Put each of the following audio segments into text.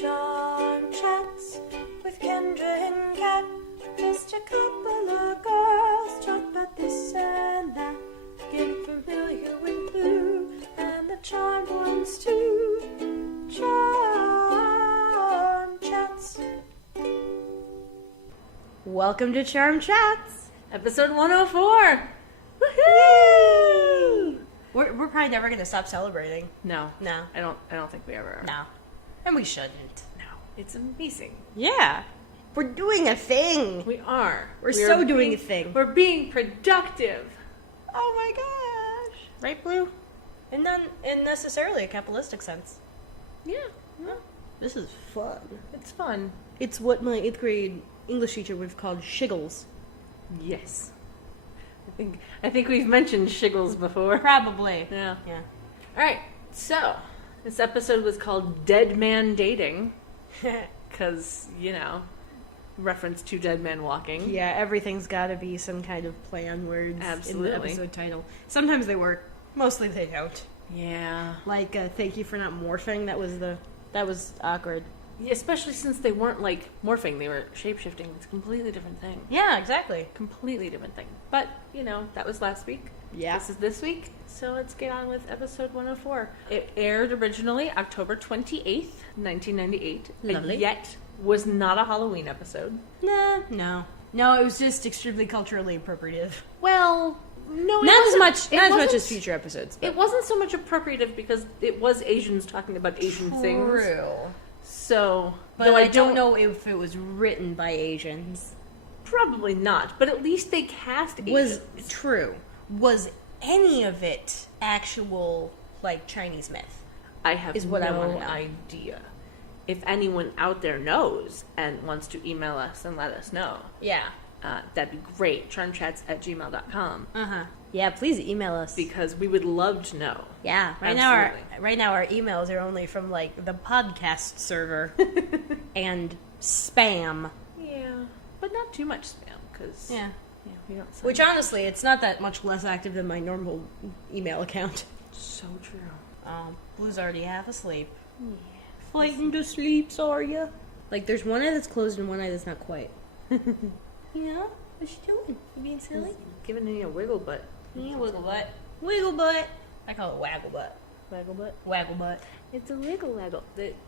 Charm Chats with Kendra and Kat. Just a couple of girls talk about this and that. Getting familiar with Blue and the charmed ones too. Charm Chats. Welcome to Charm Chats, Episode 104! Woohoo! We're probably never gonna stop celebrating. No. No. I don't think we ever are. No. And we shouldn't. No. It's amazing. Yeah. We're doing a thing. We are. We're so doing a thing. We're being productive. Oh my gosh. Right, Blue? And not in necessarily a capitalistic sense. Yeah. This is fun. It's fun. It's what my 8th grade English teacher would have called shiggles. Yes. I think we've mentioned shiggles before. Probably. Yeah. Yeah. Alright, so this episode was called Dead Man Dating. Because, reference to Dead Man Walking. Yeah, everything's gotta be some kind of play on words Absolutely. in the episode title. Sometimes they work. Mostly they don't. Yeah. Like, thank you for not morphing. That was awkward. Yeah, especially since they weren't, morphing. They were shape-shifting. It's a completely different thing. Yeah, exactly. Completely different thing. But, that was last week. Yeah. This is this week. So let's get on with episode 104. It aired originally October 28th, 1998. Lovely. Yet was not a Halloween episode. Nah, no. No, it was just extremely culturally appropriative. Well, no, Not as much wasn't- as future episodes. It wasn't so much appropriative because it was Asians talking about Asian things. True. So, But though I don't know if it was written by Asians. Probably not, but at least they cast Asians. Was true. Was any of it actual, Chinese myth? I have is what I no wanna know. idea. If anyone out there knows and wants to email us and let us know, Yeah. that'd be great. charmchats@gmail.com. Uh-huh. Yeah, please email us. Because we would love to know. Yeah. Right now our emails are only from, the podcast server. and spam. Yeah, but not too much spam, because we don't send Which, honestly, it's not that much less active than my normal email account. so true. Blue's already half asleep. Yeah. Fighting to sleep, sorry ya. There's one eye that's closed and one eye that's not quite. Yeah? What you doing? You being silly? Giving me a wiggle butt. Yeah, wiggle butt. Wiggle butt. I call it waggle butt. Waggle butt? Waggle butt. It's a wiggle waggle.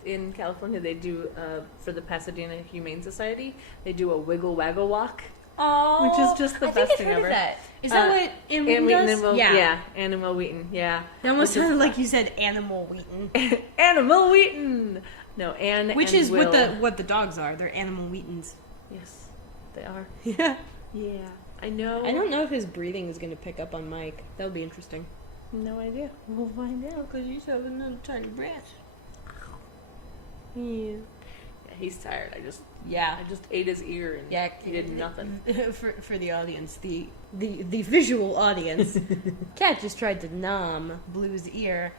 In California, they do, for the Pasadena Humane Society, they do a wiggle waggle walk. Oh, Which is just the best thing ever. That. Is that what Ann Wheaton does? Yeah, Animal Wheaton, yeah. That almost sounded like you said Animal Wheaton. Animal Wheaton! No, Anne Which and is Will. what the dogs are. They're Animal Wheatons. Yes, they are. Yeah. Yeah, I know. I don't know if his breathing is going to pick up on mic. That would be interesting. No idea. We'll find out because he's having another tiny breath. Yeah. Yeah, he's tired. I just ate his ear and he did nothing. For the audience, the visual audience, Kat just tried to nom Blue's ear,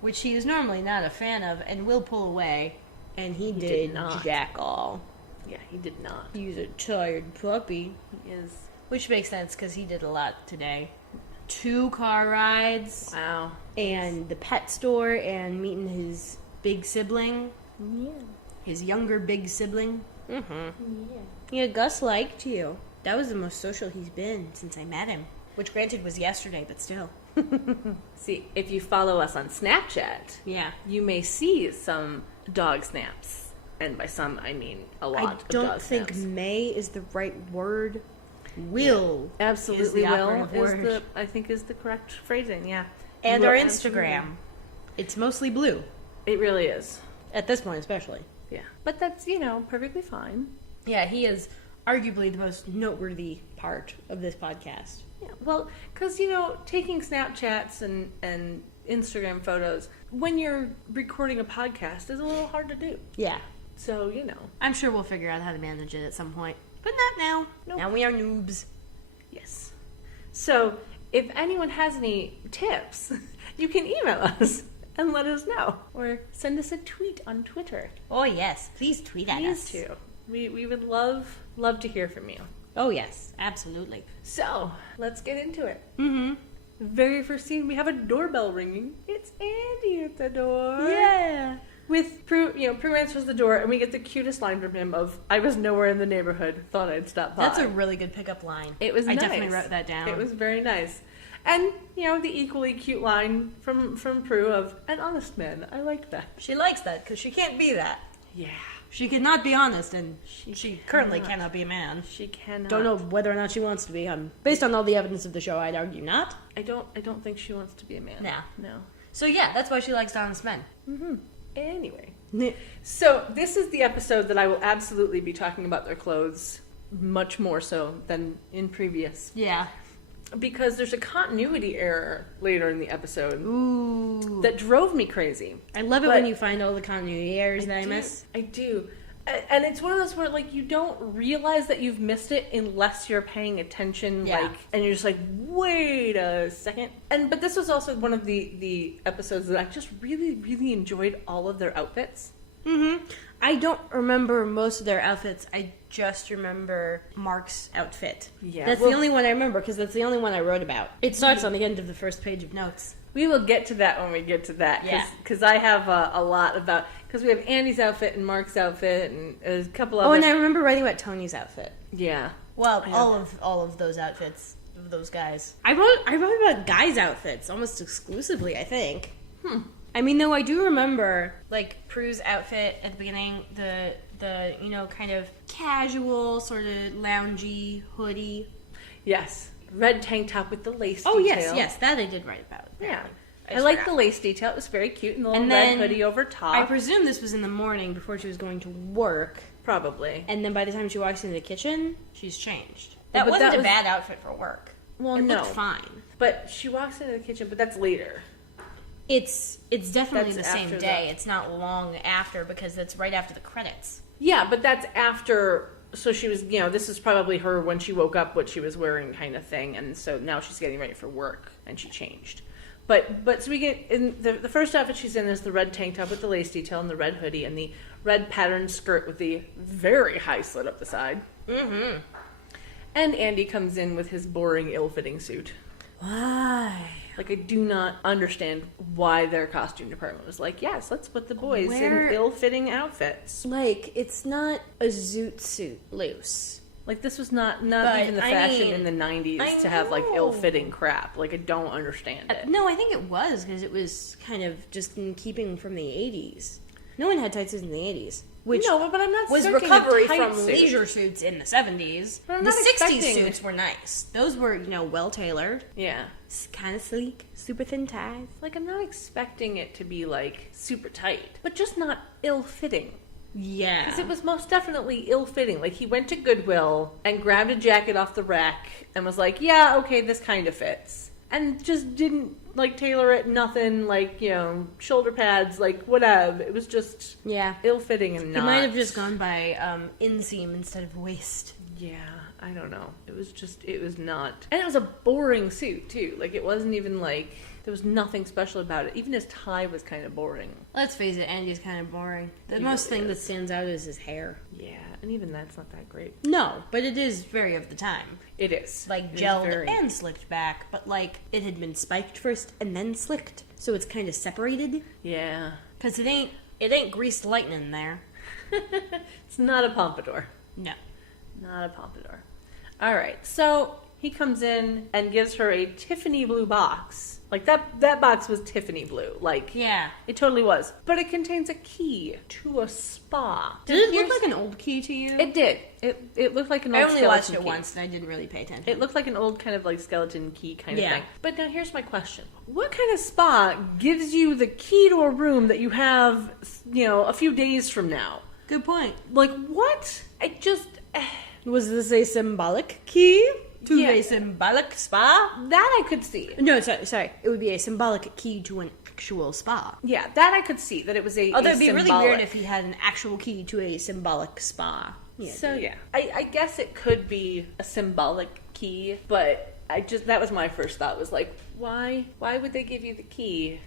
which he is normally not a fan of, and will pull away, and he did not. jack all. Yeah, he did not. He's a tired puppy. He is. Which makes sense because he did a lot today. 2 car rides. Wow. And the pet store and meeting his big sibling. Yeah. His younger big sibling. Mm-hmm. Yeah. Yeah, Gus liked you. That was the most social he's been since I met him. Which, granted, was yesterday, but still. See, if you follow us on Snapchat, Yeah. you may see some dog snaps. And by some, I mean a lot I of don't dog think snaps. may is the right word. Will. Absolutely is the will operative word. is the correct phrasing, yeah. And Will, our absolutely. Instagram. It's mostly blue. It really is. At this point, especially. Yeah. But that's, perfectly fine. Yeah, he is arguably the most noteworthy part of this podcast. Yeah, well, because, taking Snapchats and Instagram photos when you're recording a podcast is a little hard to do. Yeah. So, I'm sure we'll figure out how to manage it at some point. But not now. Nope. Now we are noobs. Yes. So, if anyone has any tips, you can email us and let us know. Or send us a tweet on Twitter. Oh, yes. Please tweet at us. Please do. We would love to hear from you. Oh, yes. Absolutely. So, let's get into it. Mm-hmm. The very first scene, we have a doorbell ringing. It's Andy at the door. Yeah. with Prue, Prue answers the door, and we get the cutest line from him of, "I was nowhere in the neighborhood, thought I'd stop by." That's a really good pickup line. It was I nice. definitely wrote that down. It was very nice. And, the equally cute line from Prue of, "An honest man, I like that." She likes that because she can't be that. Yeah. She cannot be honest, and she currently cannot. cannot be a man. She cannot. Don't know whether or not she wants to be. Based on all the evidence of the show, I'd argue not. I don't think she wants to be a man. Nah. No. So yeah, that's why she likes honest men. Anyway. So, this is the episode that I will absolutely be talking about their clothes much more so than in previous. Yeah. Because there's a continuity error later in the episode Ooh. that drove me crazy. I love it But when you find all the continuity errors that I miss. I do. And it's one of those where, like, you don't realize that you've missed it unless you're paying attention, Yeah. and you're just like, wait a second. But this was also one of the episodes that I just really, really enjoyed all of their outfits. Mm-hmm. I don't remember most of their outfits. I just remember Mark's outfit. Yeah, That's well- the only one I remember because that's the only one I wrote about. It starts on the end of the first page of notes. We will get to that when we get to that. Yeah. Because I have a lot about... Because we have Andy's outfit and Mark's outfit and a couple Oh, other... and I remember writing about Tony's outfit. Yeah. Well, I know. all of those outfits of those guys. I wrote about guys' outfits almost exclusively, I think. I mean, though I do remember like Prue's outfit at the beginning, the kind of casual sort of loungy hoodie. Yes. Red tank top with the lace Oh detail. yes, that I did write about. Yeah. I just like forgot. the lace detail. It was very cute. And the little And red then hoodie over top. I presume this was in the morning before she was going to work, Probably. and then by the time she walks into the kitchen, she's changed. Yeah, That but wasn't that a was- bad outfit for work. Well, It no. looked fine. But she walks into the kitchen, but that's later. It's definitely That's the same after day. It's not long after because that's right after the credits. Yeah, but that's after... So she was, this is probably her when she woke up, what she was wearing kind of thing. And so now she's getting ready for work, and she changed. But so we get... in the first outfit she's in is the red tank top with the lace detail and the red hoodie and the red patterned skirt with the very high slit up the side. Mm-hmm. And Andy comes in with his boring, ill-fitting suit. Why? Like, I do not understand why their costume department was like, yes, let's put the boys Where- in ill-fitting outfits. Like, it's not a zoot suit loose. Like, this was not But, even the I fashion mean, in the 90s I to have, like, know. ill-fitting crap. Like, I don't understand it. No, I think it was because it was kind of just in keeping from the 80s. No one had tight suits in the 80s. Which No, but I'm not was circling a recovery tight from suit. leisure suits in the 70s. But I'm The not 60s expecting- suits were nice. Those were, well tailored, Yeah. kind of sleek, super thin ties. Like, I'm not expecting it to be, like, super tight. But just not ill-fitting. Yeah. Because it was most definitely ill-fitting. Like, he went to Goodwill and grabbed a jacket off the rack and was like, yeah, okay, this kind of fits. And just didn't, like, tailor it, nothing, like, shoulder pads, like, whatever. It was just Yeah. ill-fitting and He not... might have just gone by inseam instead of waist. Yeah, I don't know. It was not... And it was a boring suit, too. Like, it wasn't even, like... There was nothing special about it. Even his tie was kind of boring. Let's face it, Andy's kind of boring. The He most really thing is. that stands out is his hair. Yeah, and even that's not that great. No, but it is very of the time. It is. Like It is gelled very- and slicked back, but like it had been spiked first and then slicked, so it's kind of separated. Yeah. Cause it ain't greased lightning there. It's not a pompadour. No. Not a pompadour. All right, so he comes in and gives her a Tiffany blue box. Like, that box was Tiffany blue. Like, Yeah. it totally was. But it contains a key to a spa. Did it look Here's- like an old key to you? It did. It looked like an old I only watched skeleton it key. once and I didn't really pay attention. It looked like an old kind of like skeleton key kind of Yeah. thing. But now here's my question. What kind of spa gives you the key to a room that you have, a few days from now? Good point. Like, what? I just... Was this a symbolic key to Yeah. a symbolic spa? That I could see. No, sorry. It would be a symbolic key to an actual spa. Yeah, that I could see. That it was a Although a it'd be really symbolic. weird if he had an actual key to a symbolic spa. Yeah, So dude. yeah, I guess it could be a symbolic key, but that was my first thought was like, why would they give you the key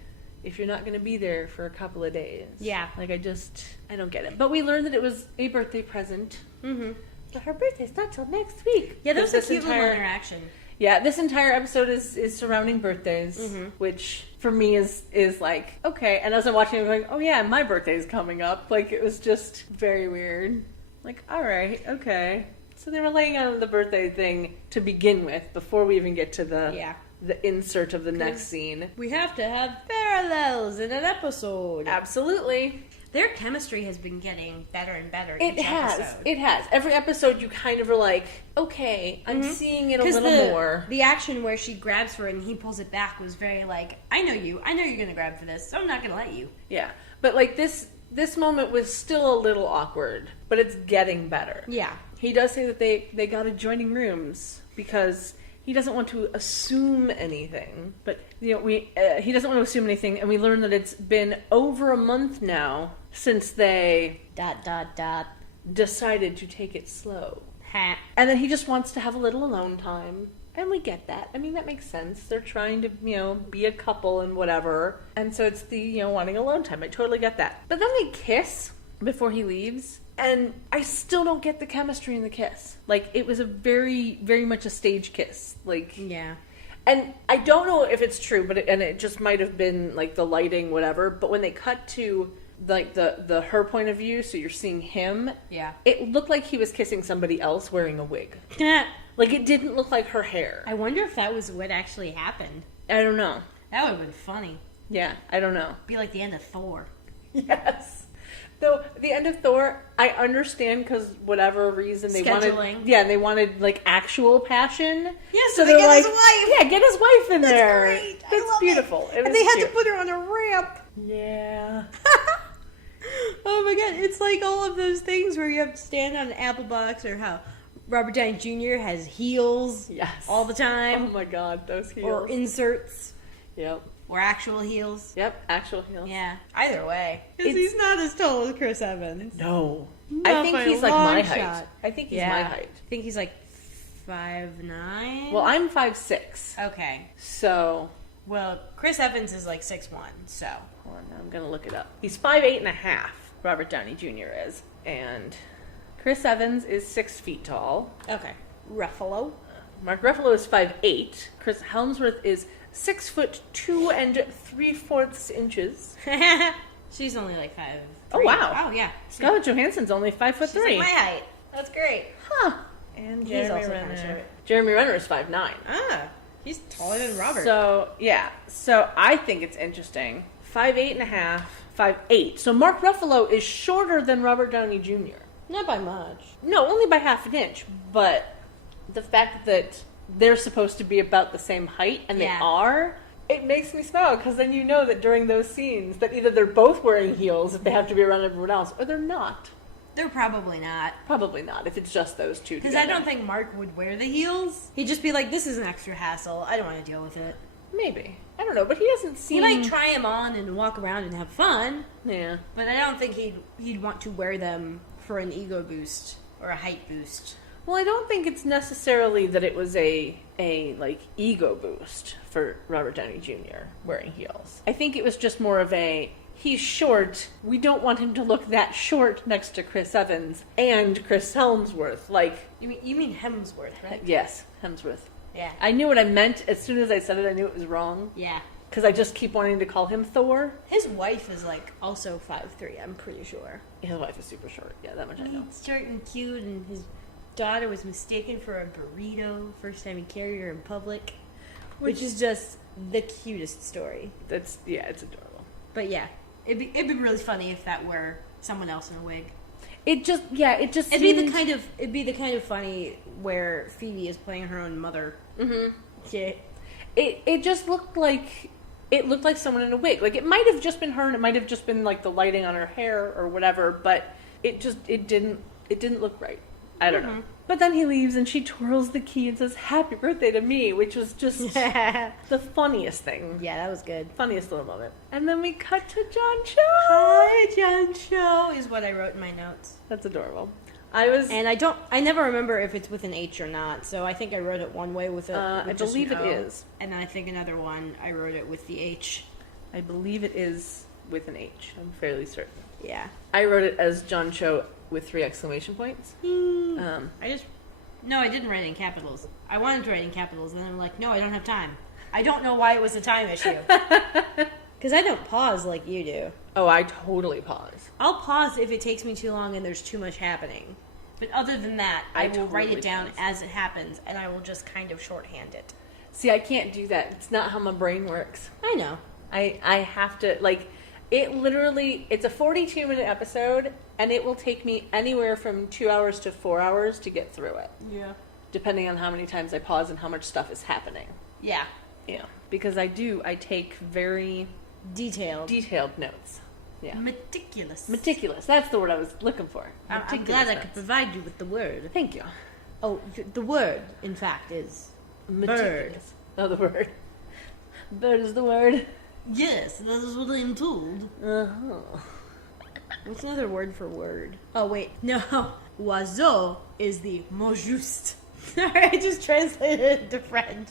if you're not going to be there for a couple of days? Yeah. Like I don't get it. But we learned that it was a birthday present. Mm-hmm. But her birthday's not till next week. Yeah, that was a This cute little entire- interaction. Yeah, this entire episode is surrounding birthdays, which for me is like, okay. And as I'm watching, I'm going, oh yeah, my birthday's coming up. Like, it was just very weird. Like, all right, okay. So they were laying out the birthday thing to begin with before we even get to the insert of the next scene. We have to have parallels in an episode. Absolutely. Their chemistry has been getting better and better It each has. episode. It has. Every episode you kind of are like, okay, I'm seeing it a little more. The action where she grabs for it and he pulls it back was very like, I know you're going to grab for this, so I'm not going to let you. Yeah. But like this moment was still a little awkward, but it's getting better. Yeah. He does say that they got adjoining rooms because he doesn't want to assume anything. But you know, he doesn't want to assume anything, and we learn that it's been over a month now since they ... decided to take it slow. Ha. And then he just wants to have a little alone time. And we get that. I mean, that makes sense. They're trying to, be a couple and whatever. And so it's the, wanting alone time. I totally get that. But then they kiss before he leaves. And I still don't get the chemistry in the kiss. Like, it was a very, very much a stage kiss. Like, Yeah. and I don't know if it's true, but it just might have been, like, the lighting, whatever. But when they cut to, like, the her point of view, so you're seeing him, Yeah. it looked like he was kissing somebody else wearing a wig. Like, it didn't look like her hair. I wonder if that was what actually happened. I don't know. That would have been funny. Yeah, I don't know. Be like the end of Thor. Yes. Though, the end of Thor, I understand because whatever reason they Scheduling. wanted... Yeah, they wanted, like, actual passion. Yeah, so they they're get his like, wife. Yeah, get his wife in That's there. great. I That's love beautiful. It And was they had cute. to put her on a ramp. Yeah. Oh my god, it's like all of those things where you have to stand on an apple box, or how Robert Downey Jr. has heels Yes. all the Oh time, my god, those heels. or inserts, Yep. or actual heels. Yep, actual heels. Yeah, either way. Because It's- he's not as tall as Chris Evans. No. Not I think by a he's like long my shot. height. I think he's Yeah. my height. I think he's like 5'9". Well, I'm 5'6". Okay. So, Well, Chris Evans is like 6'1", so. hold on, I'm going to look it up. He's 5'8.5", Robert Downey Jr. is. And Chris Evans is 6 feet tall. Okay. Ruffalo. Mark Ruffalo is 5'8". Chris Helmsworth is 6'2" and 3/4 inches. She's only like 5'3". Oh, wow. Oh, yeah. Scarlett Johansson's only 5'3". She's like my height. That's great. Huh. And He's Jeremy also Renner. kinda short. Jeremy Renner is 5'9". Ah, he's taller than Robert. So, yeah. So, I think it's interesting. 5'8.5", 5'8". So, Mark Ruffalo is shorter than Robert Downey Jr. Not by much. No, only by half an inch. But the fact that they're supposed to be about the same height, and they Yeah. are, it makes me smile, because then you know that during those scenes that either they're both wearing heels if they have to be around everyone else, or they're not. They're probably not. Probably not, if it's just those two Because together. I don't think Mark would wear the heels. He'd just be like, this is an extra hassle. I don't want to deal with it. Maybe. I don't know, but he doesn't He seem... might try them on and walk around and have fun, Yeah. but I don't think he'd want to wear them for an ego boost or a height boost. Well, I don't think it's necessarily that it was a like ego boost for Robert Downey Jr. wearing heels. I think it was just more of a he's short. We don't want him to look that short next to Chris Evans and Chris Helmsworth. Like, You mean Hemsworth, right? yes, Hemsworth. Yeah. I knew what I meant as soon as I said it. I knew it was wrong Yeah. because I just keep wanting to call him Thor. His wife is like also 5'3", I'm pretty sure. His wife is super short. Yeah, that much I know. He's short and cute, and his daughter was mistaken for a burrito first time he carried her in public, which is just the cutest story. It's adorable. But yeah, it'd be really funny if that were someone else in a wig. It just It'd be the kind of funny where Phoebe is playing her own mother. Mm-hmm. Yeah. It just looked like someone in a wig. Like, it might have just been her, and it might have just been like the lighting on her hair or whatever. But it didn't look right. I don't know. But then he leaves, and she twirls the key and says "Happy Birthday" to me, which was just the funniest thing. Yeah, that was good. Funniest little moment. And then we cut to John Cho. Hi, John Cho is what I wrote in my notes. That's adorable. And I never remember if it's with an H or not, so I think I wrote it one way with it. I believe it is. And then I think another one, I wrote it with the H. I believe it is with an H. I'm fairly certain. Yeah. I wrote it as John Cho with 3 exclamation points. I just No, I didn't write in capitals. I wanted to write in capitals, and then I'm like, no, I don't have time. I don't know why it was a time issue. Because I don't pause like you do. Oh, I totally pause. I'll pause if it takes me too long and there's too much happening. But other than that, I will write totally it down pause. as it happens, and I will just kind of shorthand it. See, I can't do that. It's not how my brain works. I know. I have to, like, it literally, it's a 42-minute episode, and it will take me anywhere from 2 hours to 4 hours to get through it, Yeah. depending on how many times I pause and how much stuff is happening. Yeah. Yeah. Because I take very Detailed. detailed notes. Yeah. Meticulous. Meticulous. That's the word I was looking for. I'm Meticulous glad I notes. could provide you with the word. Thank you. Oh, the word, in fact, is bird. Meticulous. Oh, the word. Bird is the word. Yes, that is what I'm told. Uh-huh. What's another word for word? Oh, wait. No. Oiseau is the mot juste. I just translated it into French.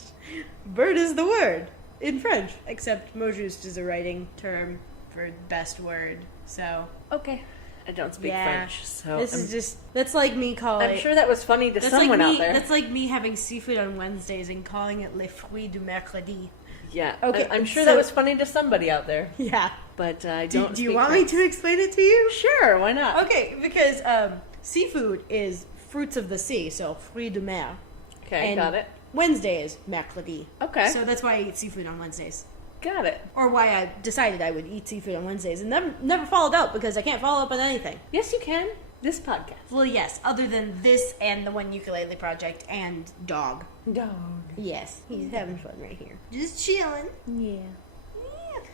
Bird is the word in French. Except mot juste is a writing term for best word. So, Okay. I don't speak yeah. French, so This is just, that's like me calling I'm sure that was funny to that's someone like me, out there. That's like me having seafood on Wednesdays and calling it les fruits du mercredi. Yeah. Okay, I'm sure so- that was funny to somebody out there, Yeah. but I Do don't. you speak want French. me to explain it to you? Sure. Why not? Okay, because seafood is fruits of the sea, so fruits de mer. Okay. And Got it. Wednesday is mercredi. Okay. So that's why I eat seafood on Wednesdays. Got it. Or why I decided I would eat seafood on Wednesdays and never followed up because I can't follow up on anything. Yes, you can. This podcast. Well, yes, other than this and the One Ukulele Project and Dog. Dog. Yes, he's having fun right here. Just chilling. Yeah.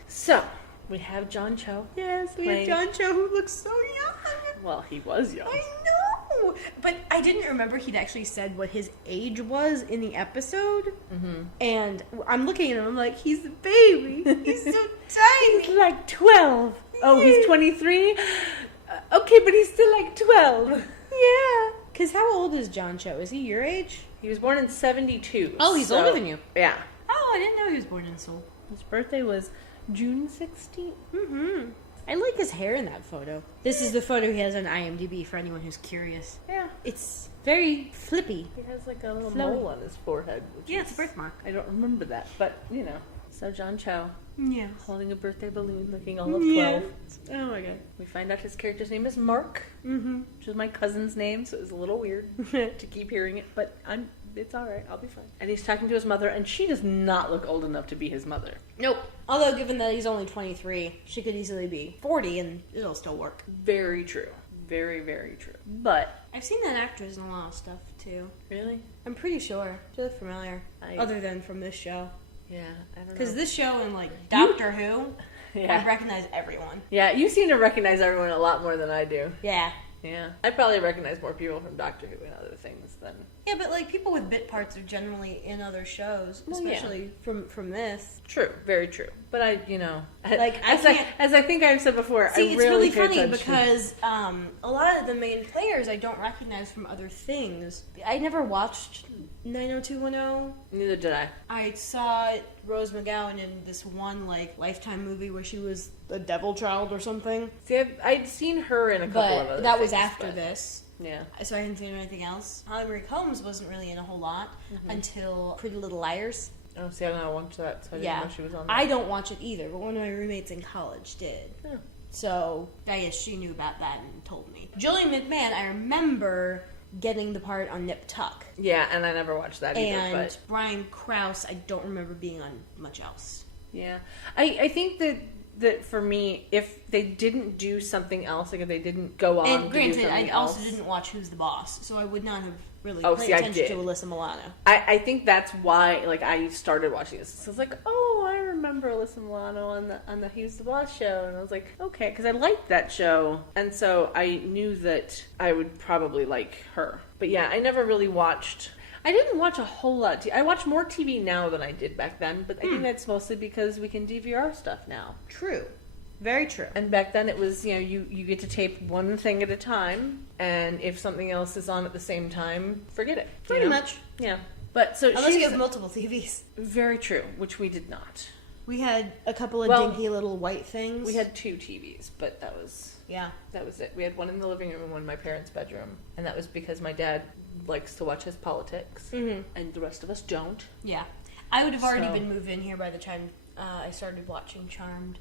So we have John Cho. Yes, we Playing- have John Cho who looks so young. Well, he was young. I know, but I didn't remember he'd actually said what his age was in the episode. Mm-hmm. And I'm looking at him, I'm like, he's a baby. He's so tiny. He's like 12. Oh, he's 23? Okay, but he's still like 12. Yeah. Because how old is John Cho? Is he your age? He was born in 72. Oh, he's older than you. Yeah. Oh, I didn't know he was born in Seoul. His birthday was June 16th. Mm-hmm. I like his hair in that photo. This is the photo he has on IMDb for anyone who's curious. Yeah. It's very flippy. He has like a little Flowy. mole on his forehead. Which Yeah, is- it's a birthmark. I don't remember that, but you know. So John Cho Yeah. holding a birthday balloon, looking all of 12. Yeah. Oh my god. We find out his character's name is Mark, Mm-hmm. which is my cousin's name, so it was a little weird to keep hearing it, but it's all right. I'll be fine. And he's talking to his mother, and she does not look old enough to be his mother. Nope. Although, given that he's only 23, she could easily be 40 and it'll still work. Very true. Very, very true. But I've seen that actress in a lot of stuff, too. really, I'm pretty sure. She looks familiar. Other than from this show. yeah, I don't know. Because this show and, like, Doctor Who, I yeah, recognize everyone. yeah, you seem to recognize everyone a lot more than I do. Yeah. Yeah, I probably recognize more people from Doctor Who and other things than. Yeah, but, like, people with bit parts are generally in other shows, Well, yeah. especially from this. True, very true. But I, you know, Like, I as I can't- think I've said before, See, I it's really pay funny attention. because a lot of the main players I don't recognize from other things. I never watched 90210. Neither did I. I saw Rose McGowan in this one like Lifetime movie where she was a devil child or something, See, I'd seen her in a couple of but other that was things, after but- this. Yeah. So I hadn't seen anything else. Holly Marie Combs wasn't really in a whole lot until Pretty Little Liars. Oh, see, I don't watch that, so I didn't Yeah, know she was on that. I don't watch it either, but one of my roommates in college did. Oh. So I guess she knew about that and told me. Julian McMahon, I remember getting the part on Nip Tuck. Yeah, and I never watched that either, And but Brian Krause, I don't remember being on much else. yeah. I think that for me, if they didn't do something else, like if they didn't go on And to do granted, something I also else, didn't watch Who's the Boss, so I would not have really Oh, paid see, I attention did. to Alyssa Milano. I think that's why like I started watching this. So I was like, oh, I remember Alyssa Milano on the Who's the Boss show, and I was like, okay, because I liked that show, and so I knew that I would probably like her. But yeah, I never really watched. I didn't watch a whole lot. I watch more TV now than I did back then, but I think that's mostly because we can DVR stuff now. True. Very true. And back then it was, you know, you get to tape one thing at a time, and if something else is on at the same time, forget it. you Pretty know? much. Yeah. But so Unless she's you have multiple TVs. very true, which we did not. We had a couple of Well, dinky little white things. We had 2 TVs, but that was Yeah. That was it. We had one in the living room and one in my parents' bedroom. And that was because my dad likes to watch his politics. Mm-hmm. And the rest of us don't. Yeah. I would have already So- been moved in here by the time I started watching Charmed.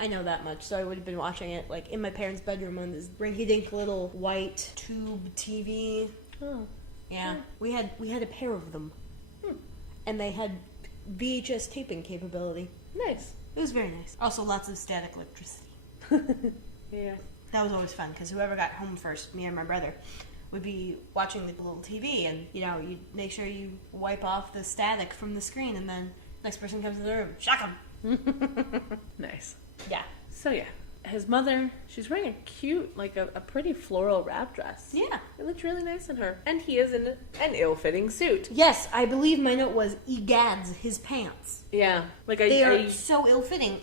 I know that much, so I would have been watching it like in my parents' bedroom on this rinky-dink little white tube TV. Oh. Yeah, we had a pair of them, and they had VHS taping capability. Nice. It was very nice. Also, lots of static electricity. Yeah. That was always fun because whoever got home first, me and my brother, would be watching the little TV, and you make sure you wipe off the static from the screen, and then next person comes in the room, shock them. Nice. Yeah. So yeah, his mother, she's wearing a cute, like a pretty floral wrap dress. Yeah. It looked really nice on her. And he is in an ill-fitting suit. Yes, I believe my note was egads his pants. Yeah. Like They are I so ill-fitting.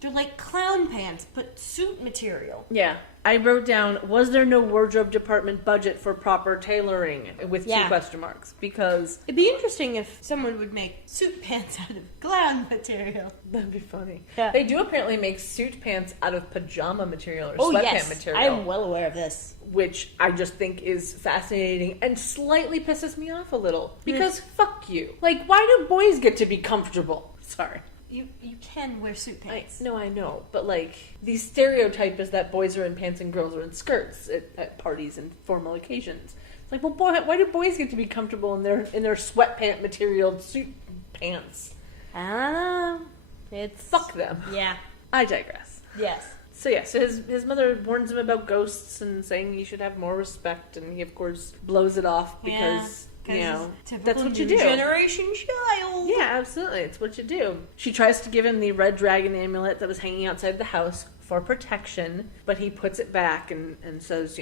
They're like clown pants, but suit material. yeah. I wrote down, was there no wardrobe department budget for proper tailoring with Yeah. 2 question marks? Because It'd be interesting if someone would make suit pants out of clown material. that'd be funny. Yeah. They do apparently make suit pants out of pajama material or Oh sweatpant yes, material. I'm well aware of this. Which I just think is fascinating and slightly pisses me off a little. Because fuck you. Like, why do boys get to be comfortable? Sorry. You can wear suit pants. I know, but like, the stereotype is that boys are in pants and girls are in skirts at parties and formal occasions. It's like, well, why do boys get to be comfortable in their sweatpant material suit pants? I don't know. It's Fuck them. Yeah. I digress. Yes. So yeah, so his mother warns him about ghosts and saying he should have more respect, and he of course blows it off because that's what you do. Generation child. Yeah, absolutely. It's what you do. She tries to give him the red dragon amulet that was hanging outside the house for protection, but he puts it back and says,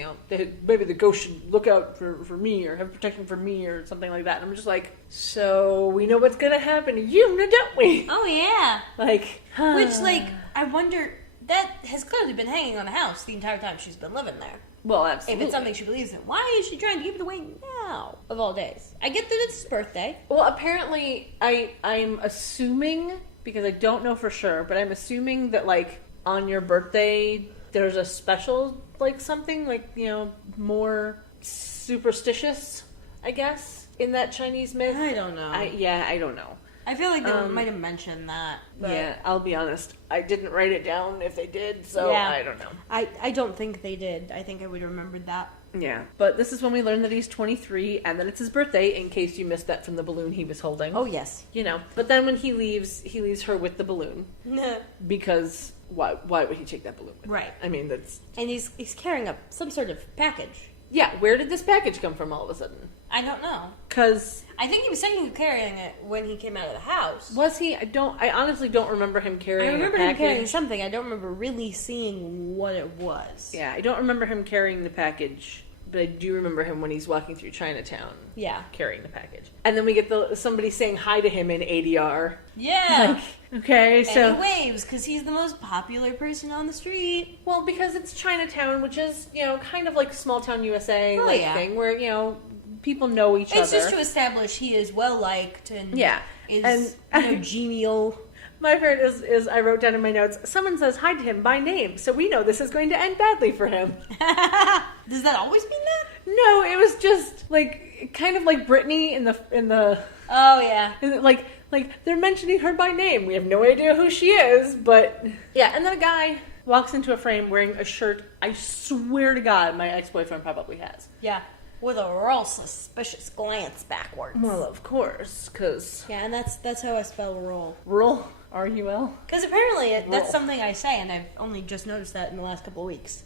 maybe the ghost should look out for me or have protection for me or something like that. And I'm just like, so we know what's going to happen to you, now don't we? Oh yeah. Like, Which, like, I wonder, that has clearly been hanging on the house the entire time she's been living there. well, If absolutely. it's something she believes in, why is she trying to give it away now, of all days? I get that it's his birthday. Well, apparently, I'm assuming, because I don't know for sure, but I'm assuming that, like, on your birthday, there's a special, like, something, like, more superstitious, I guess, in that Chinese myth. I don't know. I don't know. I feel like they might have mentioned that. But Yeah, I'll be honest. I didn't write it down if they did, so Yeah. I don't know. I don't think they did. I think I would have remembered that. Yeah, but this is when we learn that he's 23 and that it's his birthday, in case you missed that from the balloon he was holding. Oh, yes. But then when he leaves her with the balloon, because why would he take that balloon with him? Right. I mean, that's... And he's carrying some sort of package. Yeah, where did this package come from all of a sudden? I don't know. Because... I think he was saying he was carrying it when he came out of the house. Was he? I honestly don't remember him carrying I remember a him package. carrying something. I don't remember really seeing what it was. Yeah, I don't remember him carrying the package, but I do remember him when he's walking through Chinatown. Yeah. Carrying the package. And then we get somebody saying hi to him in ADR. Yeah. Okay, so... And he waves because he's the most popular person on the street. Well, because it's Chinatown, which is, kind of like small town USA Oh, yeah. thing, where, people know each other. It's just to establish he is well liked and Yeah. is genial. My favorite is I wrote down in my notes, someone says hi to him by name, so we know this is going to end badly for him. Does that always mean that? No, it was just like kind of like Brittany in the Oh yeah. like they're mentioning her by name. We have no idea who she is, but yeah. And then a guy walks into a frame wearing a shirt I swear to God my ex-boyfriend probably has. Yeah. With a real suspicious glance backwards. Well, of course, because Yeah, and that's how I spell roll. rural R-U-L. Because apparently that's Roll. something I say, and I've only just noticed that in the last couple of weeks.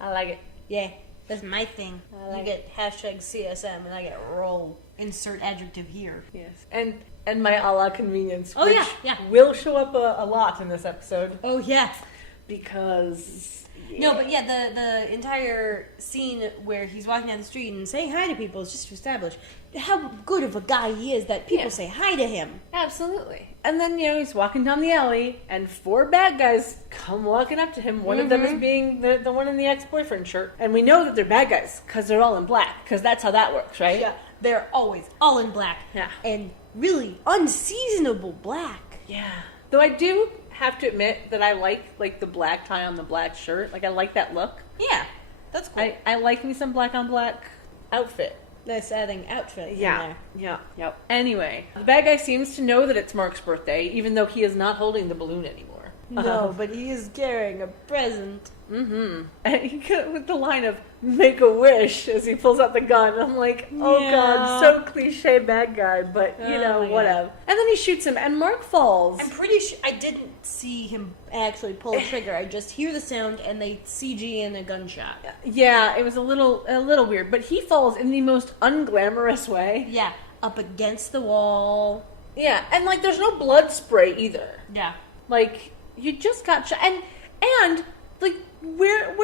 I like it. Yeah, that's my thing. I like you get hashtag CSM, and I get roll. Insert adjective here. Yes, and my a la convenience. Oh, which yeah. will show up a lot in this episode Oh yeah. because No, but yeah, the entire scene where he's walking down the street and saying hi to people is just to establish how good of a guy he is that people Yeah. say hi to him. absolutely. And then he's walking down the alley, and 4 bad guys come walking up to him. One of them is being the one in the ex-boyfriend shirt, and we know that they're bad guys because they're all in black. Because that's how that works, right? Yeah, they're always all in black. Yeah. And really unseasonable black. Yeah. Though I do have to admit that I like the black tie on the black shirt. Like I like that look. Yeah, that's cool. I like me some black on black outfit. Nice adding outfit. Yeah. Yep. Anyway, the bad guy seems to know that it's Mark's birthday, even though he is not holding the balloon anymore. No, but he is carrying a present. Mm-hmm. And he got with the line of "make a wish" as he pulls out the gun. I'm like, oh Yeah. god, so cliche bad guy, but you Oh know, my God. whatever. And then he shoots him, and Mark falls. I'm pretty sure I didn't see him actually pull a trigger. I just hear the sound and they CG in a gunshot. Yeah, it was a little weird, but he falls in the most unglamorous way. Yeah, up against the wall. Yeah, and like there's no blood spray either. Yeah. Like you just got shot, and like where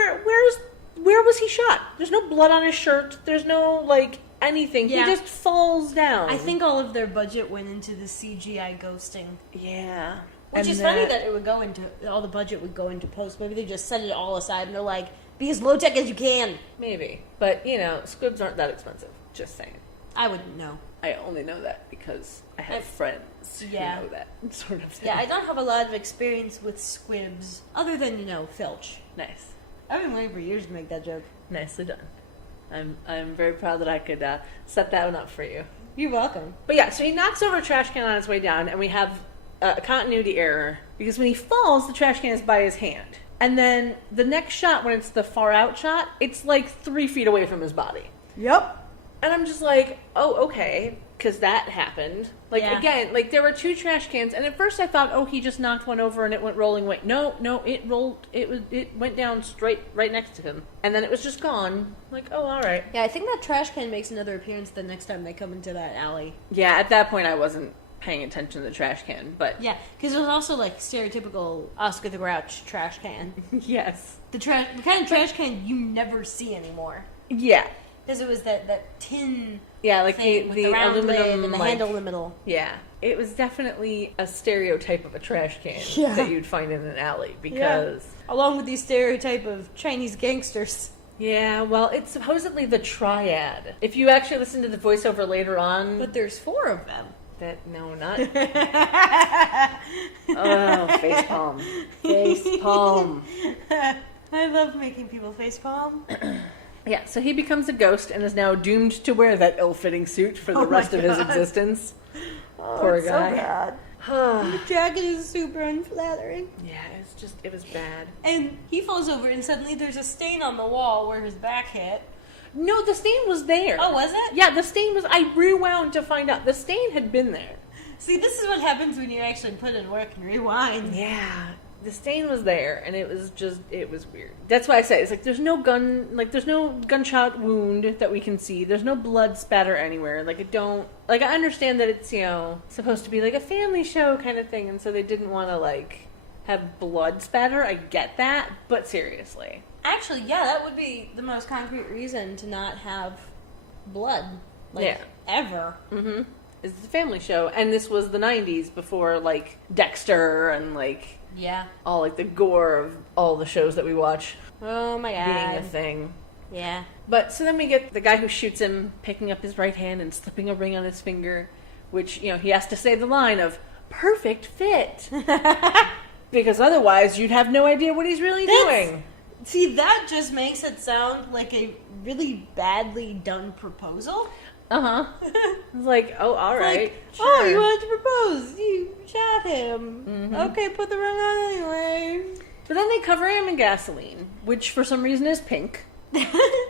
was he shot? There's no blood on his shirt. There's no like anything. Yeah. He just falls down. I think all of their budget went into the CGI ghosting. Yeah. Which And is funny that it would go into, all the budget would go into post. Maybe they just set it all aside and they're like, be as low tech as you can. maybe, but you know, squibs aren't that expensive. Just saying. I wouldn't know. I only know that because I have friends Yeah. who know that sort of thing. Yeah, I don't have a lot of experience with squibs, other than, Filch. Nice. I've been waiting for years to make that joke. Nicely done. I'm very proud that I could set that one up for you. You're welcome. But yeah, so he knocks over a trash can on his way down, and we have a continuity error because when he falls, the trash can is by his hand. And then the next shot, when it's the far out shot, it's like 3 feet away from his body. Yep. And I'm just like, oh, okay, because that happened. Like, Yeah. again, like, there were 2 trash cans, and at first I thought, oh, he just knocked one over and it went rolling away. No, it rolled, it went down straight, right next to him. And then it was just gone. Like, oh, all right. Yeah, I think that trash can makes another appearance the next time they come into that alley. Yeah, at that point I wasn't paying attention to the trash can, but Yeah, because it was also like stereotypical Oscar the Grouch trash can. yes. The kind of trash can you never see anymore. Yeah. Because it was that tin Yeah, like thing with the the round aluminum, lid and the like, handle in the middle. Yeah. It was definitely a stereotype of a trash can Yeah. that you'd find in an alley because... Along with the stereotype of Chinese gangsters. Yeah, well, it's supposedly the triad. If you actually listen to the voiceover later on... But there's 4 of them. No, not... oh, facepalm. Facepalm. I love making people facepalm. Yeah, so he becomes a ghost and is now doomed to wear that ill-fitting suit for the rest of his existence. Poor it's guy. So bad. The jacket is super unflattering. Yeah, it was bad. And he falls over and suddenly there's a stain on the wall where his back hit. No, the stain was there. Oh, was it? Yeah, the stain was... I rewound to find out. The stain had been there. See, this is what happens when you actually put in work and rewind. Yeah. The stain was there, and it was weird. That's why I say, it's like, there's no gunshot wound that we can see. There's no blood spatter anywhere. Like, I understand that it's, supposed to be like a family show kind of thing, and so they didn't want to, like, have blood spatter. I get that, but seriously. Actually, yeah, that would be the most concrete reason to not have blood. Like, Yeah. ever. Mm-hmm. It's a family show, and this was the 90s before, like, Dexter and, like... Yeah. all like the gore of all the shows that we watch Oh my god. being a thing. Yeah. But so then we get the guy who shoots him picking up his right hand and slipping a ring on his finger, which, he has to say the line of perfect fit. Because otherwise you'd have no idea what he's really doing. See, that just makes it sound like a really badly done proposal. Uh-huh. It's like, oh, all right. Like, sure. oh, you wanted to propose. You shot him. Mm-hmm. Okay, put the ring on anyway. But then they cover him in gasoline, which for some reason is pink.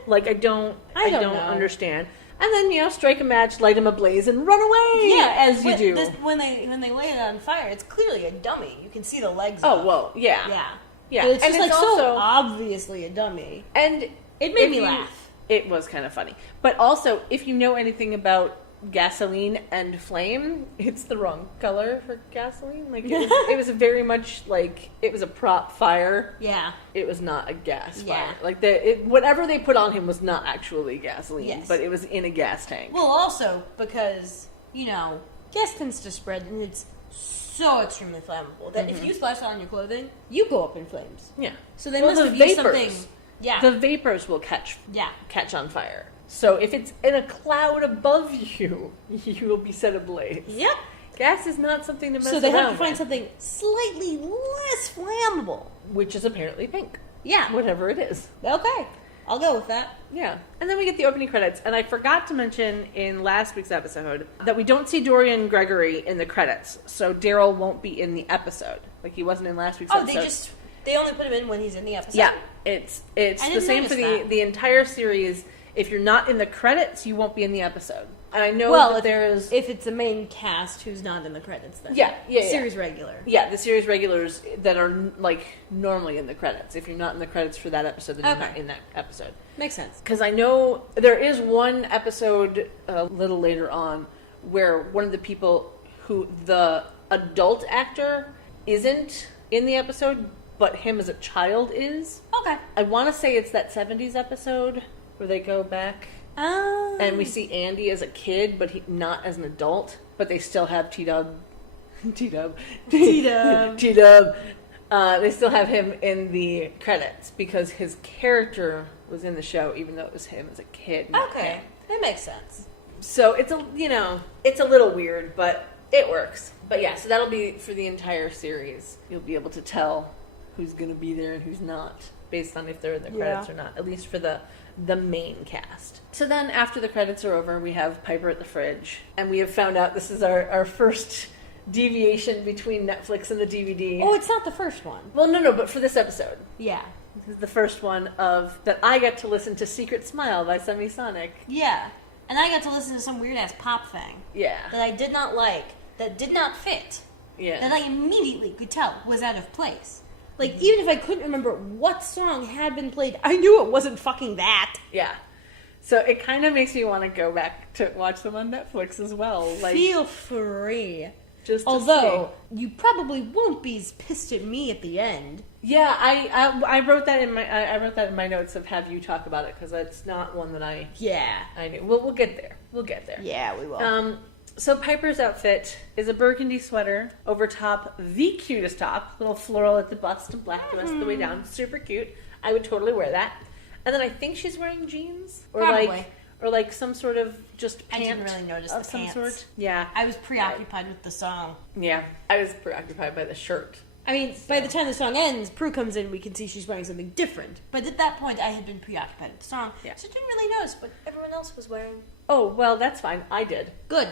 Like, I don't know. understand. And then, strike a match, light him ablaze, and run away, as you do. When they lay it on fire, it's clearly a dummy. You can see the legs. Oh, off. well, yeah. Yeah. Yeah. But it's And just it's like also- so obviously a dummy. And It made if me you- laugh. It was kind of funny. But also, if you know anything about gasoline and flame, it's the wrong color for gasoline. Like, it was very much like, it was a prop fire. Yeah. It was not a gas Yeah. fire. Like, whatever they put on him was not actually gasoline, Yes. but it was in a gas tank. Well, also because gas tends to spread, and it's so extremely flammable that if you splash it on your clothing, you go up in flames. Yeah. So they Well, must the have used vapors. something. Yeah. The vapors will catch yeah. on fire. So if it's in a cloud above you, you will be set ablaze. Yep. Gas is not something to mess So they have to around find with, something slightly less flammable. which is apparently pink. Yeah. Whatever it is. Okay. I'll go with that. Yeah. And then we get the opening credits. And I forgot to mention in last week's episode that we don't see Dorian Gregory in the credits. So Daryl won't be in the episode. Like he wasn't in last week's Oh, episode. they only put him in when he's in the episode? Yeah. It's I the didn't same for notice that. the entire series. If you're not in the credits, you won't be in the episode. And I know Well, that there's... if it's the main cast who's not in the credits, then. Yeah. Series regular. Yeah, the series regulars that are like normally in the credits. If you're not in the credits for that episode, then you're Okay. not in that episode. Makes sense. Because I know there is one episode a little later on where one of the people who the adult actor isn't in the episode, but him as a child is. Okay. I want to say it's that 70s episode where they go back and we see Andy as a kid, but not as an adult, but they still have T-Dub. T-Dub. T-Dub. T-Dub. They still have him in the credits because his character was in the show, even though it was him as a kid. not Okay. him. That makes sense. So it's it's a little weird, but it works. But yeah, so that'll be for the entire series. You'll be able to tell who's going to be there and who's not based on if they're in the credits Yeah. or not, at least for the main cast. So then after the credits are over, we have Piper at the fridge, and we have found out this is our first deviation between Netflix and the DVD. Oh, it's not the first one. Well, no, but for this episode. Yeah. This is the first one of that I got to listen to Secret Smile by Semisonic. Yeah. And I got to listen to some weird ass pop thing Yeah. that I did not like, that did not fit, Yeah. that I immediately could tell was out of place. Like, even if I couldn't remember what song had been played, I knew it wasn't fucking that. Yeah. So it kind of makes me want to go back to watch them on Netflix as well. Like, Feel free. just to Although, you probably won't be as pissed at me at the end. see. Yeah, I wrote that in my notes of have you talk about it because it's not one that I Yeah. knew. We'll get there. We'll get there. Yeah, we will. So Piper's outfit is a burgundy sweater over top the cutest top, little floral at the bust and black the rest of the way down. Super cute. I would totally wear that. And then I think she's wearing jeans or Probably. like some sort of just I pant didn't really notice of the some pants. sort. Yeah. I was preoccupied with the song. Yeah. I was preoccupied by the shirt. I mean, by the time the song ends, Prue comes in, we can see she's wearing something different. But at that point, I had been preoccupied with the song, Yeah. so I didn't really notice what everyone else was wearing. Oh, well, that's fine. I did. Good.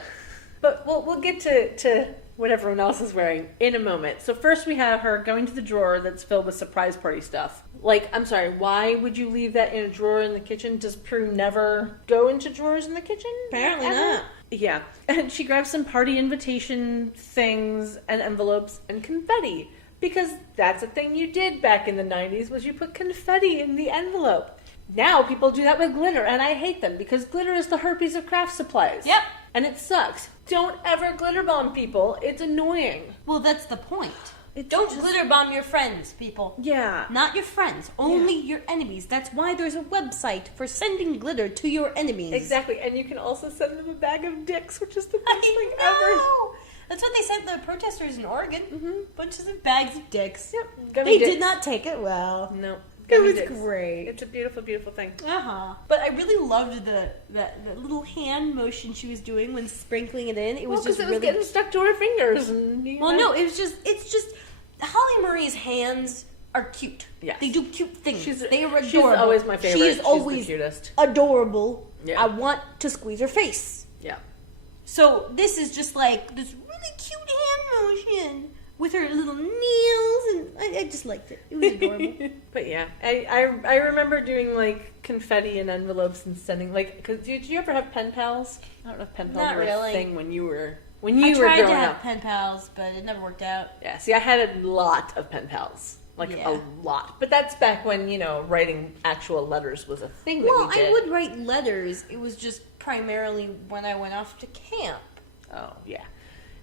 But we'll get to what everyone else is wearing in a moment. So first we have her going to the drawer that's filled with surprise party stuff. Like, I'm sorry, why would you leave that in a drawer in the kitchen? Does Prue never go into drawers in the kitchen? Apparently Ever? not. Yeah. And she grabs some party invitation things and envelopes and confetti. Because that's a thing you did back in the 90s, was you put confetti in the envelope. Now people do that with glitter, and I hate them because glitter is the herpes of craft supplies. Yep. And it sucks. Don't ever glitter bomb people. It's annoying. Well, that's the point. It's Don't just- glitter bomb your friends, people. Yeah. Not your friends, only your enemies. That's why there's a website for sending glitter to your enemies. Exactly. And you can also send them a bag of dicks, which is the best thing I ever. know. That's what they sent the protesters in Oregon. Bunches of bags of dicks. Yep. Gummy They dicks. did not take it well. No. It Gummy was dicks. great. It's a beautiful, beautiful thing. But I really loved the little hand motion she was doing when sprinkling it in. It was Well, because just it was really getting stuck to her fingers. And, you well. know. No, it's just Holly Marie's hands are cute. Yes. They do cute things. She's they are adorable. She's always my favorite. She is She's always the cutest. adorable. Yeah. I want to squeeze her face. Yeah. So this is just like this really cute hand motion with her little nails, and I just liked it. It was adorable. But yeah, I remember doing like confetti and envelopes and sending like. Cause did you ever have pen pals? I don't know if pen pals Not were really. a thing when you were I growing tried to have up. pen pals, but it never worked out. Yeah, see, I had a lot of pen pals. Like, Yeah. a lot. But that's back when, writing actual letters was a thing that Well, we did. I would write letters. It was just primarily when I went off to camp. Oh, yeah.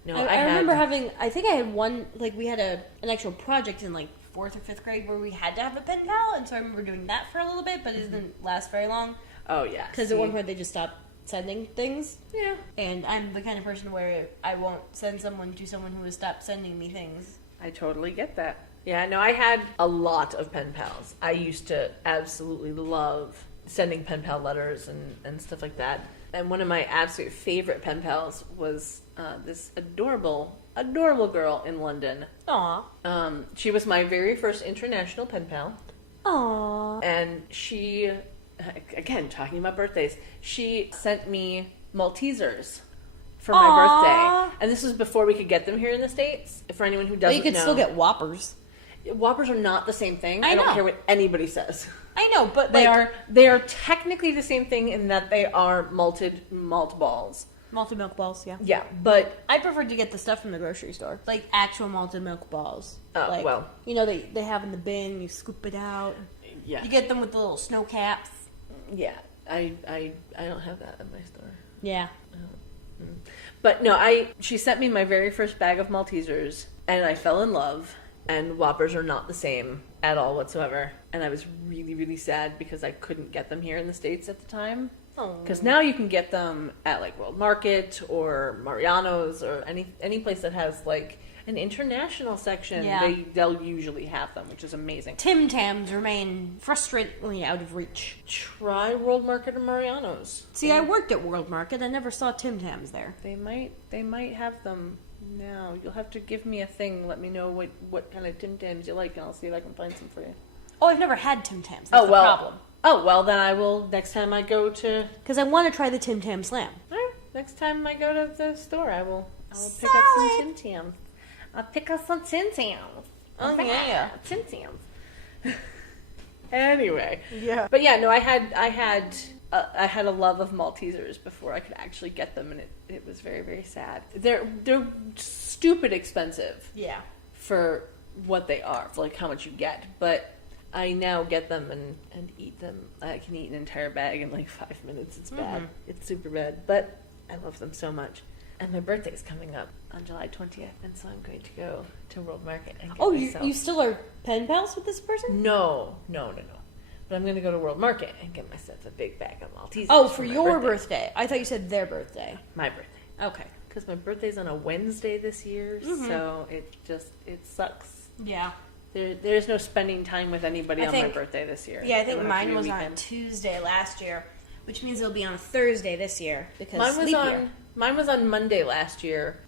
No, I remember having, I think I had one, like we had an actual project in like 4th or 5th grade where we had to have a pen pal, and so I remember doing that for a little bit, but it didn't last very long. Oh, yeah. Because at one point they just stopped sending things. Yeah. And I'm the kind of person where I won't send someone to someone who has stopped sending me things. I totally get that. Yeah, no, I had a lot of pen pals. I used to absolutely love sending pen pal letters and stuff like that. And one of my absolute favorite pen pals was this adorable girl in London. Aw. She was my very first international pen pal. Aw. And she, again, talking about birthdays, she sent me Maltesers for my Aw. birthday. And this was before we could get them here in the States. For anyone who doesn't Well, you could know. still get Whoppers. Whoppers are not the same thing. I I don't know. care what anybody says. I know, but They are technically the same thing in that they are malted malt balls. malted milk balls, yeah. Yeah, but I prefer to get the stuff from the grocery store, like actual malted milk balls. Oh, like, well. you know, they have in the bin. You scoop it out. yeah, You get them with the little snow caps. yeah. I don't have that at my store. Yeah. But no, she sent me my very first bag of Maltesers, and I fell in love. And Whoppers are not the same at all whatsoever. And I was really, really sad because I couldn't get them here in the States at the time. Because now you can get them at like World Market or Mariano's or any place that has like an international section. Yeah. They'll usually have them, which is amazing. Tim Tams remain frustratingly out of reach. Try World Market or Mariano's. See, I worked at World Market. I never saw Tim Tams there. They might have them now. You'll have to give me a thing. Let me know what kind of Tim Tams you like, and I'll see if I can find some for you. Oh, I've never had Tim Tams. That's the problem. Oh well, then I will next time I go to. Because I want to try the Tim Tam Slam. Next time I go to the store, I will pick up some Tim Tams. I'll pick up some Tim Tams. Oh, yeah. Tim Tams. Anyway. Yeah. But yeah, no, I had a love of Maltesers before I could actually get them, and it was very, very sad. They're stupid expensive Yeah. for what they are, for like how much you get. But I now get them and eat them. I can eat an entire bag in like 5 minutes. It's bad. It's super bad. But I love them so much. And my birthday's coming up on July 20th, and so I'm going to go to World Market and get Oh, myself... you still are pen pals with this person? No. But I'm going to go to World Market and get myself a big bag of Maltesers. Oh, for my your birthday. I thought you said their birthday. My birthday. Okay. Because my birthday's on a Wednesday this year, so it sucks. Yeah. There's no spending time with anybody I on think- my birthday this year. Yeah, I It think would have to mine be a was on weekend. Tuesday last year, which means it'll be on Thursday this year because leap year. Mine was on Monday last year,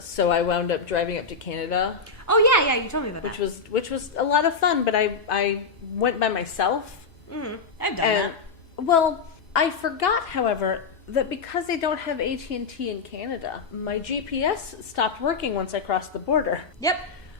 so I wound up driving up to Canada, Oh yeah, you told me about which that. was a lot of fun. But I went by myself, I've done and well, I forgot, however, that because they don't have AT&T in Canada, my GPS stopped working once I crossed the border. that. Yep.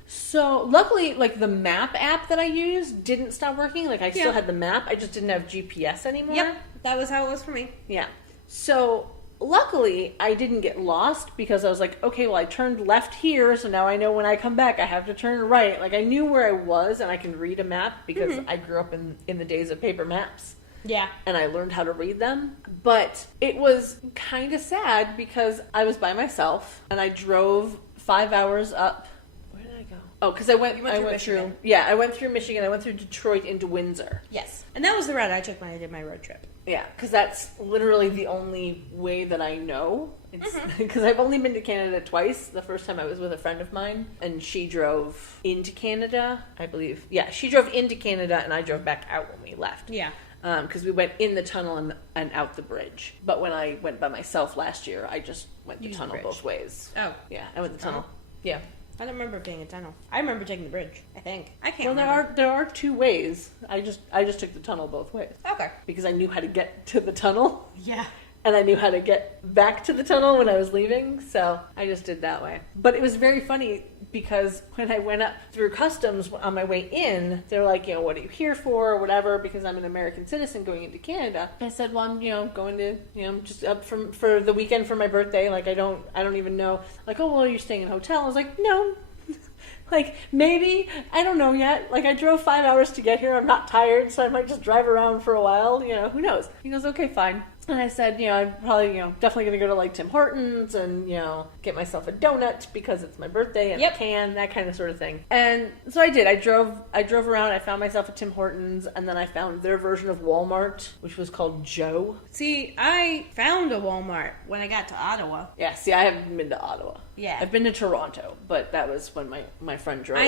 So luckily, like the map app that I used didn't stop working. Like I still Yeah. had the map, I just didn't have GPS anymore. Yep. That was how it was for me. Yeah. So luckily, I didn't get lost because I was like, okay, well, I turned left here, so now I know when I come back I have to turn right. Like I knew where I was, and I can read a map because I grew up in the days of paper maps. Yeah. And I learned how to read them. But it was kind of sad because I was by myself and I drove 5 hours up. Where did I go? Oh, because I went through Michigan. I went through Michigan. I went through Detroit into Windsor. Yes. And that was the route I took when I did my road trip. Yeah, because that's literally the only way that I know. Because I've only been to Canada twice. The first time I was with a friend of mine, and she drove into Canada, I believe. Yeah, she drove into Canada, and I drove back out when we left. Yeah. Because we went in the tunnel and out the bridge. But when I went by myself last year, I just went the Used the tunnel bridge. both ways. Oh. Yeah, I went the tunnel. Tunnel? Yeah. I don't remember being a tunnel. I remember taking the bridge. I think. I can't Well, remember. there are two ways. I just took the tunnel both ways Okay. because I knew how to get to the tunnel. Yeah. And I knew how to get back to the tunnel when I was leaving, so I just did that way. But it was very funny because when I went up through customs on my way in, they're like, what are you here for, or whatever, because I'm an American citizen going into Canada. I said, well, I'm, going to, just up for the weekend for my birthday. Like, I don't even know. Like, oh, well, you're staying in a hotel. I was like, no. Like, maybe, I don't know yet. Like, I drove 5 hours to get here. I'm not tired, so I might just drive around for a while. Who knows? He goes, okay, fine. And I said, I'm probably, definitely going to go to, like, Tim Hortons and, get myself a donut because it's my birthday and Yep. a can, that kind of sort of thing. And so I did. I drove around. I found myself a Tim Hortons, and then I found their version of Walmart, which was called Joe. See, I found a Walmart when I got to Ottawa. Yeah, see, I haven't been to Ottawa. Yeah. I've been to Toronto, but that was when my friend drove.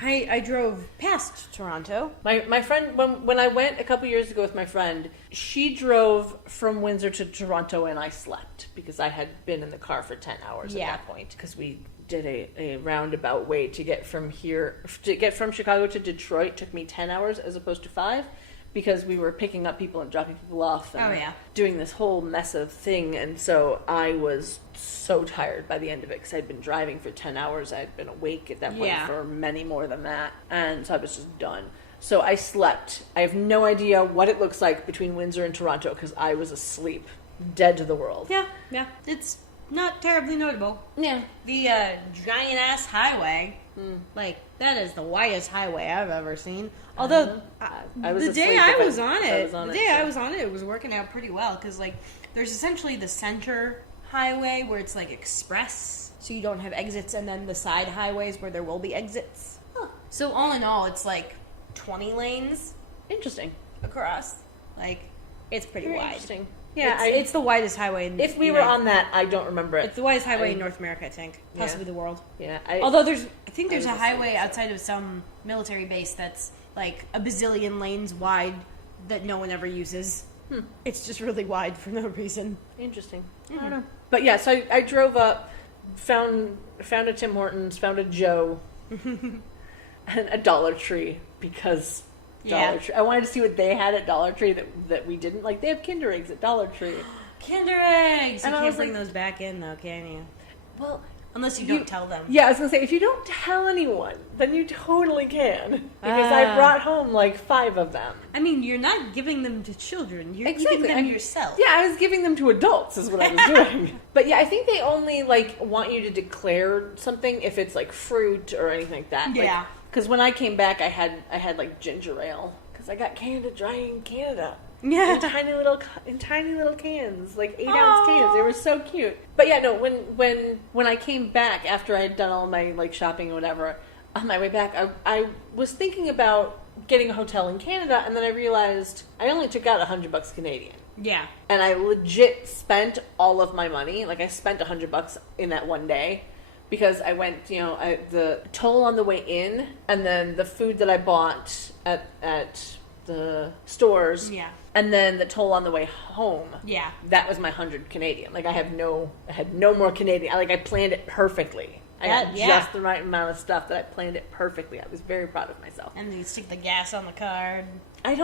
I drove past Toronto. My friend, when I went a couple years ago with my friend, she drove from Windsor to Toronto, and I slept because I had been in the car for 10 hours Yeah. at that point, because we did a roundabout way to get from Chicago to Detroit. Took me 10 hours as opposed to 5, because we were picking up people and dropping people off and Oh, yeah. doing this whole mess of thing. And so I was so tired by the end of it, because I'd been driving for 10 hours. I'd been awake at that point Yeah. for many more than that, and so I was just done. So I slept. I have no idea what it looks like between Windsor and Toronto, because I was asleep, dead to the world. Yeah, yeah. It's not terribly notable. Yeah. The giant ass highway, like that is the widest highway I've ever seen. Although I was the day asleep I if I- was on if I it, was on the it, day so. I was on it, it was working out pretty well because like there's essentially the center highway where it's like express, so you don't have exits, and then the side highways where there will be exits. Huh. So all in all, it's like 20 lanes Interesting. across. Like it's pretty Very wide. interesting. Yeah, it's the widest highway. In if we the were United- on that, I don't remember it. it's the widest highway in I- North America, I think, Yeah. possibly the world. Yeah. Although I think there's I a was asleep, highway so. outside of some military base that's like a bazillion lanes wide that no one ever uses. It's just really wide for no reason. Interesting. I don't know. But yeah, so I drove up, found a Tim Hortons, found a Joe, and a Dollar Tree, because Yeah. Dollar Tree. I wanted to see what they had at Dollar Tree that we didn't. Like, they have Kinder Eggs at Dollar Tree. Kinder eggs! You And I can't was bring like- those back in though, can you? Well, Unless you don't tell them. yeah, I was gonna say, if you don't tell anyone, then you totally can, because I brought home like 5 of them. I mean, you're not giving them to children. You're Exactly. eating them I'm- yourself. Yeah, I was giving them to adults, is what I was doing. But yeah, I think they only like want you to declare something if it's like fruit or anything like that. Yeah. Because when I came back, I had like ginger ale, because I got Canada Dry in Canada. Yeah. In tiny little cans, like 8-ounce cans. They Aw. were so cute. But yeah, no. When I came back after I had done all my like shopping or whatever, on my way back, I was thinking about getting a hotel in Canada, and then I realized I only took out $100 Canadian. Yeah. And I legit spent all of my money. Like, I spent $100 in that one day, because I went, the toll on the way in, and then the food that I bought at the stores, Yeah. and then the toll on the way home. Yeah. That was my 100 Canadian. Like, I had no more Canadian. I planned it perfectly. I got Yeah. just the right amount of stuff that I planned it perfectly. I was very proud of myself. And then you stick the gas on the card. I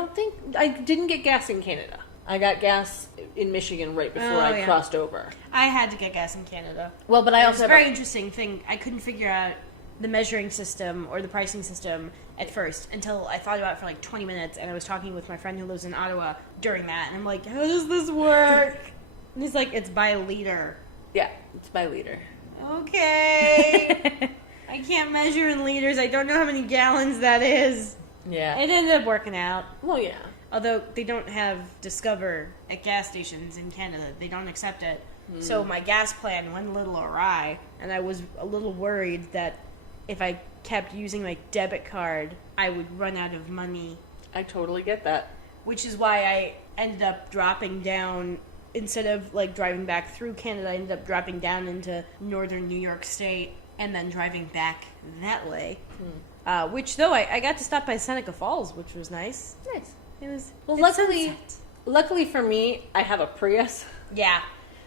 didn't get gas in Canada. I got gas in Michigan right before Oh, I yeah. crossed over. I had to get gas in Canada. Well, but I It's also a have very interesting thing. I couldn't figure out the measuring system or the pricing system at first until I thought about it for like 20 minutes, and I was talking with my friend who lives in Ottawa during that, and I'm like, how does this work? And he's like, it's by liter. yeah, it's by liter. Okay. I can't measure in liters. I don't know how many gallons that is. Yeah. It ended up working out. Well, yeah. Although they don't have Discover at gas stations in Canada. They don't accept it. So my gas plan went a little awry, and I was a little worried that if I kept using my debit card, I would run out of money, I totally get that. which is why I ended up dropping down. Instead of like driving back through Canada, I ended up dropping down into northern New York State and then driving back that way. Which, though, I got to stop by Seneca Falls, which was nice. Nice. It was. Well, it's luckily, sunset. luckily for me, I have a Prius. Yeah.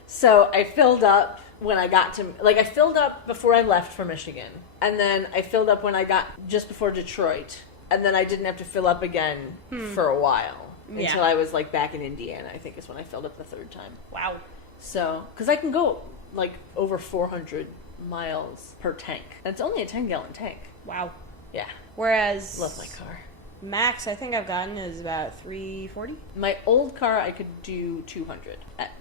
So I filled up when I got to, I filled up before I left for Michigan. And then I filled up when I got just before Detroit. And then I didn't have to fill up again for a while. Yeah. Until I was, back in Indiana, I think is when I filled up the third time. Wow. So, because I can go, over 400 miles per tank. That's only a 10-gallon tank. Wow. Yeah. Whereas Love my car. max I think I've gotten is about 340. My old car, I could do 200 at,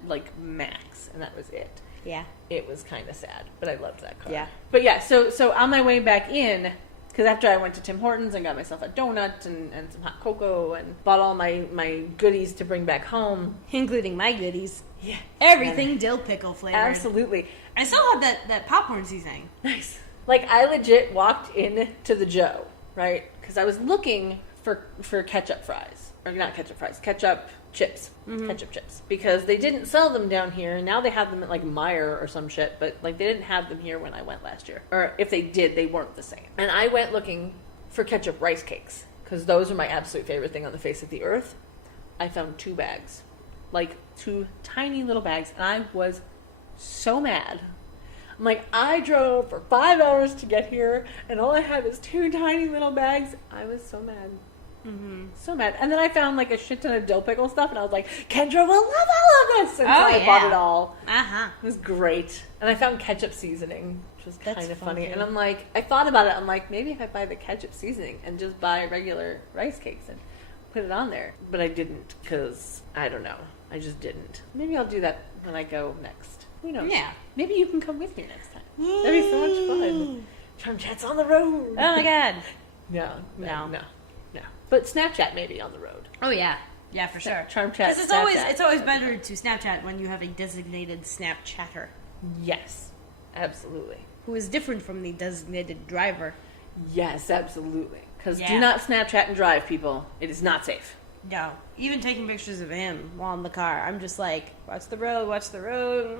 max, and that was it. Yeah. It was kind of sad, but I loved that car. Yeah. But yeah, so on my way back in, because after I went to Tim Hortons and got myself a donut and some hot cocoa and bought all my goodies to bring back home. Including my goodies. Yeah. Everything dill pickle flavored. Absolutely. I still have that popcorn seasoning. Nice. I legit walked in to the Joe, right? Because I was looking for ketchup fries. Or not ketchup fries, ketchup chips. Ketchup chips. Because they didn't sell them down here. Now they have them at Meijer or some shit. But they didn't have them here when I went last year. Or if they did, they weren't the same. And I went looking for ketchup rice cakes. Because those are my absolute favorite thing on the face of the earth. I found 2 bags. like 2 tiny little bags, and I was so mad. I'm like, I drove for 5 hours to get here, and all I had is 2 tiny little bags. I was so mad. Mm-hmm. So mad. And then I found like a shit ton of dill pickle stuff, and I was like, Kendra will love all of this! And so I bought it all. Uh-huh. It was great. And I found ketchup seasoning, which was That's kind of funny. funky. And I'm like, I thought about it. I'm like, maybe if I buy the ketchup seasoning and just buy regular rice cakes and put it on there. But I didn't, because I don't know. I just didn't. Maybe I'll do that when I go next. Who knows? Yeah. Maybe you can come with me next time. That'd be so much fun. Charm Chat's on the road. Oh my god. No. But Snapchat maybe on the road. Oh yeah. Yeah, for sure. Charm Chat. Because it's always better to Snapchat when you have a designated Snapchatter Yes, absolutely. who is different from the designated driver. Yes, absolutely. Because Yeah. do not Snapchat and drive, people. It is not safe. No. Even taking pictures of him while in the car, I'm just like, watch the road, watch the road.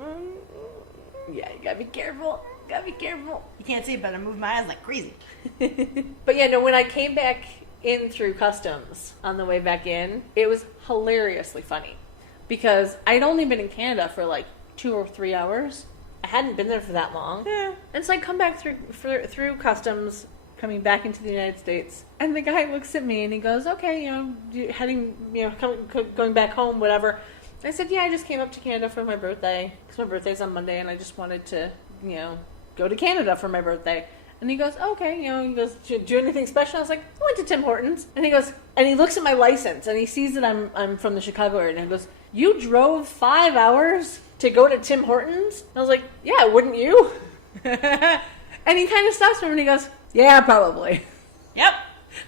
Yeah, you gotta be careful. Gotta be careful. You can't see, but I move my eyes like crazy. But yeah, no, when I came back in through customs on the way back in, it was hilariously funny. Because I'd only been in Canada for like 2 or 3 hours. I hadn't been there for that long. Yeah. And so I come back through customs, coming back into the United States, and the guy looks at me and he goes, "Okay, going back home, whatever." I said, "Yeah, I just came up to Canada for my birthday, because my birthday's on Monday, and I just wanted to, go to Canada for my birthday." And he goes, "Okay," he goes, "Do you do anything special?" I was like, "I went to Tim Hortons." And he goes, and he looks at my license, and he sees that I'm from the Chicago area, and he goes, "You drove 5 hours to go to Tim Hortons?" And I was like, "Yeah, wouldn't you?" And he kind of stops me and he goes, "Yeah, probably." Yep.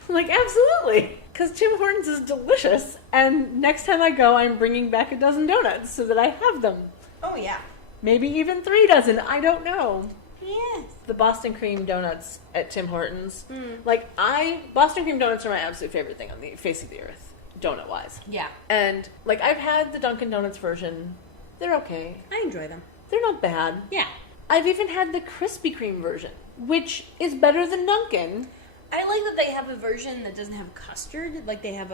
I'm like, absolutely. Because Tim Hortons is delicious. And next time I go, I'm bringing back a dozen donuts so that I have them. Oh yeah. Maybe even 3 dozen. I don't know. Yes. The Boston cream donuts at Tim Hortons. Boston cream donuts are my absolute favorite thing on the face of the earth, donut-wise. Yeah. And, I've had the Dunkin' Donuts version. They're okay. I enjoy them. They're not bad. Yeah. I've even had the Krispy Kreme version, which is better than Dunkin'. I like that they have a version that doesn't have custard. Like they have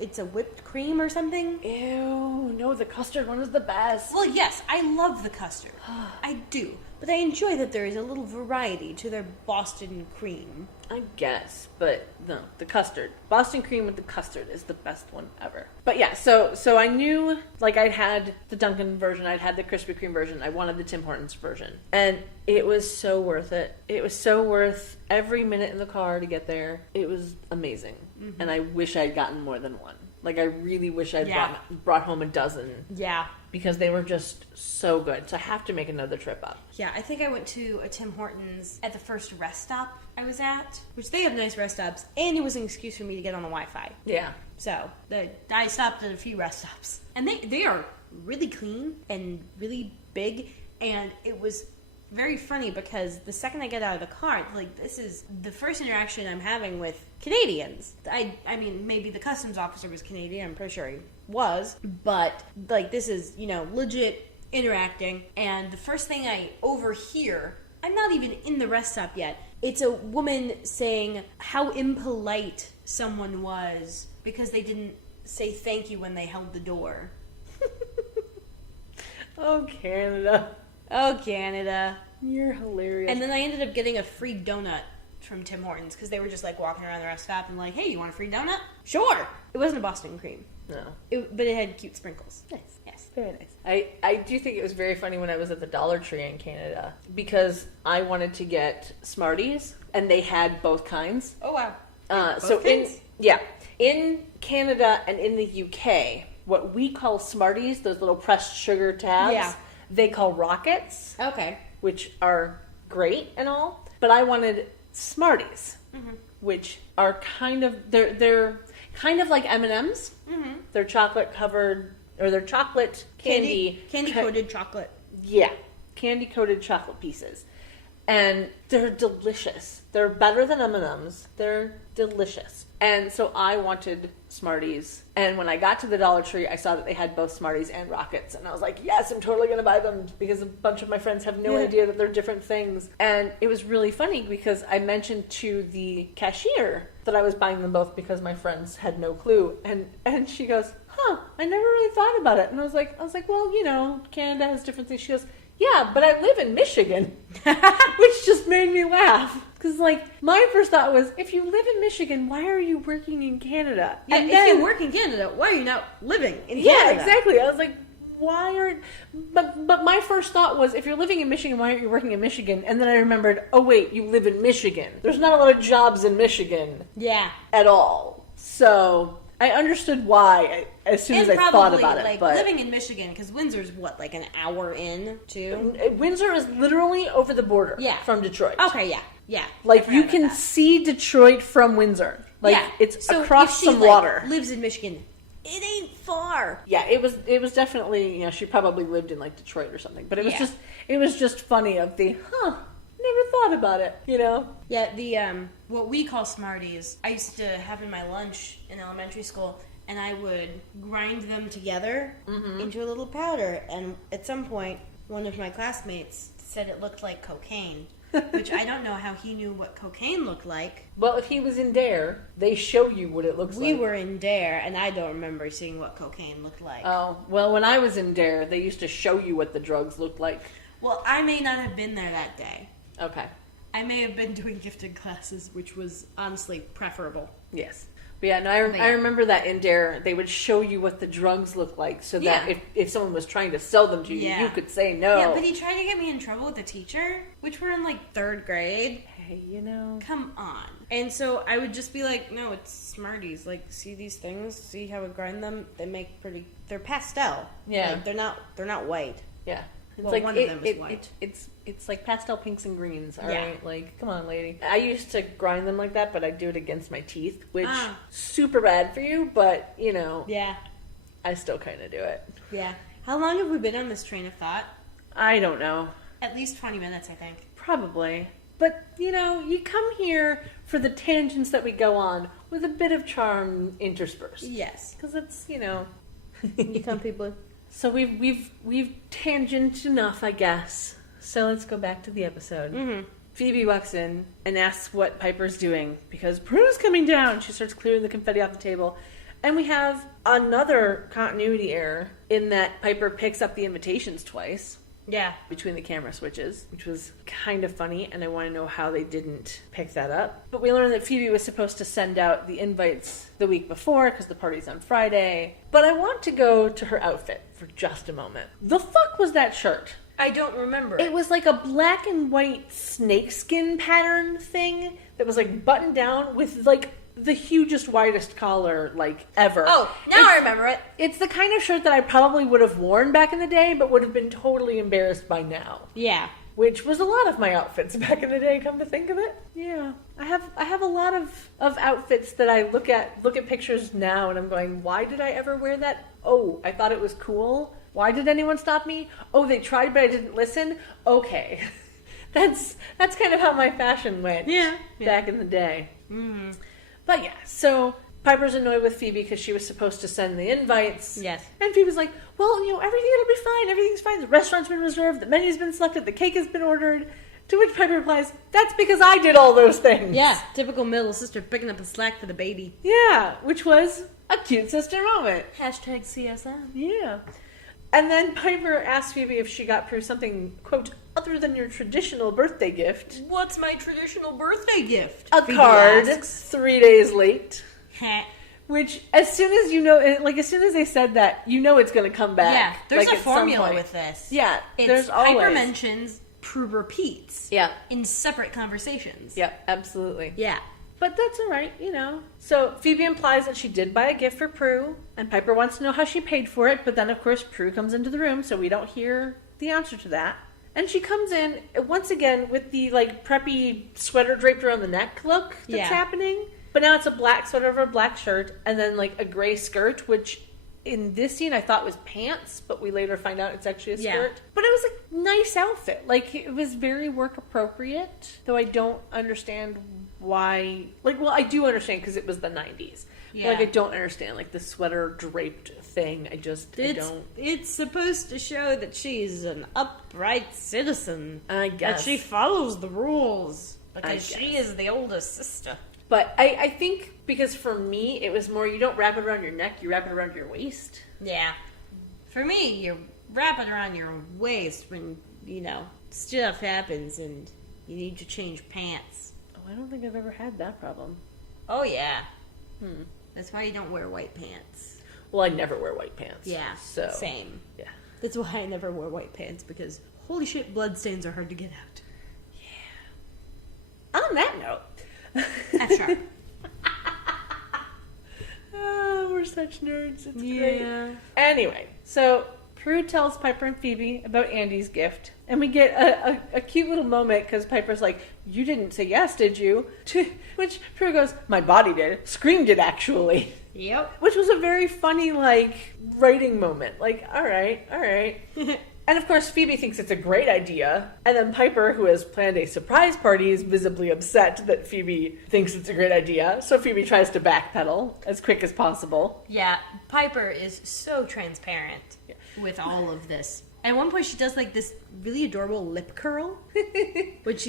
it's a whipped cream or something. Ew, no, the custard one is the best. Well, yes, I love the custard. I do. But I enjoy that there is a little variety to their Boston cream. I guess, but no, the custard. Boston cream with the custard is the best one ever. But yeah, so I knew, I'd had the Dunkin' version, I'd had the Krispy Kreme version, I wanted the Tim Hortons version. And it was so worth it. It was so worth every minute in the car to get there. It was amazing. Mm-hmm. And I wish I'd gotten more than one. I really wish I'd brought home a dozen. Yeah. Because they were just so good. So I have to make another trip up. Yeah, I think I went to a Tim Hortons at the first rest stop I was at, which they have nice rest stops, and it was an excuse for me to get on the Wi-Fi. Yeah. So I stopped at a few rest stops, and they are really clean and really big, and it was very funny because the second I get out of the car, this is the first interaction I'm having with Canadians. I mean, maybe the customs officer was Canadian, I'm pretty sure he was, but this is, legit interacting, and the first thing I overhear, I'm not even in the rest stop yet, it's a woman saying how impolite someone was because they didn't say thank you when they held the door. Oh, Canada. Oh, Canada. You're hilarious. And then I ended up getting a free donut from Tim Hortons because they were just walking around the rest stop and hey, you want a free donut? Sure. It wasn't a Boston cream. No. But it had cute sprinkles. Nice. Yes. Very nice. I do think it was very funny when I was at the Dollar Tree in Canada because I wanted to get Smarties and they had both kinds. Oh, wow. In Canada and in the UK, what we call Smarties, those little pressed sugar tabs, they call Rockets. Okay. Which are great and all, but I wanted Smarties, which are they're kind of like M&Ms. Mm-hmm. They're chocolate covered, or they're chocolate candy coated chocolate. Yeah, candy coated chocolate pieces, and they're delicious. They're better than M&Ms. They're delicious. And so I wanted Smarties. And when I got to the Dollar Tree, I saw that they had both Smarties and Rockets. And I was like, yes, I'm totally going to buy them because a bunch of my friends have no idea that they're different things. And it was really funny because I mentioned to the cashier that I was buying them both because my friends had no clue. And she goes, huh, I never really thought about it. And I was like, well, Canada has different things. She goes, yeah, but I live in Michigan, which just made me laugh. Because, my first thought was, if you live in Michigan, why are you working in Canada? Yeah, And if you work in Canada, why are you not living in Canada? Yeah, exactly. I was like, why aren't... But my first thought was, if you're living in Michigan, why aren't you working in Michigan? And then I remembered, oh, wait, you live in Michigan. There's not a lot of jobs in Michigan Yeah. at all. So I understood why as soon as I thought about it. But living in Michigan, because Windsor's what, an hour in, too? Windsor is literally over the border from Detroit. Okay, yeah. Yeah. You can see Detroit from Windsor. It's so across if she, some water. Lives in Michigan. It ain't far. Yeah, it was definitely, she probably lived in Detroit or something. But it was just funny of the, never thought about it, Yeah, the what we call Smarties, I used to have in my lunch in elementary school, and I would grind them together into a little powder. And at some point, one of my classmates said it looked like cocaine, which I don't know how he knew what cocaine looked like. Well, if he was in Dare, they show you what it looks like. We were in Dare, and I don't remember seeing what cocaine looked like. Oh, well, when I was in Dare, they used to show you what the drugs looked like. Well, I may not have been there that day. Okay. I may have been doing gifted classes, which was honestly preferable. Yes. But yeah, no, I remember that in Dare, they would show you what the drugs look like so that if someone was trying to sell them to you, you could say no. Yeah, but he tried to get me in trouble with the teacher, which we're in 3rd grade. Hey, Come on. And so I would just be like, no, it's Smarties. See these things? See how I grind them? They're pastel. Yeah. They're not white. Yeah. It's one of them is white. It's like pastel pinks and greens, all Yeah. right? Come on, lady. I used to grind them like that, but I do it against my teeth, which super bad for you, but, Yeah. I still kind of do it. Yeah. How long have we been on this train of thought? I don't know. At least 20 minutes, I think. Probably. But, you come here for the tangents that we go on with a bit of charm interspersed. Yes. Because it's, You come, people. So we've tangent enough, I guess. So let's go back to the episode. Mm-hmm. Phoebe walks in and asks what Piper's doing because Prue's coming down. She starts clearing the confetti off the table. And we have another continuity error in that Piper picks up the invitations twice. Yeah. Between the camera switches, which was kind of funny, and I want to know how they didn't pick that up. But we learned that Phoebe was supposed to send out the invites the week before, because the party's on Friday. But I want to go to her outfit for just a moment. The fuck was that shirt? I don't remember. It was like a black and white snakeskin pattern thing that was buttoned down with the hugest, widest collar, ever. Oh, now I remember it. It's the kind of shirt that I probably would have worn back in the day, but would have been totally embarrassed by now. Yeah. Which was a lot of my outfits back in the day, come to think of it. Yeah. I have a lot of outfits that I look at pictures now and I'm going, why did I ever wear that? Oh, I thought it was cool. Why did anyone stop me? Oh, they tried but I didn't listen? Okay. That's kind of how my fashion went back in the day. Mm-hmm. But yeah, so Piper's annoyed with Phoebe because she was supposed to send the invites. Yes. And Phoebe's like, well, everything will be fine. Everything's fine. The restaurant's been reserved. The menu's been selected. The cake has been ordered. To which Piper replies, that's because I did all those things. Yeah, typical middle sister picking up the slack for the baby. Yeah, which was a cute sister moment. Hashtag CSM. Yeah. And then Piper asked Phoebe if she got Prue something, quote, other than your traditional birthday gift. What's my traditional birthday gift? A Phoebe card, asks. 3 days late. Which, as soon as as soon as they said that, it's going to come back. Yeah, there's a at some formula point. with this. Yeah, There's always. Piper mentions, Prue repeats. Yeah. In separate conversations. Yeah, absolutely. Yeah. But that's all right, So Phoebe implies that she did buy a gift for Prue, and Piper wants to know how she paid for it, but then, of course, Prue comes into the room, so we don't hear the answer to that. And she comes in, once again, with the, preppy sweater draped around the neck look that's happening. But now it's a black sweater over a black shirt, and then, a gray skirt, which in this scene I thought was pants, but we later find out it's actually a skirt. But it was a nice outfit. It was very work appropriate, though I don't understand why. I do understand because it was the 90s. Yeah. I don't understand, the sweater draped thing. I don't. It's supposed to show that she's an upright citizen. I guess. That she follows the rules. Because she is the oldest sister. But I think because for me, it was more you don't wrap it around your neck, you wrap it around your waist. Yeah. For me, you wrap it around your waist when, stuff happens and you need to change pants. Oh, I don't think I've ever had that problem. Oh, yeah. That's why you don't wear white pants. Well, I never wear white pants. Yeah, So, same. yeah. That's why I never wear white pants, because holy shit, bloodstains are hard to get out. On that note. Sure. Oh, we're such nerds. It's Yeah. great. Anyway, so Prue tells Piper and Phoebe about Andy's gift. And we get a cute little moment because Piper's like, you didn't say yes, did you? To which Prue goes, my body did. Screamed it, actually. Yep. Which was a very funny, writing moment. Like, all right. And of course, Phoebe thinks it's a great idea. And then Piper, who has planned a surprise party, is visibly upset that Phoebe thinks it's a great idea. So Phoebe tries to backpedal as quick as possible. Yeah, Piper is so transparent with all of this. At one point, she does this really adorable lip curl, which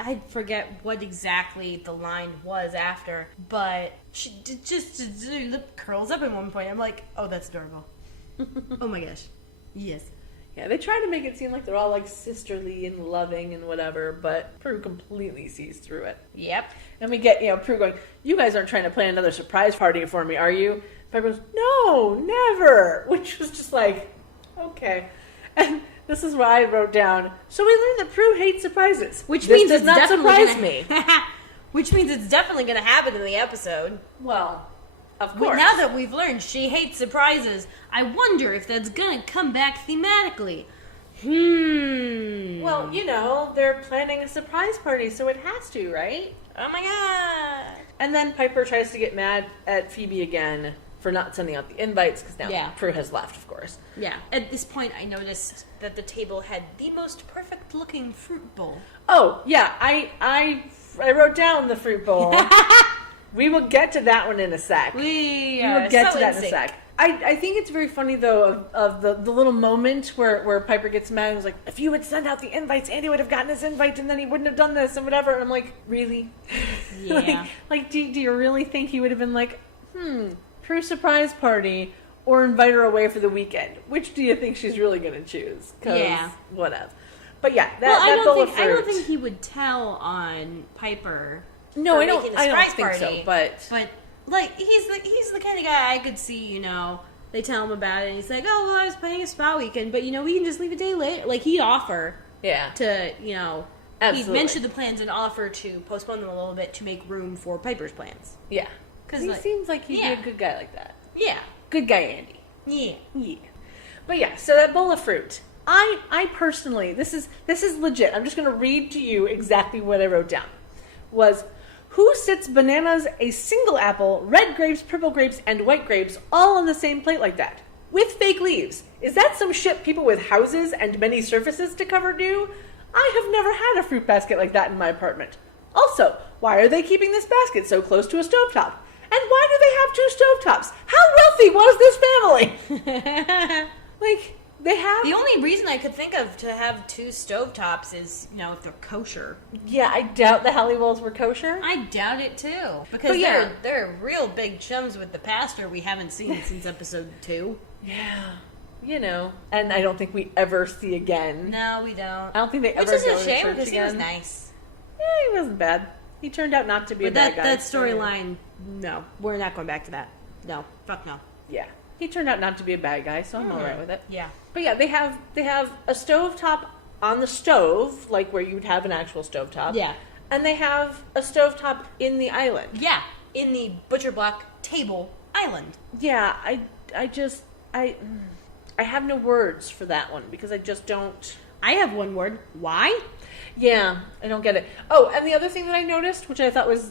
I forget what exactly the line was after, but she just lip curls up at one point. I'm like, oh, that's adorable. Oh my gosh. Yes. Yeah, they try to make it seem like they're all sisterly and loving and whatever, but Prue completely sees through it. Yep. And we get, Prue going, you guys aren't trying to plan another surprise party for me, are you? Piper goes, no, never. Which was just okay. And this is what I wrote down. So we learned that Prue hates surprises. Which this means does it's not definitely surprise me. Which means it's definitely going to happen in the episode. Well, of But course. now that we've learned she hates surprises, I wonder if that's going to come back thematically. Well, they're planning a surprise party, so it has to, right? Oh my god. And then Piper tries to get mad at Phoebe again for not sending out the invites, because now Prue has left, of course. Yeah. At this point, I noticed that the table had the most perfect-looking fruit bowl. Oh, yeah, I wrote down the fruit bowl. We will get to that one in a sec. We will get to that in a sec. I think it's very funny, though, of the little moment where Piper gets mad and was like, if you had sent out the invites, Andy would have gotten his invite, and then he wouldn't have done this, and whatever. And I'm like, really? Yeah. do you really think he would have been like, Prue surprise party, or invite her away for the weekend? Which do you think she's really going to choose? Yeah. Whatever. But yeah, I bowl of fruit. don't think he would tell on Piper. No, for I don't. making the I don't surprise think party. so. But He's the kind of guy I could see. They tell him about it, and he's like, "Oh, well, I was planning a spa weekend, but we can just leave a day late." He'd offer yeah, to absolutely. he'd mention the plans and offer to postpone them a little bit to make room for Piper's plans. Yeah, 'Cause, he seems like he'd be a good guy like that. Yeah, Good guy, Andy. yeah. Yeah. But yeah, so that bowl of fruit. I personally, this is legit. I'm just going to read to you exactly what I wrote down. Was, who sits bananas, a single apple, red grapes, purple grapes, and white grapes all on the same plate like that? With fake leaves. Is that some shit people with houses and many surfaces to cover do? I have never had a fruit basket like that in my apartment. Also, why are they keeping this basket so close to a stovetop? And why do they have two stovetops? How wealthy was this family? They have... The only reason I could think of to have two stovetops is, if they're kosher. Yeah, I doubt the Halliwells were kosher. I doubt it too, because they're real big chums with the pastor we haven't seen since episode 2. Yeah, and I don't think we ever see again. No, we don't. I don't think they Which ever is go a to shame church because again. he was nice. Yeah, he wasn't bad. He turned out not to be But a bad guy. that storyline, no, we're not going back to that. No, fuck no. Yeah, he turned out not to be a bad guy, so I'm all right with it. Yeah. But yeah, they have a stovetop on the stove, like where you'd have an actual stovetop. Yeah. And they have a stovetop in the island. Yeah, in the butcher block table island. Yeah, I have no words for that one because I just don't. I have one word. Why? Yeah, I don't get it. Oh, and the other thing that I noticed, which I thought was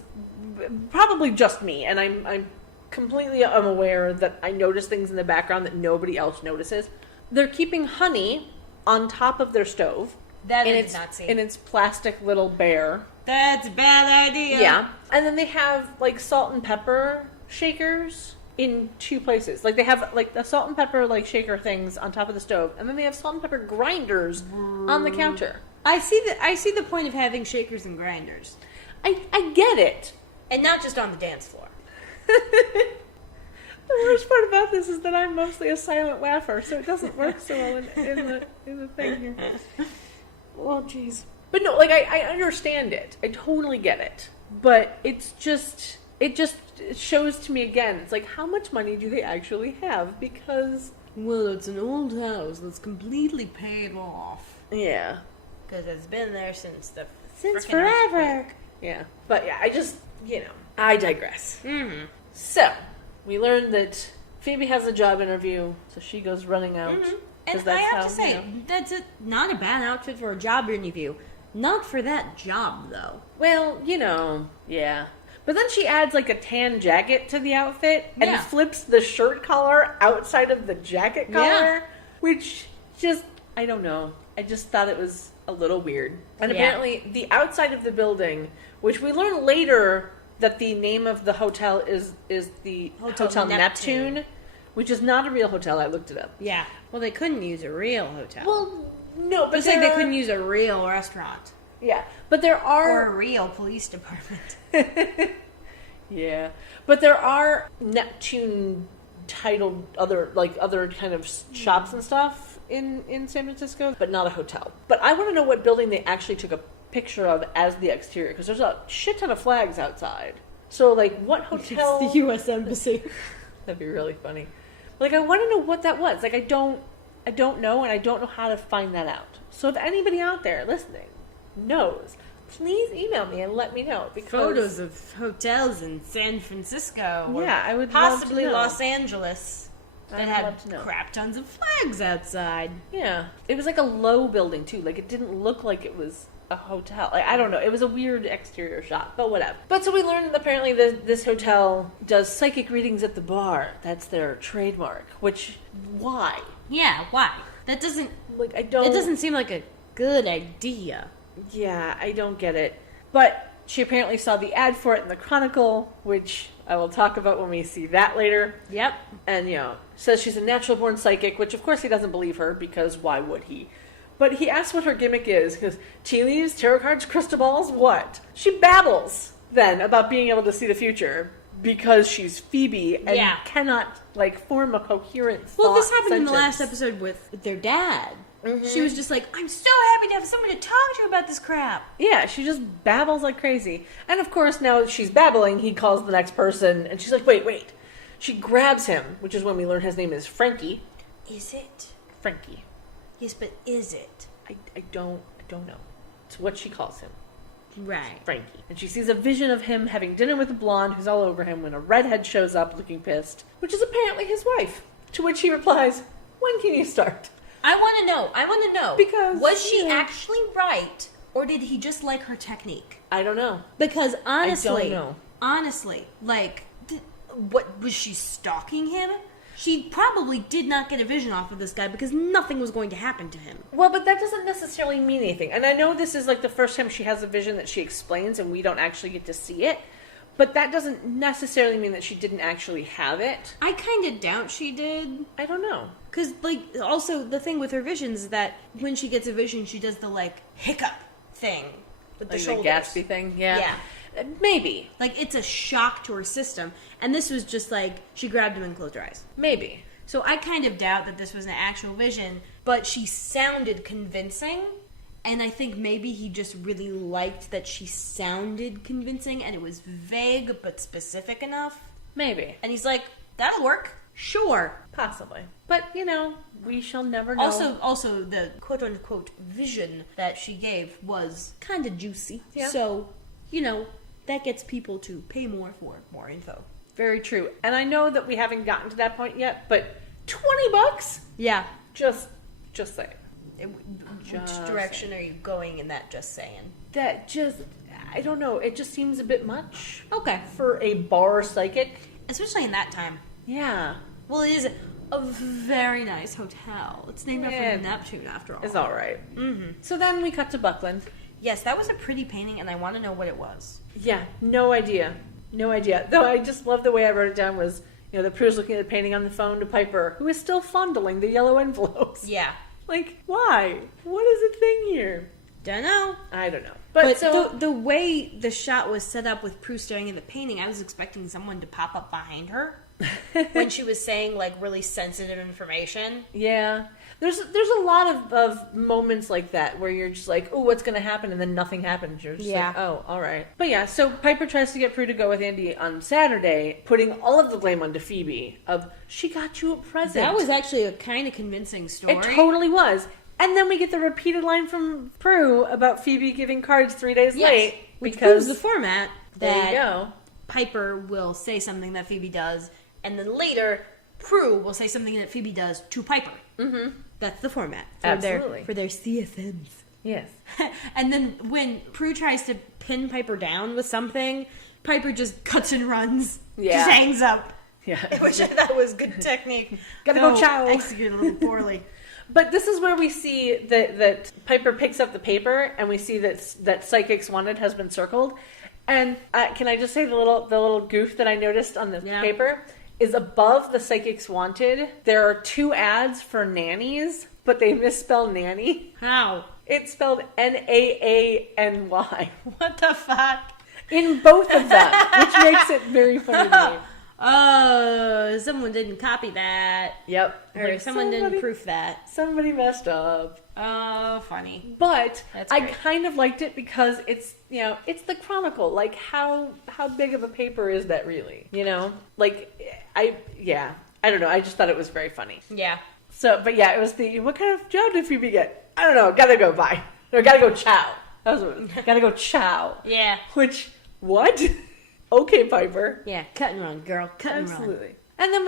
probably just me, and I'm completely unaware that I notice things in the background that nobody else notices. They're keeping honey on top of their stove. That I did not see. In its plastic little bear. That's a bad idea. Yeah. And then they have, salt and pepper shakers in two places. They have, the salt and pepper, shaker things on top of the stove. And then they have salt and pepper grinders on the counter. I see the point of having shakers and grinders. I get it. And not just on the dance floor. The worst part about this is that I'm mostly a silent laugher, so it doesn't work so well in the thing here. Well, jeez. But no, like, I understand it. I totally get it. But it just shows to me again, it's like, how much money do they actually have? Because... Well, it's an old house that's completely paid off. Yeah. Because it's been there since Since frickin' forever. earthquake. Yeah. But yeah, I just, I digress. Mm-hmm. So, we learned that Phoebe has a job interview, so she goes running out. Mm-hmm. 'Cause And I have to say, you know. that's not a bad outfit for a job interview. Not for that job, though. Well, yeah. But then she adds like a tan jacket to the outfit and Yeah. flips the shirt collar outside of the jacket collar, which just, I don't know. I just thought it was a little weird. And Yeah. apparently the outside of the building, which we learn later that the name of the hotel is the Hotel Neptune, which is not a real hotel. I looked it up. Yeah. Well, they couldn't use a real hotel. Well, no, but just like they couldn't use a real restaurant. Yeah, but there Or are a real police department. yeah, but there are Neptune titled other kind of shops and stuff in San Francisco, but not a hotel. But I want to know what building they actually took a picture of as the exterior, because there's a shit ton of flags outside. So like, what hotel? It's the U.S. Embassy. That'd be really funny. Like, I want to know what that was. Like, I don't know, and I don't know how to find that out. So if anybody out there listening knows, please email me and let me know. Because Photos of hotels in San Francisco. or Yeah, I would possibly love to know. Los Angeles that I'd had love to know. crap tons of flags outside. Yeah, it was like a low building too. Like, it didn't look like it was a hotel. Like, I don't know. It was a weird exterior shot, but whatever. But so we learned that apparently this hotel does psychic readings at the bar. That's their trademark. Which, why? Yeah, why? That doesn't. Like, I don't. It doesn't seem like a good idea. Yeah, I don't get it. But she apparently saw the ad for it in the Chronicle, which I will talk about when we see that later. Yep. And, says she's a natural born psychic, which of course he doesn't believe her, because why would he? But he asks what her gimmick is, because tea leaves, tarot cards, crystal balls, what? She babbles then about being able to see the future because she's Phoebe and Yeah. cannot, form a coherent Well, thought this happened in the sentence. last episode with their dad. Mm-hmm. She was just like, I'm so happy to have someone to talk to about this crap. Yeah, she just babbles like crazy. And of course, now that she's babbling, he calls the next person, and she's like, wait. She grabs him, which is when we learn his name is Frankie. Is it? Frankie. Yes, but is it? I don't know. It's what she calls him. Right. Frankie. And she sees a vision of him having dinner with a blonde who's all over him when a redhead shows up looking pissed, which is apparently his wife. To which he replies, when can you start? I want to know. Because, was she yeah. actually right, or did he just like her technique? I don't know. Because honestly, know. What was she stalking him? She probably did not get a vision off of this guy because nothing was going to happen to him. Well, but that doesn't necessarily mean anything. And I know this is the first time she has a vision that she explains and we don't actually get to see it. But that doesn't necessarily mean that she didn't actually have it. I kind of doubt she did. I don't know. Because, also, the thing with her visions is that when she gets a vision, she does the, hiccup thing with the Like the shoulders. Gatsby thing? Yeah. Yeah. Maybe. It's a shock to her system. And this was just she grabbed him and closed her eyes. Maybe. So I kind of doubt that this was an actual vision, but she sounded convincing. And I think maybe he just really liked that she sounded convincing and it was vague but specific enough. Maybe. And he's like, that'll work. Sure. Possibly. But, we shall never know. Also, the quote-unquote vision that she gave was kind of juicy. Yeah. So, that gets people to pay more for more info. Very true. And I know that we haven't gotten to that point yet, but $20? Yeah. Just say. Which Just direction are you going in that just saying? That just, I don't know, it just seems a bit much Okay. for a bar psychic. Especially in that time. Yeah. Well, it is a very nice hotel. It's named Yeah. after Neptune, after all. It's all right. Mm-hmm. So then we cut to Buckland. Yes, that was a pretty painting, and I want to know what it was. Yeah, no idea. No idea. Though I just love the way I wrote it down was, the Prue's looking at the painting on the phone to Piper, who is still fondling the yellow envelopes. Yeah. Why? What is the thing here? Don't know. I don't know. But so the way the shot was set up with Prue staring at the painting, I was expecting someone to pop up behind her when she was saying like really sensitive information. yeah, there's a lot of moments like that where you're just like, oh, what's going to happen, and then nothing happens. You're just Yeah. like, oh, all right. But yeah, so Piper tries to get Prue to go with Andy on Saturday, putting all of the blame onto Phoebe of she got you a present. That was actually a kind of convincing story. It totally was. And then we get the repeated line from Prue about Phoebe giving cards 3 days Yes, late. which because proves the format there that you go. Piper will say something that Phoebe does, and then later Prue will say something that Phoebe does to Piper. Mm-hmm. That's the format for Absolutely. their CSNs. Yes. And then when Prue tries to pin Piper down with something, Piper just cuts and runs. Yeah. Just hangs up. Yeah. Which I thought was good technique. Gotta go Though chow. Executed a little poorly. But this is where we see that Piper picks up the paper, and we see that Psychics Wanted has been circled. And can I just say the little goof that I noticed on the paper is above the Psychics Wanted. There are 2 ads for nannies, but they misspell nanny. How? It's spelled Naany What the fuck? in both of them, which makes it very funny to me. Oh, someone didn't copy that. Yep. Or Like, someone didn't proof that. Somebody messed up. Oh, funny. But That's I great. kind of liked it because it's, it's the Chronicle. Like, how big of a paper is that really? Like, I don't know. I just thought it was very funny. Yeah. So, but yeah, it was what kind of job did Phoebe get? I don't know. Gotta go bye. Or gotta go chow. That was what it was. Gotta go chow. Yeah. Which, what? Okay, Piper. Yeah, cut and run, girl. Cut and run. Absolutely. And then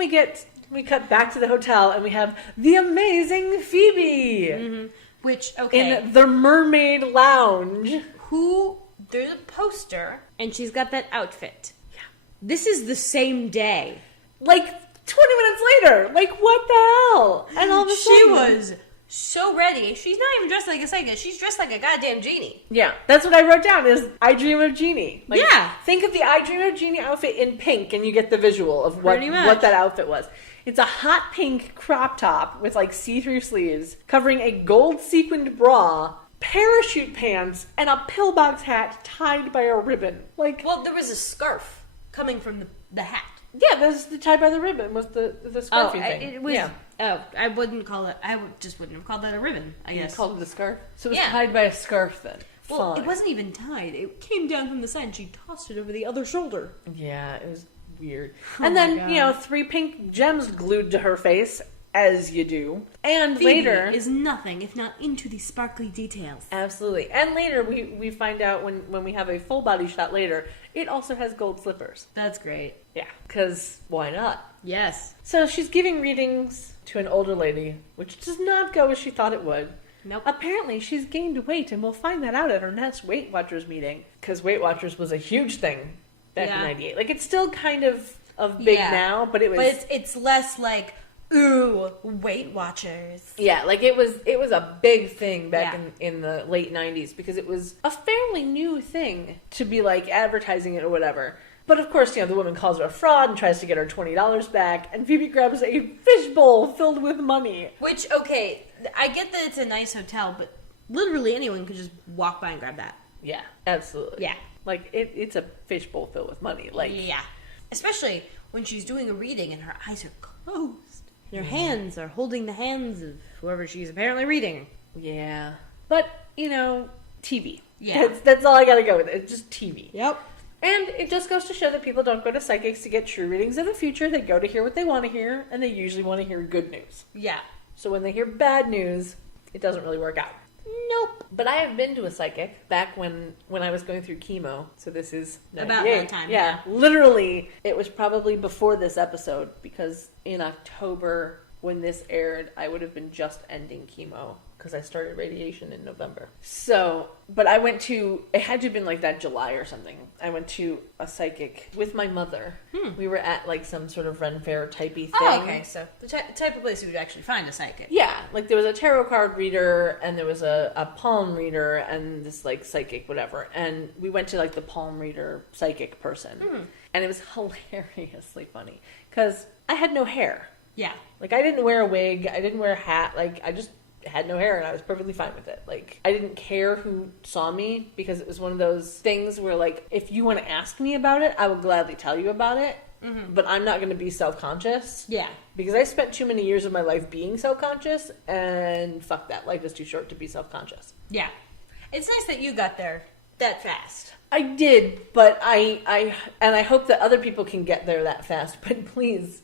we cut back to the hotel and we have the amazing Phoebe Which, okay. in the Mermaid Lounge. There's a poster, and she's got that outfit. Yeah. This is the same day. Like 20 minutes later. Like, what the hell? And all of a sudden, She was so ready. She's not even dressed like a psychic. She's dressed like a goddamn genie. Yeah, that's what I wrote down is I Dream of Jeannie. Like, Yeah. Think of the I Dream of Jeannie outfit in pink and you get the visual of what Pretty much. that outfit was. It's a hot pink crop top with like see-through sleeves, covering a gold sequined bra, parachute pants, and a pillbox hat tied by a ribbon. Like, Well, there was a scarf coming from the hat. yeah, this is the tied by the ribbon was the scarfy thing. It was. Yeah. Oh, I wouldn't call it. Just wouldn't have called that a ribbon. I You guess. called it a scarf? So it was Yeah. tied by a scarf then. Well, Fine. it wasn't even tied. It came down from the side, and she tossed it over the other shoulder. Yeah, it was weird. Oh and my then, God. 3 pink gems glued to her face, as you do. And Phoebe later... is nothing if not into the sparkly details. Absolutely. And later, we find out when we have a full body shot later, it also has gold slippers. That's great. Yeah, because why not? Yes. So she's giving readings to an older lady, which does not go as she thought it would. Nope. Apparently, she's gained weight, and we'll find that out at our next Weight Watchers meeting. Because Weight Watchers was a huge thing back in Yeah. '98. Like, it's still kind of big Yeah. now, but it was... But it's less like, ooh, Weight Watchers. Yeah, like it was a big thing back Yeah. in the late 90s because it was a fairly new thing to be like advertising it or whatever. But of course, the woman calls her a fraud and tries to get her $20 back, and Phoebe grabs a fishbowl filled with money. Which, okay, I get that it's a nice hotel, but literally anyone could just walk by and grab that. Yeah, absolutely. Yeah. Like it's a fishbowl filled with money. Like Yeah. Especially when she's doing a reading and her eyes are closed. And her hands are holding the hands of whoever she's apparently reading. yeah. But, TV. Yeah. That's all I gotta go with. It's just TV. Yep. And it just goes to show that people don't go to psychics to get true readings of the future. They go to hear what they want to hear, and they usually want to hear good news. Yeah. So when they hear bad news, it doesn't really work out. Nope. But I have been to a psychic back when I was going through chemo. So this is About 98. that time, Yeah. Literally, it was probably before this episode because in October when this aired, I would have been just ending chemo because I started radiation in November. So, but I went to, it had to have been like that July or something. I went to a psychic with my mother. We were at like some sort of Ren Fair typey thing. Oh, okay. So the type of place you would actually find a psychic. Yeah, like there was a tarot card reader and there was a palm reader and this like psychic whatever. And we went to like the palm reader psychic person. And it was hilariously funny because I had no hair. Yeah. Like I didn't wear a wig, I didn't wear a hat, like I just had no hair and I was perfectly fine with it. Like, I didn't care who saw me because it was one of those things where, like, if you want to ask me about it, I will gladly tell you about it. But I'm not going to be self-conscious. Yeah. Because I spent too many years of my life being self-conscious, and fuck that. Life is too short to be self-conscious. Yeah. It's nice that you got there that fast. I did, but I hope that other people can get there that fast. But please,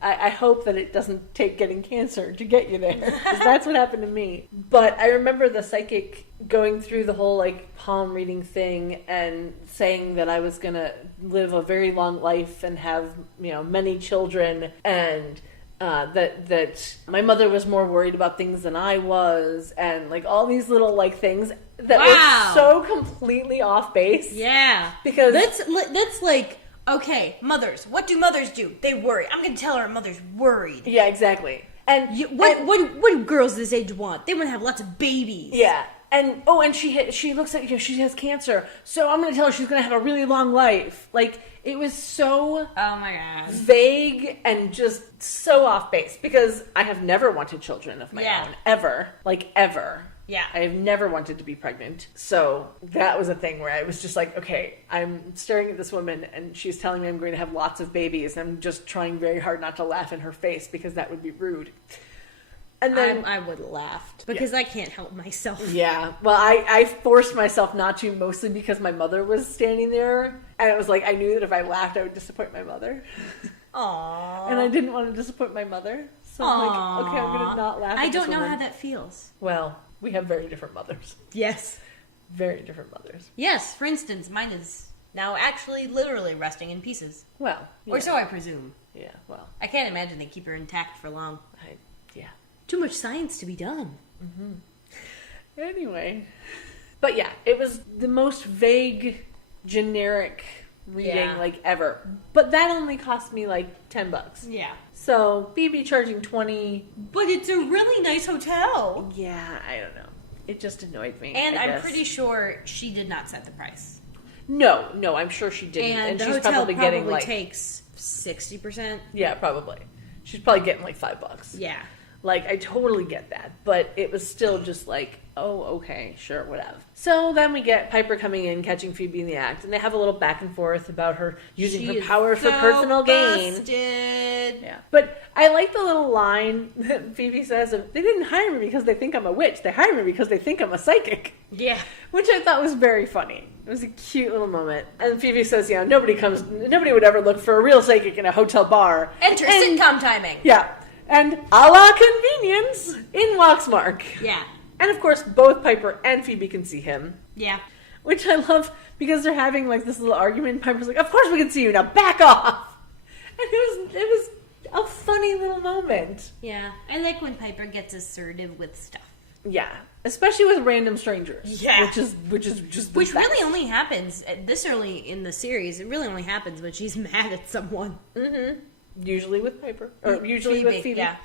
I hope that it doesn't take getting cancer to get you there, because that's what happened to me. But I remember the psychic going through the whole like palm reading thing and saying that I was gonna live a very long life and have, you know, many children, and that my mother was more worried about things than I was, and like all these little like things that were so completely off base. Yeah. Because that's like, okay, mothers. What do mothers do? They worry. I'm going to tell her mother's worried. Yeah, exactly. And what do girls this age want? They want to have lots of babies. Yeah. And she looks at, you know, she has cancer, so I'm going to tell her she's going to have a really long life. Like, it was so Oh my god. vague and just so off base, because I have never wanted children of my own, ever. Like, ever. Yeah. I have never wanted to be pregnant. So that was a thing where I was just like, okay, I'm staring at this woman and she's telling me I'm going to have lots of babies, and I'm just trying very hard not to laugh in her face because that would be rude. And then I would have laughed because I can't help myself. yeah, well, I forced myself not to, mostly because my mother was standing there, and it was like I knew that if I laughed I would disappoint my mother. Aww. And I didn't want to disappoint my mother, so I'm like, okay, I'm gonna not laugh. I at don't this know woman. how that feels. Well, we have very different mothers. Yes. Very different mothers. Yes, for instance, mine is now actually literally resting in pieces. Well, Or so I presume. Yeah, well, I can't imagine they keep her intact for long. yeah. Too much science to be done. Anyway. But yeah, it was the most vague, generic reading, Yeah. like, ever. But that only cost me, like, $10. Yeah. So, BB charging 20. But it's a really nice hotel. Yeah, I don't know. It just annoyed me. And I I'm guess. pretty sure she did not set the price. No, I'm sure she didn't. And the she's hotel probably getting, probably like... takes 60%. Yeah, probably. She's probably getting, like, $5. Yeah. Like, I totally get that. But it was still just like, oh, okay, sure, whatever. So then we get Piper coming in, catching Phoebe in the act, and they have a little back and forth about her using her power for personal gain. Busted. Yeah. But I like the little line that Phoebe says of, they didn't hire me because they think I'm a witch. They hired me because they think I'm a psychic. Yeah. Which I thought was very funny. It was a cute little moment. And Phoebe says, you know, nobody would ever look for a real psychic in a hotel bar. Enter sitcom timing. Yeah. And a la convenience, in walks Mark. Yeah. And of course, both Piper and Phoebe can see him. Yeah. Which I love, because they're having like this little argument. Piper's like, of course we can see you, now back off. And it was a funny little moment. Yeah. I like when Piper gets assertive with stuff. Yeah. Especially with random strangers. Yeah. Which is just the Which best. really only happens this early in the series. It really only happens when she's mad at someone. Mm-hmm. Usually with Piper. Or usually with Phoebe. Yeah.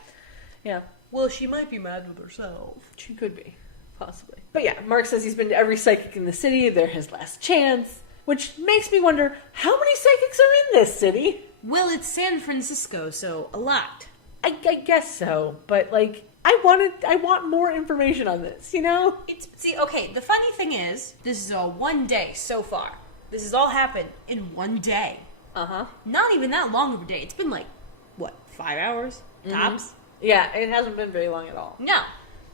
Yeah. Well, she might be mad with herself. She could be. Possibly. But yeah, Mark says he's been to every psychic in the city. They're his last chance. Which makes me wonder, how many psychics are in this city? Well, it's San Francisco, so a lot. I guess so. But, like, I want more information on this, you know? Okay, the funny thing is, this is all one day so far. This has all happened in one day. Uh-huh. Not even that long of a day. It's been like, what, 5 hours? Tops? Yeah, it hasn't been very long at all. No.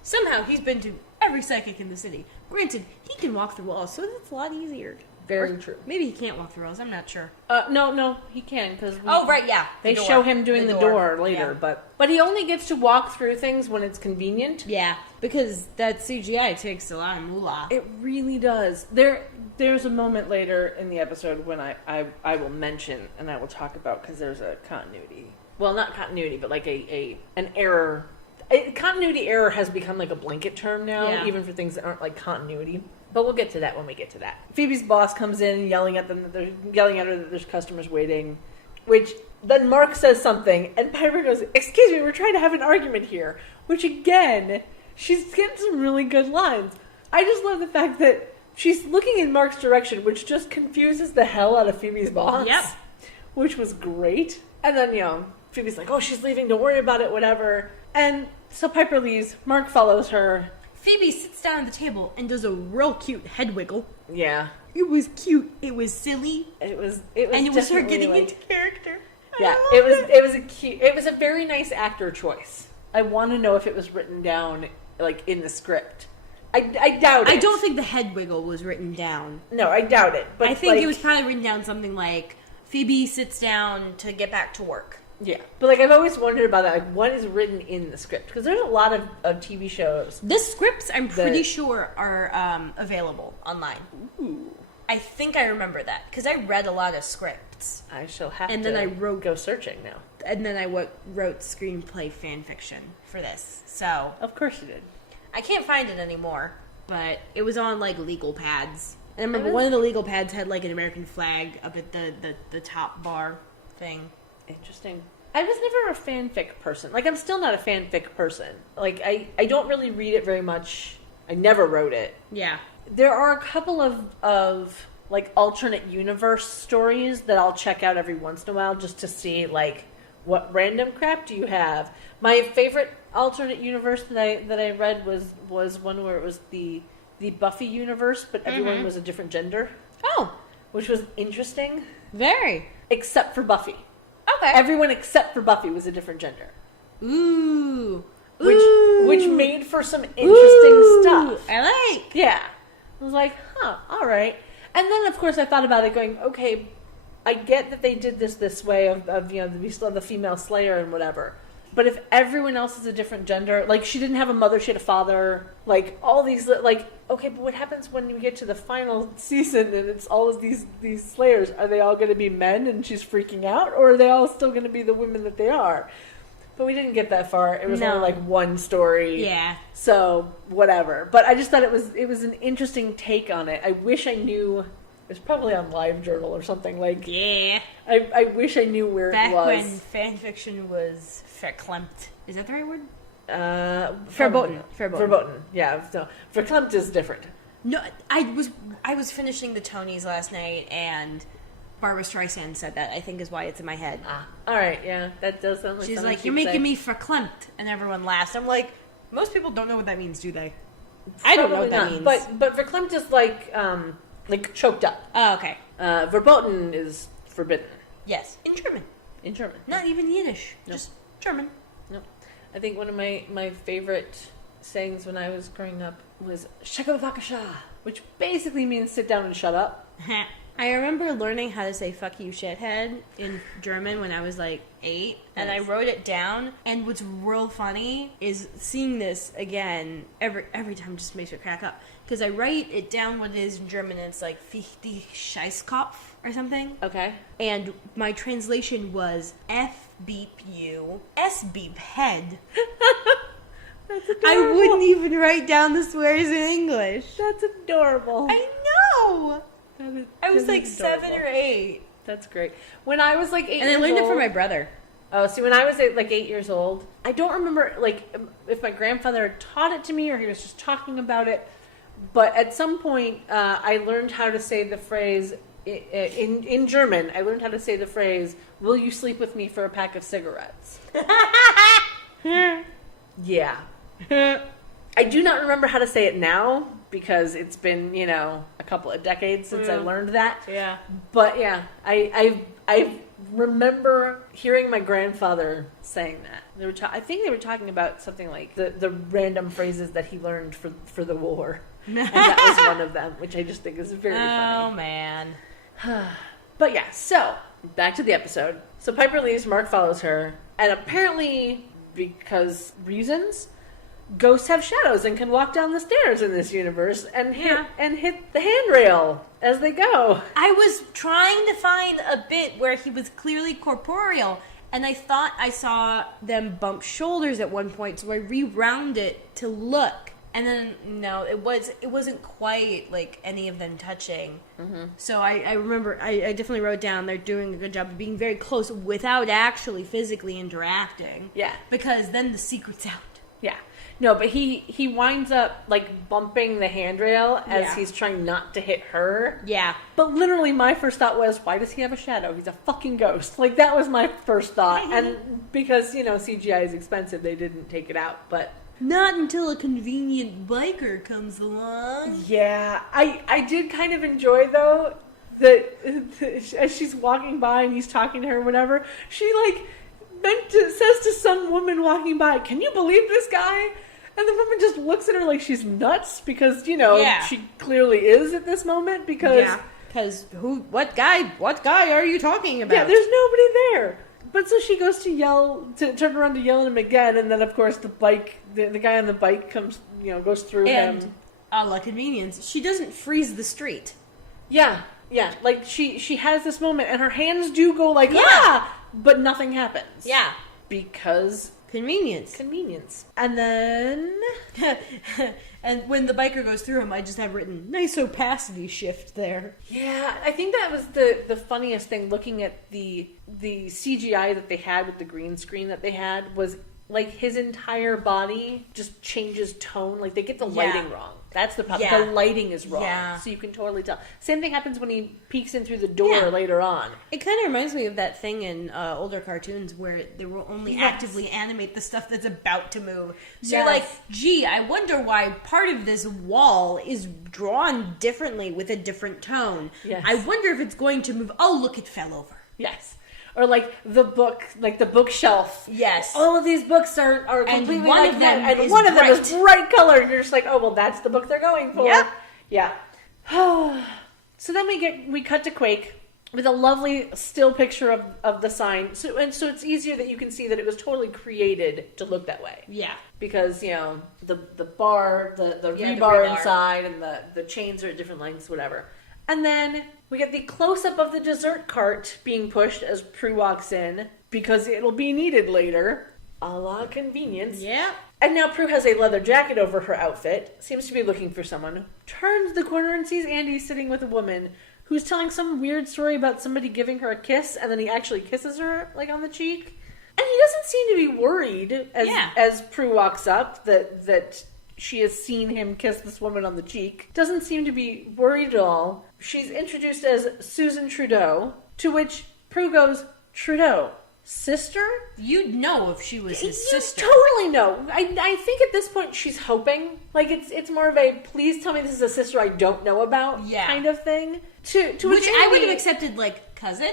Somehow he's been to every psychic in the city. Granted, he can walk through walls, so that's a lot easier. Very true. Maybe he can't walk through walls, I'm not sure. No, he can, because... Oh, right, yeah. They show him doing the door later, yeah. but he only gets to walk through things when it's convenient. Yeah, because that CGI takes a lot of moolah. It really does. There's a moment later in the episode when I will mention and I will talk about, because there's a continuity. Well, not continuity, but like an error. Continuity error has become like a blanket term now, even for things that aren't like continuity. But we'll get to that when we get to that. Phoebe's boss comes in yelling at her that there's customers waiting, which then Mark says something, and Piper goes, "Excuse me, we're trying to have an argument here." Which again, she's getting some really good lines. I just love the fact that she's looking in Mark's direction, which just confuses the hell out of Phoebe's boss. Yep. Which was great. And then, Phoebe's like, oh, she's leaving, don't worry about it, whatever. And So Piper leaves. Mark follows her. Phoebe sits down at the table and does a real cute head wiggle. Yeah. It was cute. It was silly. It was And it was her definitely, getting like- into character. Yeah, it was a very nice actor choice. I want to know if it was written down like in the script. I doubt it. I don't think the head wiggle was written down. No, I doubt it. But I think like, it was probably written down something like Phoebe sits down to get back to work. yeah. But like I've always wondered about that. Like, what is written in the script? Because there's a lot of TV shows. The scripts, I'm pretty The- sure, are available online. Ooh, I think I remember that because I read a lot of scripts, I shall have And to then I wrote- go searching now. and then I wrote screenplay fan fiction for this. So Of course you did. I can't find it anymore, but it was on like legal pads. And I remember was- one of the legal pads had like an American flag up at the top bar thing. Interesting. I was never a fanfic person. Like, I'm still not a fanfic person. Like, I don't really read it very much. I never wrote it. Yeah. There are a couple of like alternate universe stories that I'll check out every once in a while just to see like what random crap do you have. My favorite alternate universe that I read was one where it was the Buffy universe, but everyone was a different gender, Oh, which was interesting, very. except for Buffy. Okay. Everyone except for Buffy was a different gender. Ooh. Which made for some interesting stuff. I like. Yeah. I was like, huh, all right. And then, of course, I thought about it going, okay, I get that they did this way of you know, we still have the female slayer and whatever. But if everyone else is a different gender, like, she didn't have a mother, she had a father, like, all these, like, okay, but what happens when you get to the final season and it's all of these slayers? Are they all going to be men and she's freaking out? Or are they all still going to be the women that they are? But we didn't get that far. It was No. only, like, one story. Yeah. So whatever, but I just thought it was an interesting take on it. I wish I knew. It was probably on LiveJournal or something. Like Yeah. I wish I knew where Back it was. when fan fiction was verklempt. Is that the right word? Verboten. Verboten. Verboten. Yeah. No, verklempt is different. No, I was finishing the Tonys last night, and Barbara Streisand said that. I think is why it's in my head. All right. Yeah, that does sound like She's something like, "You're she'd making say. me verklempt," and everyone laughs. I'm like, most people don't know what that means, do they? I don't know what that Probably means. not. But verklempt is like choked up. Oh, okay. Verboten is forbidden Yes, in German, in German. not even Yiddish, No. just German. No. I think one of my favorite sayings when I was growing up was "Shakavakasha," which basically means sit down and shut up. I remember learning how to say "fuck you, shithead" in German when I was like 8, and I Nice. wrote it down. And what's real funny is seeing this again every time just makes me crack up because I write it down what it is in German, and it's like "Fick dich Scheißkopf" or something. Okay. And my translation was "F beep you, S beep head." I wouldn't even write down the swears in English. That's adorable. I know. I was like 7 or 8. That's great. When I was like 8 And I years learned it old, from my brother. Oh, see, when I was like 8 years old, I don't remember like if my grandfather had taught it to me or he was just talking about it. But at some point, I learned how to say the phrase in German. I learned how to say the phrase, "Will you sleep with me for a pack of cigarettes?" Yeah. I do not remember how to say it now because it's been, you know, a couple of decades since I learned that. Yeah. But yeah, I remember hearing my grandfather saying that. They were I think they were talking about something like the random phrases that he learned for the war. And that was one of them, which I just think is very Oh, funny. man. But yeah, so back to the episode. So Piper leaves, Mark follows her, and apparently because reasons, ghosts have shadows and can walk down the stairs in this universe and hit the handrail as they go. I was trying to find a bit where he was clearly corporeal, and I thought I saw them bump shoulders at one point, so I rewound it to look. And then, no, it wasn't quite like any of them touching. Mm-hmm. So I remember, I definitely wrote down they're doing a good job of being very close without actually physically interacting. Yeah. Because then the secret's out. Yeah. No, but he winds up, like, bumping the handrail as Yeah. he's trying not to hit her. Yeah. But literally my first thought was, why does he have a shadow? He's a fucking ghost. Like, that was my first thought. And because, CGI is expensive, they didn't take it out. But Not until a convenient biker comes along. yeah, I did kind of enjoy, though, that as she's walking by and he's talking to her, whatever, she, like, says to some woman walking by, can you believe this guy? And the woman just looks at her like she's nuts because, Yeah. she clearly is at this moment because, Because what guy are you talking about? yeah, there's nobody there. But so she goes to turn around to yell at him again, and then, of course, the guy on the bike comes, goes through And him. a la convenience, she doesn't freeze the street. Yeah, like she has this moment, and her hands do go like, Yeah. ah! But nothing happens. Yeah. Because Convenience. convenience. And then... And when the biker goes through him, I just have written, nice opacity shift there. Yeah, I think that was the funniest thing looking at the CGI that they had with the green screen that they had was like his entire body just changes tone. Like they get the lighting wrong. That's the problem. Yeah. The lighting is wrong. Yeah. So you can totally tell. Same thing happens when he peeks in through the door Yeah. later on. It kind of reminds me of that thing in older cartoons where they will only Yes. actively animate the stuff that's about to move. So Yes. you're like, gee, I wonder why part of this wall is drawn differently with a different tone. Yes. I wonder if it's going to move. Oh, look, it fell over. Yes. Or like the bookshelf. Yes. All of these books are completely one like of that, them and is one of them is bright. bright colored. You're just like, oh well, that's the book they're going for. Yep. Yeah. So then we cut to Quake with a lovely still picture of the sign. So it's easier that you can see that it was totally created to look that way. Yeah. Because the bar, the Yeah, the rebar rebar. inside, and the chains are at different lengths, whatever. And then we get the close-up of the dessert cart being pushed as Prue walks in, because it'll be needed later. A la convenience. Yeah. And now Prue has a leather jacket over her outfit, seems to be looking for someone, turns the corner and sees Andy sitting with a woman who's telling some weird story about somebody giving her a kiss, and then he actually kisses her, like, on the cheek. And he doesn't seem to be worried as Prue walks up that she has seen him kiss this woman on the cheek. Doesn't seem to be worried at all. She's introduced as Susan Trudeau, to which Prue goes, Trudeau, sister? You'd know if she was his sister. You totally know. I think at this point she's hoping. Like, it's more of a, please tell me this is a sister I don't know about kind of thing. To Which which I would have accepted, like, cousin.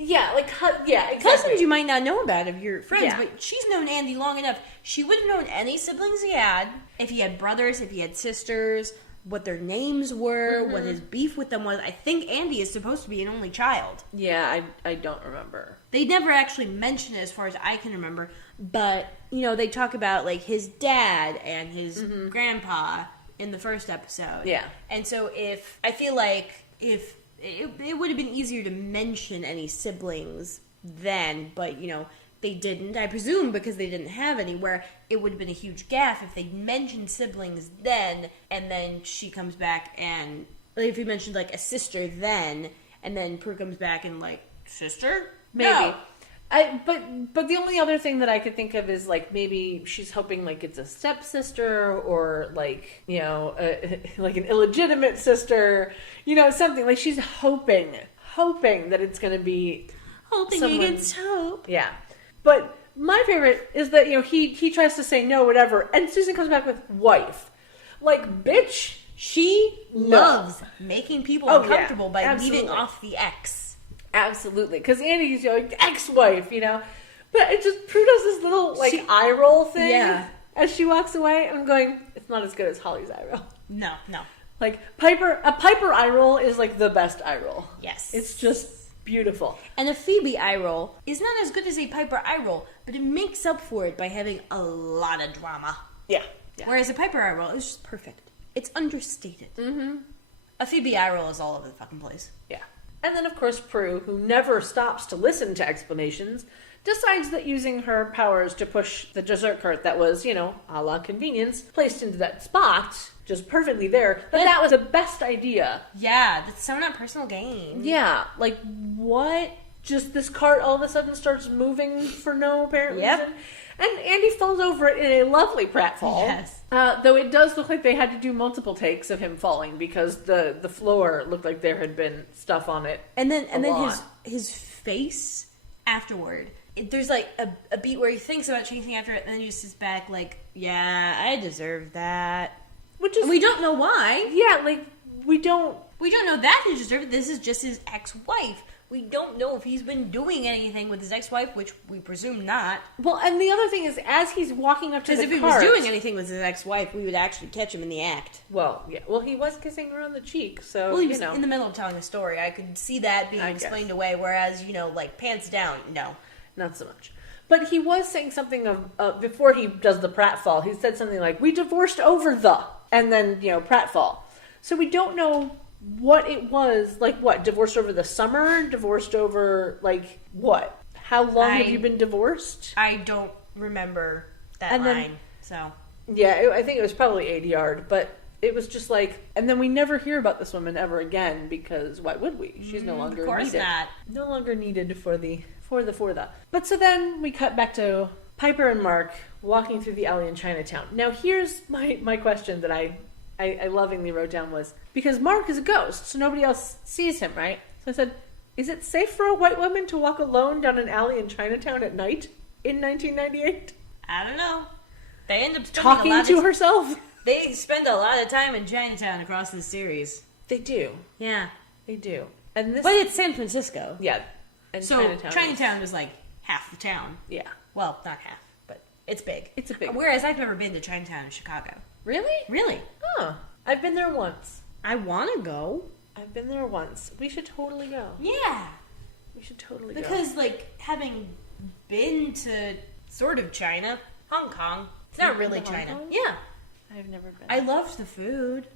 Yeah, like, yeah, exactly. Cousins you might not know about if you're friends, Yeah. but she's known Andy long enough. She would have known any siblings he had, if he had brothers, if he had sisters, what their names were, what his beef with them was. I think Andy is supposed to be an only child. Yeah, I don't remember. They never actually mention it as far as I can remember, but, they talk about, like, his dad and his grandpa in the first episode. Yeah. And so I feel like if it would have been easier to mention any siblings then, but, they didn't. I presume because they didn't have any, where it would have been a huge gaffe if they mentioned siblings then, and then she comes back and, like, if he mentioned, like, a sister then, and then Prue comes back and, like, sister? Maybe. No. But the only other thing that I could think of is, like, maybe she's hoping, like, it's a stepsister or, like, like an illegitimate sister, something. Like, she's hoping that it's going to be Hoping someone... against hope. Yeah. But my favorite is that, he tries to say no, whatever, and Susan comes back with wife. Like, bitch. She loves making people Oh, uncomfortable yeah. by Absolutely. leaving off the X. Absolutely. Because Andy's, ex-wife, But it just, Prue does this little, like, eye roll thing. Yeah. As she walks away. I'm going, it's not as good as Holly's eye roll. No. Like, a Piper eye roll is, like, the best eye roll. Yes. It's just beautiful. And a Phoebe eye roll is not as good as a Piper eye roll, but it makes up for it by having a lot of drama. Yeah. Whereas a Piper eye roll is just perfect. It's understated. Mm-hmm. A Phoebe eye roll is all over the fucking place. Yeah. And then, of course, Prue, who never stops to listen to explanations, decides that using her powers to push the dessert cart that was, a la convenience, placed into that spot, just perfectly there, that was the best idea. Yeah, that's so not personal gain. Yeah, like, what? Just this cart all of a sudden starts moving for no apparent reason? And Andy falls over it in a lovely pratfall. Yes. Though it does look like they had to do multiple takes of him falling because the floor looked like there had been stuff on it. And then lot. his face afterward. There's like a beat where he thinks about changing after it, and then he just sits back like, yeah, I deserve that. Which is And we don't know why. yeah, like we don't know that he deserved it. This is just his ex-wife. We don't know if he's been doing anything with his ex-wife, which we presume not. Well, and the other thing is, as he's walking up to the Because if he cart, was doing anything with his ex-wife, we would actually catch him in the act. well, yeah, well, he was kissing her on the cheek, so Well, he you was know, in the middle of telling a story. I could see that being I guess. explained away, whereas, like, pants down, no. not so much. But he was saying something of before he does the pratfall. He said something like, "We divorced over the," and then pratfall. So we don't know what it was. Like what? Divorced over the summer? Divorced over like what? How long have you been divorced? I don't remember that And then- line, so... Yeah, I think it was probably ADR'd, but it was just like, and then we never hear about this woman ever again because why would we? She's no longer Of course needed. not. No longer needed for the. But so then we cut back to Piper and Mark walking through the alley in Chinatown. Now here's my question that I lovingly wrote down was, because Mark is a ghost, so nobody else sees him, right? So I said, is it safe for a white woman to walk alone down an alley in Chinatown at night in 1998? I don't know. They end up spending Talking a lot to of herself? They spend a lot of time in Chinatown across this series. They do. Yeah. They do. And this But it's San Francisco. yeah. And So Chinatown is like half the town. yeah. Well, not half, but it's big. It's a big- Whereas I've never been to Chinatown in Chicago. Really? Really? Huh. I've been there once. I want to go. I've been there once. We should totally go. Yeah. We should totally go. Because, like, having been to sort of China, Hong Kong, it's not You've been really to Hong China. Kong? Yeah. I've never been. I loved the food.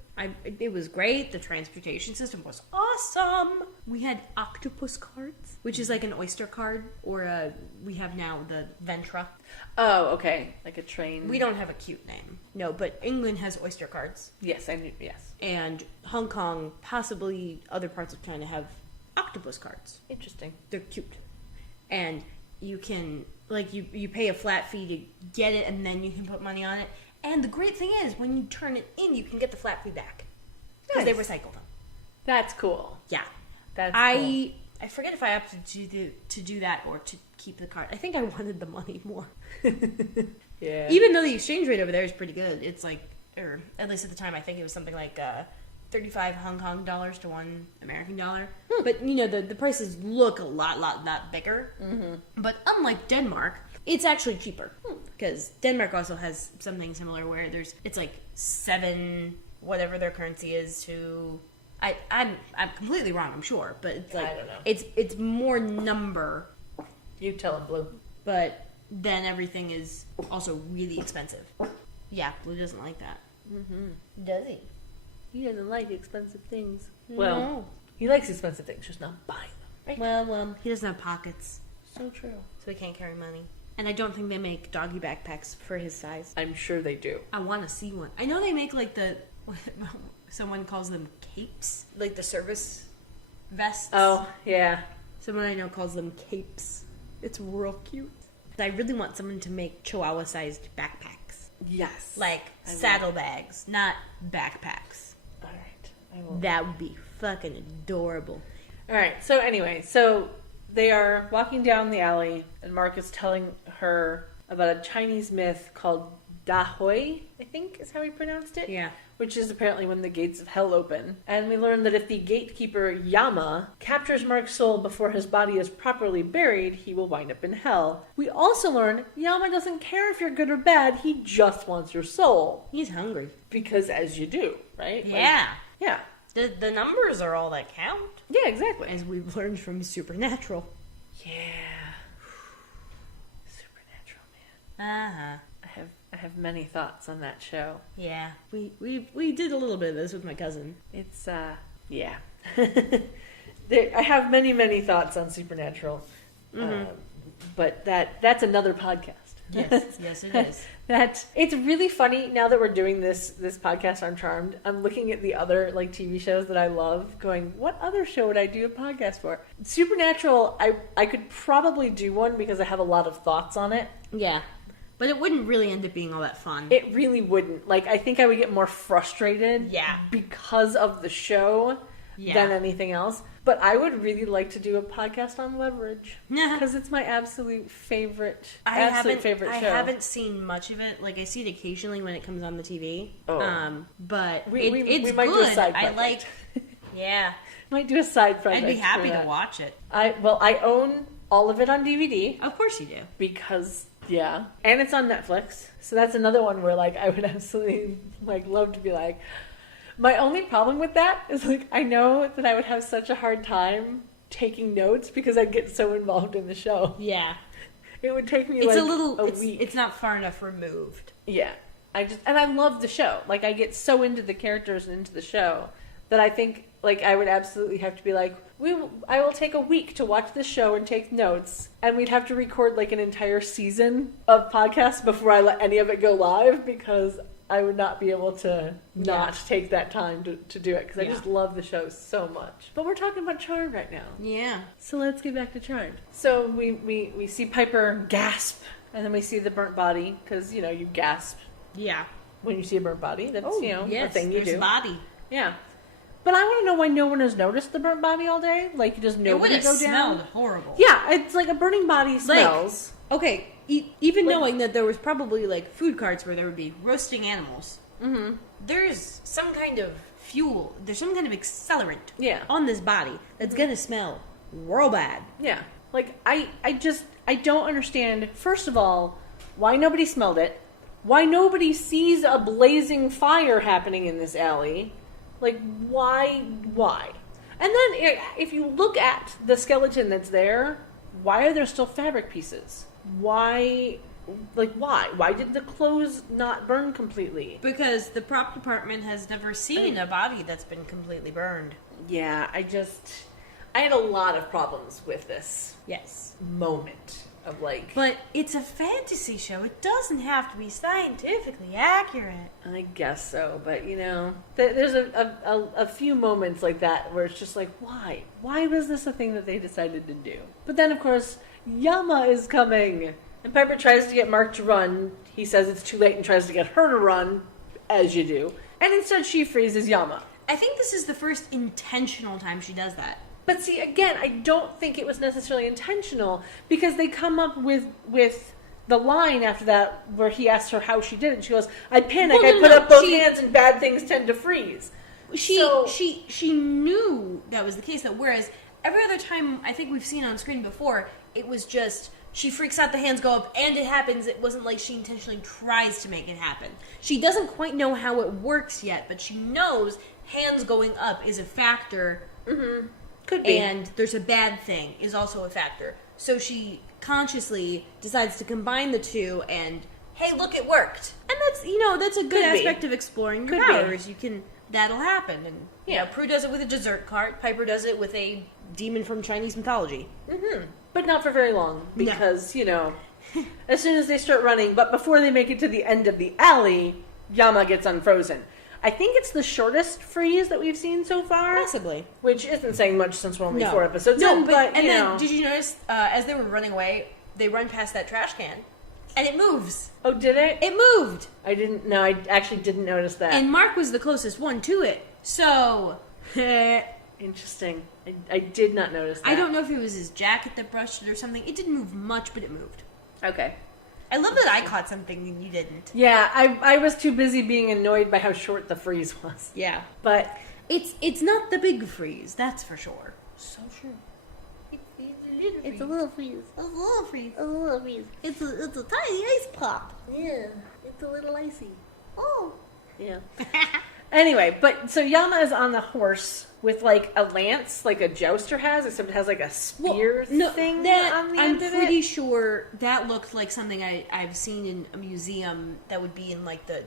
It was great. The transportation system was awesome. We had octopus cards, which is like an oyster card, or we have now the Ventra. Oh, okay. Like a train. We don't have a cute name. No, but England has oyster cards. Yes, I knew. Yes. And Hong Kong, possibly other parts of China, have octopus cards. Interesting. They're cute. And you can, like, you pay a flat fee to get it, and then you can put money on it. And the great thing is, when you turn it in, you can get the flat fee back. Because they Nice. recycle them. That's cool. Yeah. That's I forget if I opted to do that or to keep the card. I think I wanted the money more. cool. Yeah. Even though the exchange rate over there is pretty good. It's like, or at least at the time, I think it was something like 35 Hong Kong dollars to $1 American dollar. But, the prices look a lot bigger. Mm-hmm. But unlike Denmark, it's actually cheaper. Because Denmark also has something similar where it's like 7, whatever their currency is, to... I'm completely wrong, I'm sure. But it's like, I don't know. it's more number, You tell him, Blue. but then everything is also really expensive. Yeah, Blue doesn't like that. Mm-hmm. Does he? He doesn't like expensive things. Well, No. he likes expensive things, just not buying them. Right? Well, he doesn't have pockets, So true. so he can't carry money. And I don't think they make doggy backpacks for his size. I'm sure they do. I want to see one. I know they make like someone calls them capes, like the service vests. Oh, yeah. Someone I know calls them capes. It's real cute. I really want someone to make Chihuahua-sized backpacks, Yes. like I will. saddlebags, not backpacks. All right. I will. That would be fucking adorable. All right. So anyway, so they are walking down the alley, and Mark is telling her about a Chinese myth called Dahui, I think is how he pronounced it. Yeah. Which is apparently when the gates of hell open. And we learn that if the gatekeeper Yama captures Mark's soul before his body is properly buried, he will wind up in hell. We also learn Yama doesn't care if you're good or bad, he just wants your soul. He's hungry. Because as you do, right? Like, Yeah. yeah. The numbers are all that count. Yeah, exactly. As we've learned from Supernatural. Yeah. Supernatural, man. Uh-huh. I have many thoughts on that show. Yeah. We did a little bit of this with my cousin. It's yeah. I have many thoughts on Supernatural. But that's another podcast. Yes it is. That it's really funny now that we're doing this podcast on Charmed. I'm looking at the other like TV shows that I love, going, what other show would I do a podcast for? Supernatural, I could probably do one because I have a lot of thoughts on it. Yeah. But it wouldn't really end up being all that fun. It really wouldn't. Like, I think I would get more frustrated Yeah. because of the show Yeah. than anything else. But I would really like to do a podcast on Leverage Nah. because it's my absolute favorite, I favorite show. haven't seen much of it. Like, I see it occasionally when it comes on the TV. Oh. But We it's might good. do a side I project. like. Yeah, Might do a side project. I'd be happy for to that. watch it. I own all of it on DVD Of course you do. because and it's on Netflix. So that's another one where like I would absolutely like love to be like. My only problem with that is like I know that I would have such a hard time taking notes because I'd get so involved in the show. Yeah, It would take me it's like a little. a It's, week. it's not far enough removed. Yeah. I love the show. Like I get so into the characters and into the show that I think like I would absolutely have to be like I will take a week to watch this show and take notes, and we'd have to record like an entire season of podcasts before I let any of it go live because I would not be able to not take that time to do it because I Yeah. just love the show so much. But we're talking about Charmed right now. Yeah. So let's get back to Charmed. So we see Piper gasp, and then we see the burnt body because, you gasp Yeah. when you see a burnt body. That's, a thing you there's do. body. Yeah. But I want to know why no one has noticed the burnt body all day. Like, does It would nobody have go smelled down? horrible. Yeah, it's like a burning body smells. Okay, even Like- knowing that there was probably like food carts where there would be roasting animals, there's some kind of fuel, there's some kind of accelerant Yeah. on this body that's gonna smell real bad. Yeah. Like, I don't understand, first of all, why nobody smelled it, why nobody sees a blazing fire happening in this alley. Like, why? And then, if you look at the skeleton that's there, why are there still fabric pieces? Why? Why did the clothes not burn completely? Because the prop department has never seen a body that's been completely burned. Yeah, I had a lot of problems with this Yes. moment of like, But it's a fantasy show. It doesn't have to be scientifically accurate. I guess so, but there's a few moments like that where it's just like, why? Why was this a thing that they decided to do? But then, of course, Yama is coming, and Piper tries to get Mark to run. He says it's too late and tries to get her to run, as you do. And instead she freezes Yama. I think this is the first intentional time she does that. But see, again, I don't think it was necessarily intentional because they come up with the line after that where he asks her how she did it. And she goes, "I panic. Well, no, I put no, up both she- hands, and bad things tend to freeze." She knew that was the case, though. Whereas every other time I think we've seen on screen before, it was just she freaks out, the hands go up, and it happens. It wasn't like she intentionally tries to make it happen. She doesn't quite know how it works yet, but she knows hands going up is a factor. Could be. And there's a bad thing is also a factor. So she consciously decides to combine the two and, hey, look, it worked. And that's a good Could be. aspect of exploring your Could be. powers. That'll happen. And Yeah. Prue does it with a dessert cart. Piper does it with a demon from Chinese mythology. But not for very long because, as soon as they start running, but before they make it to the end of the alley, Yama gets unfrozen. I think it's the shortest freeze that we've seen so far. Possibly. Which isn't saying much since we're only No. 4 episodes No, in, but, and then, did you notice, as they were running away, they run past that trash can, and it moves. Oh, did it? It moved! I didn't, no, I actually didn't notice that. And Mark was the closest one to it. So, Interesting. I did not notice that. I don't know if it was his jacket that brushed it or something. It didn't move much, but it moved. Okay. I love that I caught something and you didn't. Yeah, I was too busy being annoyed by how short the freeze was. Yeah. But It's not the big freeze, that's for sure. so true. It's a little freeze. A little freeze. A little freeze. It's a tiny ice pop. Yeah, it's a little icy. Oh. Yeah. Anyway, but so Yama is on the horse with like a lance, like a jouster has, except it has like a spear thing that, on the I'm end of pretty it. sure that looked like something I've seen in a museum that would be in like the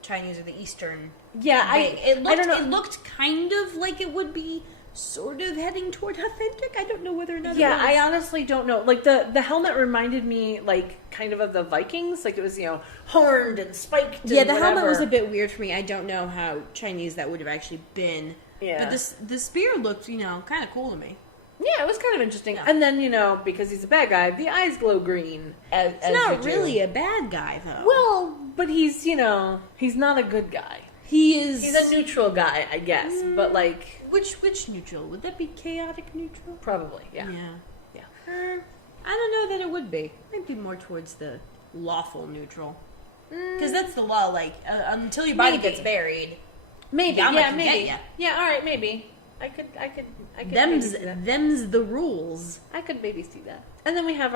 Chinese or the Eastern. Yeah, thing. I don't know. It looked kind of like it would be sort of heading toward authentic. I don't know whether or not Yeah, it was. I honestly don't know. Like the helmet reminded me like kind of the Vikings. Like it was horned and spiked. Yeah, and the helmet whatever. was a bit weird for me. I don't know how Chinese that would have actually been. Yeah. But the spear looked, kind of cool to me. Yeah, it was kind of interesting. And then, because he's a bad guy, the eyes glow green. It's not really a bad guy, though. Well, but he's, he's not a good guy. He is... He's a neutral guy, I guess. But, like... Which neutral? Would that be chaotic neutral? Probably, yeah. Yeah. I don't know that it would be. Might be more towards the lawful neutral. Because that's the law, like, until your body gets buried. Maybe, Yama yeah, can maybe. get ya. Yeah, alright, maybe. I could Them's, maybe see that. them's the rules. I could maybe see that. And then we have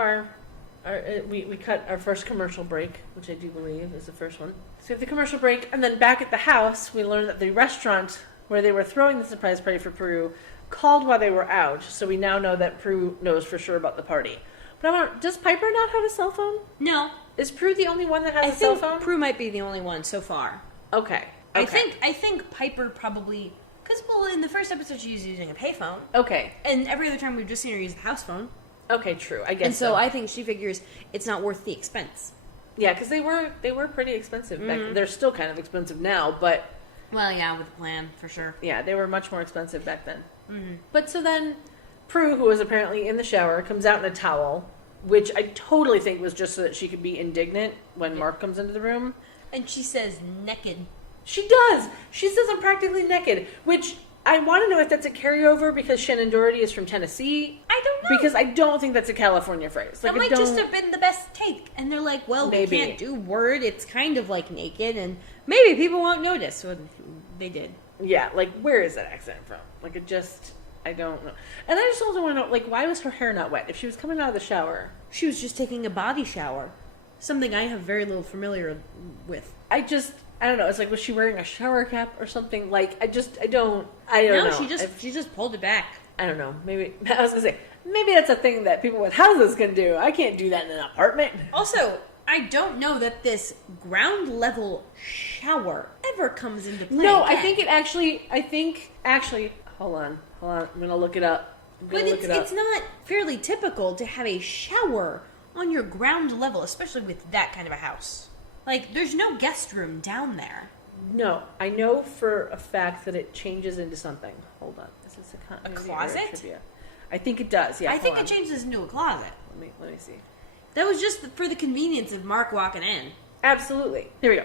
we cut our first commercial break, which I do believe is the first one. So we have the commercial break, and then back at the house, we learn that the restaurant where they were throwing the surprise party for Prue called while they were out, so we now know that Prue knows for sure about the party. But does Piper not have a cell phone? No. Is Prue the only one that has I a cell think phone? Prue might be the only one so far. Okay. I think Piper probably... Because, well, in the first episode she was using a payphone. Okay. And every other time we've just seen her use the house phone. Okay, true. I guess And so I think she figures it's not worth the expense. Yeah, because they were pretty expensive back then. They're still kind of expensive now, but... Well, yeah, with a plan, for sure. Yeah, they were much more expensive back then. Mm-hmm. But so then, Prue, who was apparently in the shower, comes out in a towel, which I totally think was just so that she could be indignant when Mark comes into the room. And she says naked. She does! She says I'm practically naked, which I want to know if that's a carryover because Shannon Doherty is from Tennessee. I don't know. Because I don't think that's a California phrase. That might just have been the best take. And they're like, well, Maybe. we can't do word. It's kind of like naked. And maybe people won't notice. So they did. Yeah, like, where is that accent from? Like, I don't know. And I just also want to know, like, why was her hair not wet? If she was coming out of the shower. She was just taking a body shower. Something I have very little familiar with. I don't know. It's like, was she wearing a shower cap or something? Like, I don't know. No, she just pulled it back. I don't know. Maybe, I was going to say, maybe that's a thing that people with houses can do. I can't do that in an apartment. Also, I don't know that this ground level shower ever comes into play. No, again. I think actually, hold on. I'm going to look it up. But it's not fairly typical to have a shower on your ground level, especially with that kind of a house. Like, there's no guest room down there. No, I know for a fact that it changes into something. Hold on. Is this a continuity or closet? trivia? I think it does, yeah. I think it changes into a closet. Let me see. That was just for the convenience of Mark walking in. Absolutely. Here we go.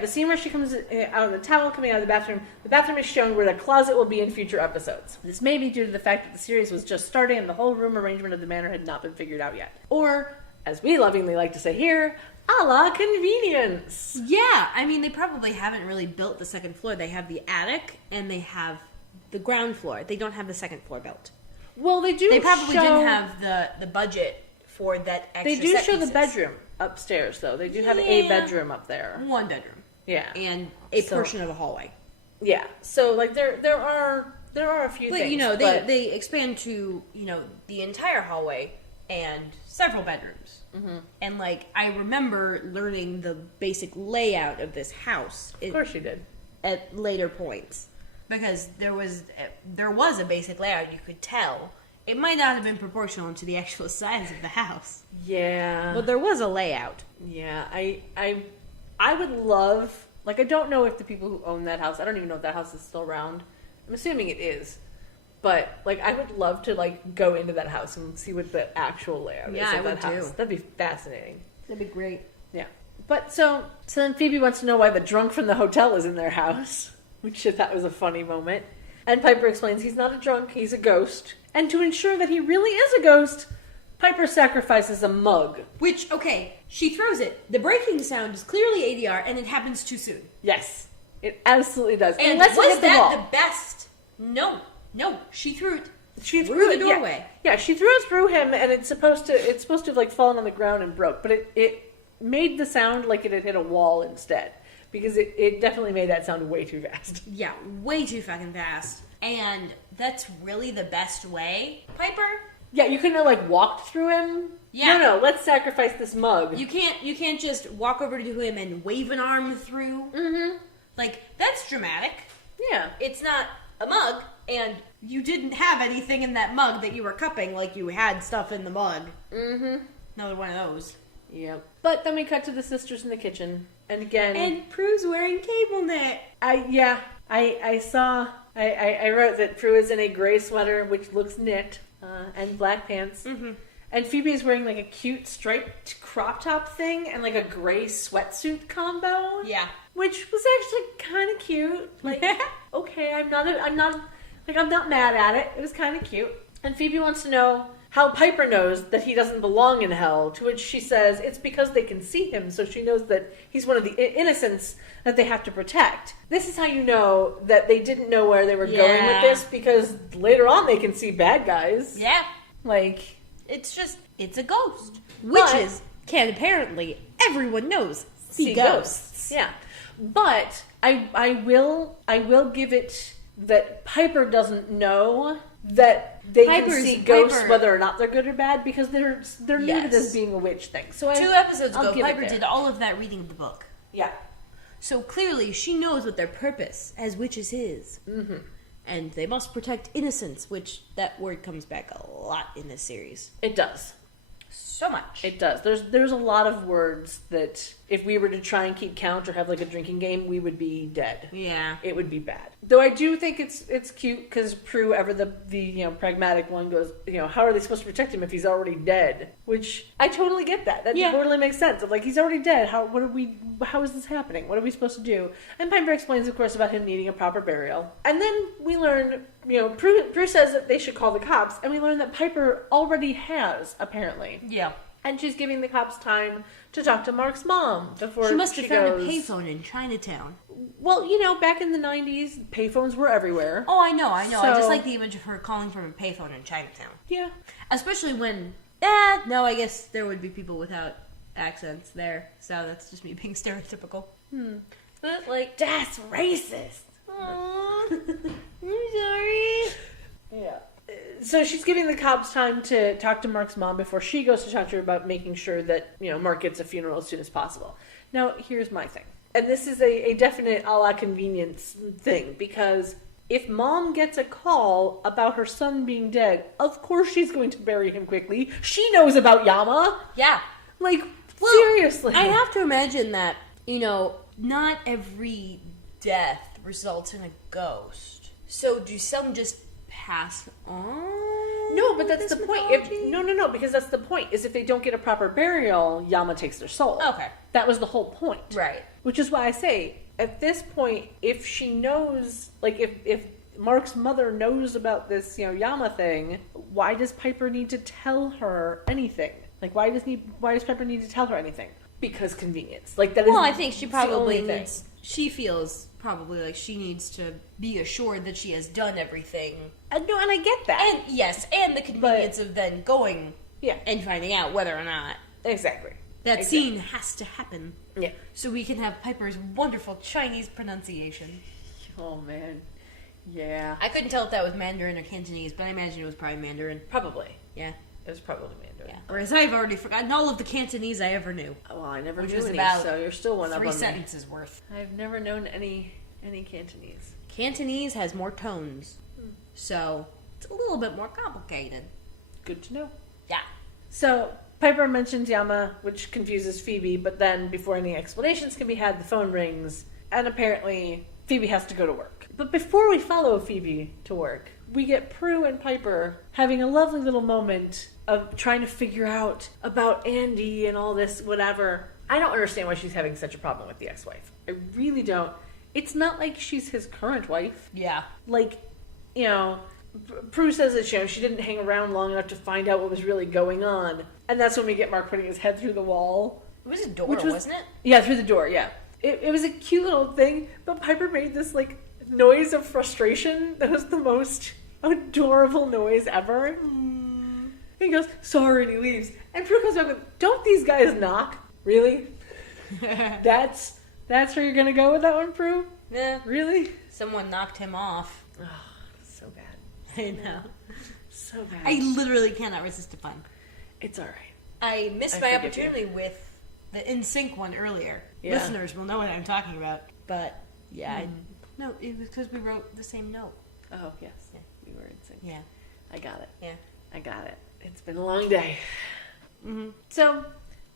The scene where she comes out of the towel, coming out of the bathroom is shown where the closet will be in future episodes. This may be due to the fact that the series was just starting and the whole room arrangement of the manor had not been figured out yet. Or, as we lovingly like to say here, a la convenience. Yeah, I mean, they probably haven't really built the second floor. They have the attic and they have the ground floor. They don't have the second floor built. Well, they do. They probably didn't have the budget for that extra. They do set show the pieces. bedroom upstairs, though. They do have a bedroom up there. One bedroom. Yeah, And a portion of a hallway. Yeah, so like there are a few But things. they expand to the entire hallway and several bedrooms. Mm-hmm. And like I remember learning the basic layout of this house. Of course you did. At later points, because there was a basic layout. You could tell it might not have been proportional to the actual size of the house. Yeah, But there was a layout. yeah. I would love, like, I don't know if the people who own that house, I don't even know if that house is still around. I'm assuming it is. But, like, I would love to, like, go into that house and see what the actual layout is Yeah, of I that would house. too. That'd be fascinating. That'd be great. Yeah. But, so then Phoebe wants to know why the drunk from the hotel is in their house, which I thought was a funny moment. And Piper explains he's not a drunk, he's a ghost. And to ensure that he really is a ghost, Piper sacrifices a mug. Which, okay, she throws it. The breaking sound is clearly ADR, and it happens too soon. Yes, it absolutely does. And Unless it was hit the that wall. the best? No, she threw it. She through the it, doorway. Yeah, she threw it through him, and it's supposed to have like fallen on the ground and broke, but it made the sound like it had hit a wall instead, because it definitely made that sound way too fast. Yeah, way too fucking fast. And that's really the best way, Piper. Yeah, you couldn't have like walked through him. Yeah. No, let's sacrifice this mug. You can't just walk over to him and wave an arm through. Mm-hmm. Like, that's dramatic. Yeah. It's not a mug, and you didn't have anything in that mug that you were cupping like you had stuff in the mug. Mm-hmm. Another one of those. Yep. But then we cut to the sisters in the kitchen, and again, And Prue's wearing cable knit. I saw I wrote that Prue is in a gray sweater, which looks knit, and black pants. Mm-hmm. And Phoebe is wearing like a cute striped crop top thing and like a gray sweatsuit combo. Yeah. Which was actually kind of cute. Like, okay, I'm not mad at it. It was kind of cute. And Phoebe wants to know how Piper knows that he doesn't belong in hell, to which she says it's because they can see him, so she knows that he's one of the innocents that they have to protect. This is how you know that they didn't know where they were going with this, because later on they can see bad guys. Yeah. Like, It's a ghost. But- Witches can apparently, everyone knows, see see ghosts. Yeah. But I will give it that Piper doesn't know that they can see ghosts Piper- whether or not they're good or bad, because they're new to Yes. this being a witch thing. So 2 episodes I'll ago, give it Piper there. did all of that reading of the book. Yeah. So clearly, she knows what their purpose as witches is. Mm-hmm. And they must protect innocence, which that word comes back a lot in this series. It does. So much. It does. There's a lot of words that if we were to try and keep count or have like a drinking game, we would be dead. Yeah. It would be bad. Though I do think it's cute because Prue, ever the pragmatic one, goes, how are they supposed to protect him if he's already dead? Which I totally get that. That totally makes sense. Of like, he's already dead. How is this happening? What are we supposed to do? And Piper explains, of course, about him needing a proper burial. And then we learn, Prue says that they should call the cops, and we learn that Piper already has, apparently. Yeah. And she's giving the cops time to talk to Mark's mom before She must have she found goes. a payphone in Chinatown. Well, back in the 90s, payphones were everywhere. Oh, I know. I So- just like the image of her calling from a payphone in Chinatown. Yeah. Especially when, no, I guess there would be people without accents there. So that's just me being stereotypical. But, like, That's racist. aww, I'm sorry. Yeah. So she's giving the cops time to talk to Mark's mom before she goes to talk to her about making sure that, Mark gets a funeral as soon as possible. Now, here's my thing. And this is a definite a la convenience thing, because if mom gets a call about her son being dead, of course she's going to bury him quickly. She knows about Yama. Yeah. Like, Well, seriously. I have to imagine that, not every death results in a ghost. So do some just pass on? No, but that's this the point. mythology? No, because that's the point. Is if they don't get a proper burial, Yama takes their soul. Okay. That was the whole point. Right. Which is why I say, at this point, if she knows, like, if Mark's mother knows about this, Yama thing, why does Piper need to tell her anything? Like, why does Piper need to tell her anything? Because convenience. Like, that is. Well, I think she the only probably thing. needs. She feels probably like she needs to be assured that she has done everything. No, and I get that. And yes, and the convenience of then going Yeah, and finding out whether or not exactly. that Exactly. scene has to happen. Yeah. So we can have Piper's wonderful Chinese pronunciation. Oh man. Yeah. I couldn't tell if that was Mandarin or Cantonese, but I imagine it was probably Mandarin. Probably. Yeah. It was probably Mandarin. Yeah. Whereas I've already forgotten all of the Cantonese I ever knew. Well, I never Which knew was any, about so you're still one up 3 on me. sentences worth. I've never known any Cantonese. Cantonese has more tones. So it's a little bit more complicated. Good to know. Yeah. So Piper mentions Yama, which confuses Phoebe, but then before any explanations can be had, the phone rings, and apparently Phoebe has to go to work. But before we follow Phoebe to work, we get Prue and Piper having a lovely little moment of trying to figure out about Andy and all this whatever. I don't understand why she's having such a problem with the ex-wife. I really don't. It's not like she's his current wife. Yeah. Like, Prue says that she didn't hang around long enough to find out what was really going on. And that's when we get Mark putting his head through the wall. It was a door, Which was- wasn't it? Yeah, through the door, yeah. It was a cute little thing, but Piper made this, like, noise of frustration that was the most adorable noise ever. He goes, sorry, and he leaves. And Prue comes back with, don't these guys knock? Really? That's where you're gonna go with that one, Prue? Yeah. Really? Someone knocked him off. Oh, so bad. I know. So bad. I literally cannot resist a pun. It's alright. I missed I my forgive opportunity with the NSYNC one earlier. Yeah. Listeners will know what I'm talking about. But, yeah. No, it was because we wrote the same note. Oh, yes. Yeah. We were in sync. Yeah. I got it. Yeah. I got it. It's been a long day. Mm-hmm. So,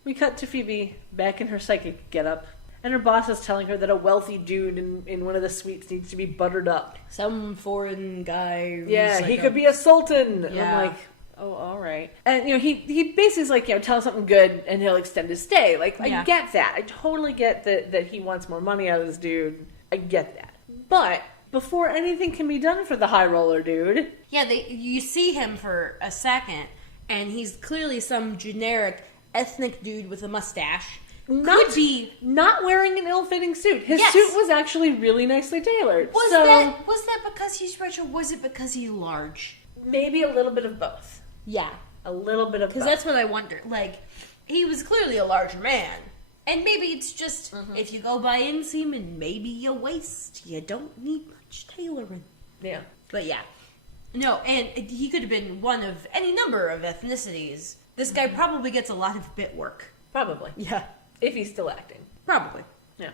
we cut to Phoebe back in her psychic getup, And her boss is telling her that a wealthy dude in one of the suites needs to be buttered up. Some foreign guy. who's Yeah, like he could be a sultan. And Yeah. I'm like, oh, all right. And, he basically is like, tell us something good and he'll extend his stay. Like, I Yeah. get that. I totally get that he wants more money out of this dude. I get that. But before anything can be done for the high roller dude... Yeah, you see him for a second, and he's clearly some generic ethnic dude with a mustache. Could be. Not wearing an ill-fitting suit. His Yes. suit was actually really nicely tailored. Was that because he's rich, or was it because he's large? Maybe a little bit of both. Yeah, A little bit of both. because that's what I wonder. Like, he was clearly a larger man. And maybe it's just, if you go by inseam and maybe your waist, you don't need much tailoring. Yeah. But yeah. No, and he could have been one of any number of ethnicities. This guy probably gets a lot of bit work. Probably. Yeah. If he's still acting. Probably. Yeah.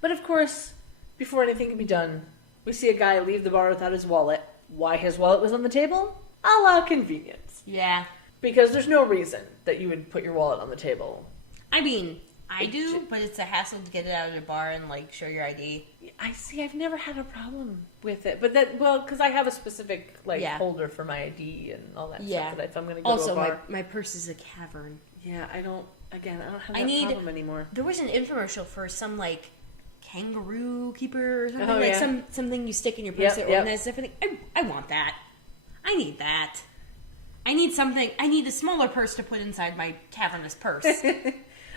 But of course, before anything can be done, we see a guy leave the bar without his wallet. Why his wallet was on the table? A la convenience. Yeah. Because there's no reason that you would put your wallet on the table. I mean, I do, but it's a hassle to get it out of the bar and, like, show your ID. I see, I've never had a problem with it. But because I have a specific, Yeah. holder for my ID and all that Yeah. stuff. That if I'm going to go Also, to a bar. my purse is a cavern. Yeah, I don't have I that need- problem anymore. There was an infomercial for some, like, kangaroo keeper or something. Oh, like, yeah. something you stick in your purse Yep, that yep. organizes everything. I want that. I need that. I need a smaller purse to put inside my cavernous purse.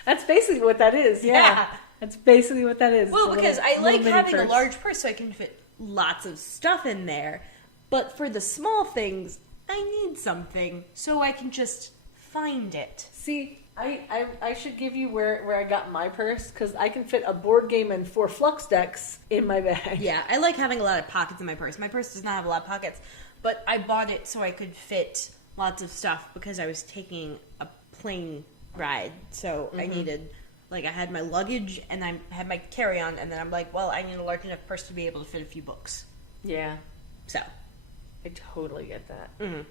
That's basically what that is. Yeah. That's basically what that is. Well, It's a because little- I like little mini having a purse. large purse so I can fit lots of stuff in there. But for the small things, I need something so I can just find it. See, I should give you where I got my purse, because I can fit a board game and 4 flux decks in my bag. Yeah, I like having a lot of pockets in my purse. My purse does not have a lot of pockets, but I bought it so I could fit lots of stuff because I was taking a plane ride. So I needed, like, I had my luggage and I had my carry-on, and then I'm like, well, I need a large enough purse to be able to fit a few books. Yeah, So, I totally get that. Mhm.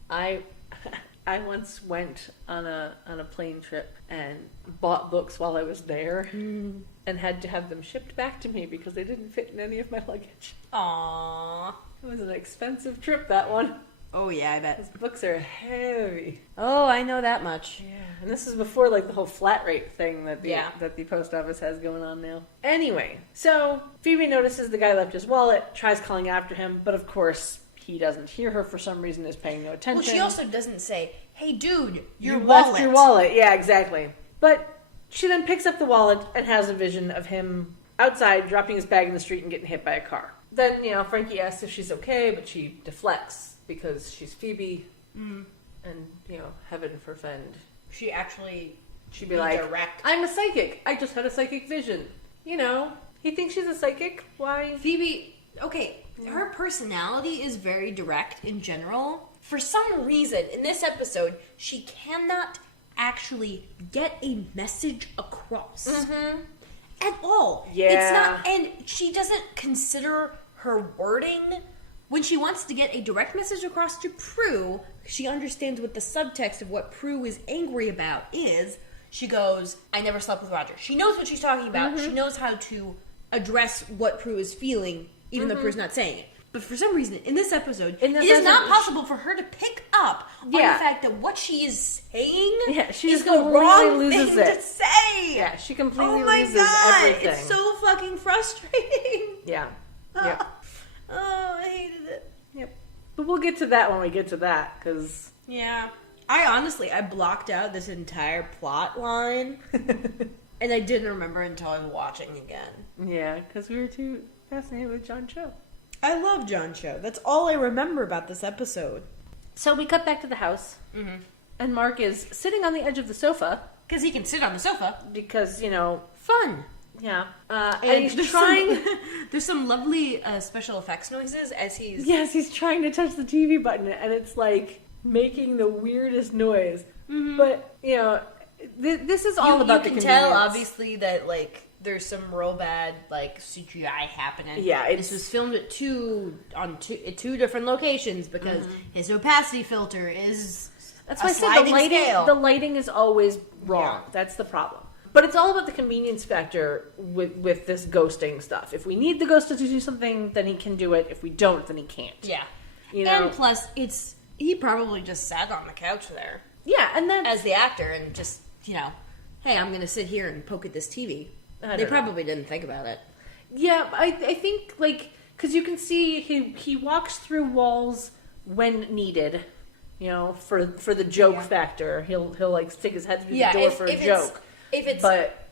I once went on a plane trip and bought books while I was there and had to have them shipped back to me because they didn't fit in any of my luggage. aww. It was an expensive trip, that one. Oh yeah, I bet. Those books are heavy. Oh, I know that much. Yeah, and this is before like the whole flat rate thing that Yeah. the post office has going on now. Anyway, so Phoebe notices the guy left his wallet, tries calling after him, but of course he doesn't hear her for some reason, is paying no attention. Well, she also doesn't say, "Hey, dude, You your wallet." left your wallet. Yeah, exactly. But she then picks up the wallet and has a vision of him outside dropping his bag in the street and getting hit by a car. Then, Frankie asks if she's okay, but she deflects because she's Phoebe. And, heaven forfend. She actually She'd be like, direct. I'm a psychic. I just had a psychic vision. He thinks she's a psychic. Why? Phoebe, okay, her personality is very direct in general. For some reason, in this episode, she cannot actually get a message across. At all. Yeah. It's not, and she doesn't consider her wording. When she wants to get a direct message across to Prue, she understands what the subtext of what Prue is angry about is. She goes, I never slept with Roger. She knows what she's talking about. She knows how to address what Prue is feeling, even though Prue's not saying it. But for some reason, in this episode, In this it is not episode, possible for her to pick up on the Yeah. fact that what she is saying She is just the completely wrong loses thing it. to say. Yeah, she completely Oh my loses god, everything. it's so fucking frustrating. Yeah. Yep. Oh, I hated it. Yep. But we'll get to that when we get to that, because... Yeah. I blocked out this entire plot line, and I didn't remember until I was watching again. Yeah, because we were too fascinated with John Cho. I love John Cho. That's all I remember about this episode. So we cut back to the house, and Mark is sitting on the edge of the sofa, Because he can sit on the sofa. because, Fun. yeah. And And he's there's trying... There's some lovely special effects noises as he's... Yes, he's trying to touch the TV button, and it's like making the weirdest noise. But this is all about the You can tell, convenience. obviously, that like there's some real bad like CGI happening. Yeah, this was filmed at two different locations because his opacity filter is That's a why I said sliding scale. the lighting is always wrong. Yeah. That's the problem. But it's all about the convenience factor with this ghosting stuff. If we need the ghost to do something, then he can do it. If we don't, then he can't. Yeah. You know? And plus, he probably just sat on the couch there Yeah, and then as the actor and just, hey, I'm going to sit here and poke at this TV. They probably didn't think about it. yeah, I think because you can see he walks through walls when needed. For the joke factor, he'll like stick his head through the door for a joke. But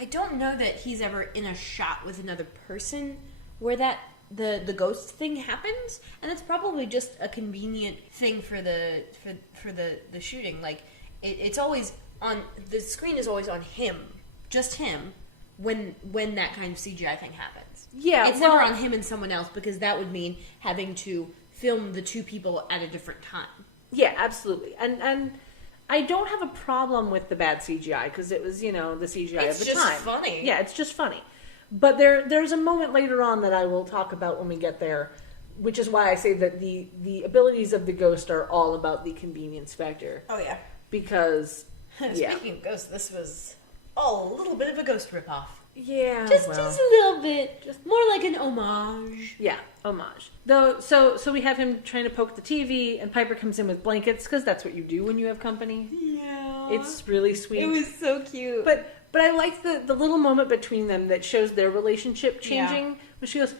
I don't know that he's ever in a shot with another person where that the ghost thing happens, and it's probably just a convenient thing for the shooting. Like it's always on the screen is always on him, just him, when that kind of CGI thing happens. Yeah, it's never on him and someone else because that would mean having to film the two people at a different time. Yeah, absolutely. And I don't have a problem with the bad CGI because it was, the CGI It's of the just time. funny. Yeah, it's just funny. But there's a moment later on that I will talk about when we get there, which is why I say that the abilities of the ghost are all about the convenience factor. Oh yeah. Because Speaking of ghosts, this was a little bit of a ghost ripoff. Yeah, Just a little bit. Just more like an homage. Yeah, homage. Though, so we have him trying to poke the TV, and Piper comes in with blankets because that's what you do when you have company. Yeah, It's really sweet. It was so cute. But I like the little moment between them that shows their relationship changing. Yeah. When she goes,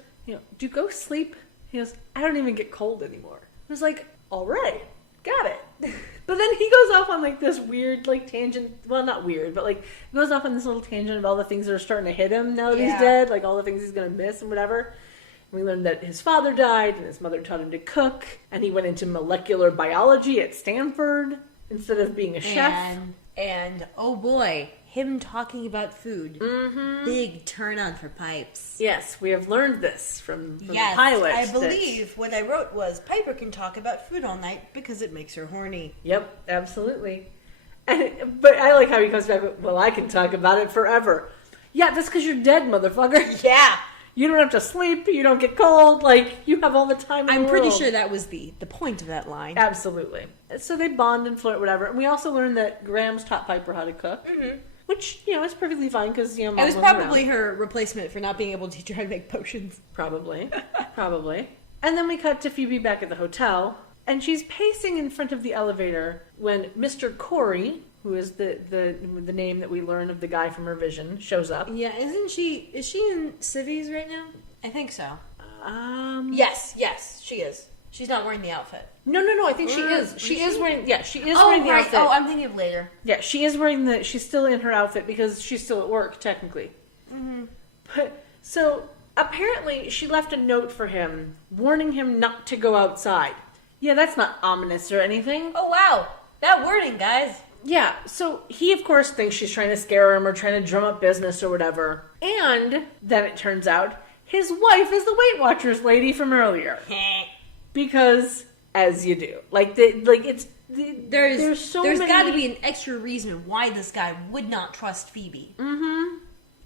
do ghosts sleep? He goes, I don't even get cold anymore. I was like, all right, got it. But then he goes off on like this weird like tangent. Well, not weird, but like goes off on this little tangent of all the things that are starting to hit him now that he's dead, like all the things he's gonna miss and whatever. And we learned that his father died and his mother taught him to cook, and he went into molecular biology at Stanford instead of being a chef. And oh boy, him talking about food. Mm-hmm. Big turn on for Pipes. Yes, we have learned this from the Yes, pilot. I believe what I wrote was Piper can talk about food all night because it makes her horny. Yep, absolutely. But I like how he comes back with, well, I can talk about it forever. Yeah, that's because you're dead, motherfucker. Yeah. You don't have to sleep. You don't get cold. Like, you have all the time in the I'm world. pretty sure that was the point of that line. Absolutely. So they bond and flirt, whatever. And we also learned that Graham's taught Piper how to cook. Mm-hmm. Which, is perfectly fine because, Mom It was wasn't probably around. her replacement for not being able to teach her how to make potions. Probably. Probably. And then we cut to Phoebe back at the hotel. And she's pacing in front of the elevator when Mr. Corey, who is the name that we learn of the guy from her vision, shows up. Yeah, is she in civvies right now? I think so. Yes, she is. She's not wearing the outfit. No, I think she is. She is wearing the outfit. Oh, I'm thinking of later. Yeah, she is wearing she's still in her outfit because she's still at work, technically. Mm-hmm. But, so, apparently she left a note for him, warning him not to go outside. Yeah, that's not ominous or anything. Oh, wow. That wording, guys. Yeah, so he, of course, thinks she's trying to scare him or trying to drum up business or whatever. And then it turns out his wife is the Weight Watchers lady from earlier. Because, as you do. There's so many... There's got to be an extra reason why this guy would not trust Phoebe. Mm-hmm.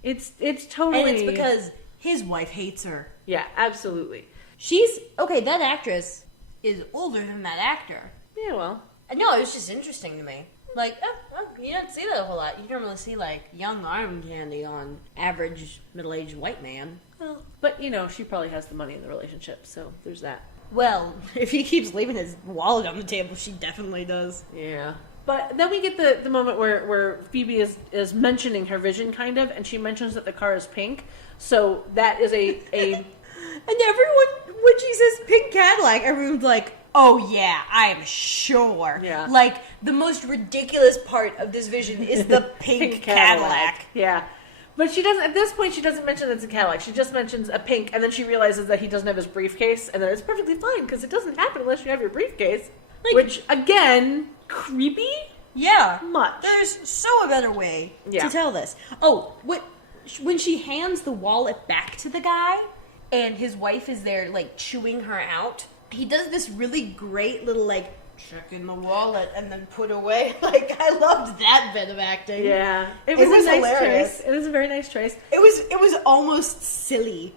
It's totally... And it's because his wife hates her. Yeah, absolutely. That actress is older than that actor. Yeah, well... No, it was just interesting to me. Like, you don't see that a whole lot. You normally see, young arm candy on average middle-aged white man. Well, but, she probably has the money in the relationship, so there's that. Well, if he keeps leaving his wallet on the table, she definitely does. Yeah. But then we get the moment where Phoebe is mentioning her vision, kind of, and she mentions that the car is pink. So that is a... And everyone, when she says pink Cadillac, everyone's like, oh yeah, I am sure. Yeah. Like, the most ridiculous part of this vision is the pink Cadillac. Yeah. But she doesn't, at this point, she doesn't mention that it's a Cadillac. She just mentions a pink, and then she realizes that he doesn't have his briefcase, and then it's perfectly fine, because it doesn't happen unless you have your briefcase. Which, again, creepy? Yeah. Much. There's so a better way Yeah. to tell this. Oh, when she hands the wallet back to the guy, and his wife is there, chewing her out, he does this really great little, check in the wallet and then put away. I loved that bit of acting. Yeah. It was a nice hilarious. choice. It was a very nice choice. It was almost silly.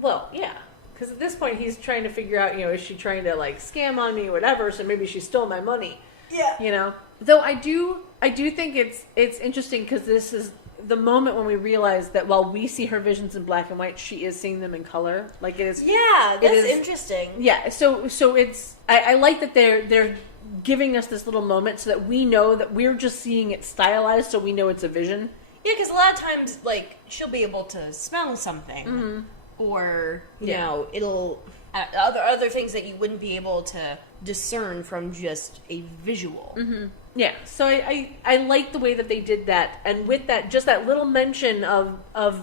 Well, yeah. Because at this point, he's trying to figure out, is she trying to, scam on me or whatever, so maybe she stole my money. Yeah. You know, though I do think it's interesting because this is the moment when we realize that while we see her visions in black and white, she is seeing them in color. Like it is. Yeah, it that's is- interesting. Yeah. So it's I like that they're giving us this little moment so that we know that we're just seeing it stylized, so we know it's a vision. Yeah, because a lot of times, like, she'll be able to smell something, or you Yeah. know, it'll other things that you wouldn't be able to discern from just a visual. Yeah, so I like the way that they did that, and with that, just that little mention of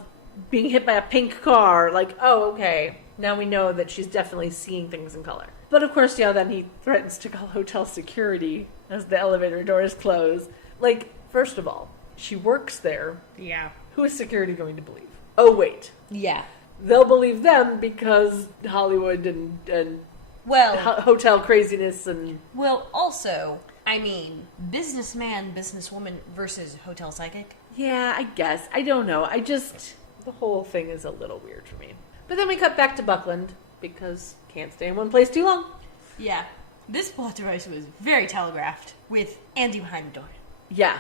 being hit by a pink car, like, oh, okay, now we know that she's definitely seeing things in color. But of course, then he threatens to call hotel security as the elevator doors close. Like, first of all, she works there. Yeah, Who is security going to believe? Oh, wait. yeah. They'll believe them because Hollywood and Well, hotel craziness and... well, also, I mean, businessman, businesswoman versus hotel psychic. Yeah, I guess. I don't know. The whole thing is a little weird for me. But then we cut back to Buckland because can't stay in one place too long. Yeah, this plot device was very telegraphed with Andy behind the door. Yeah.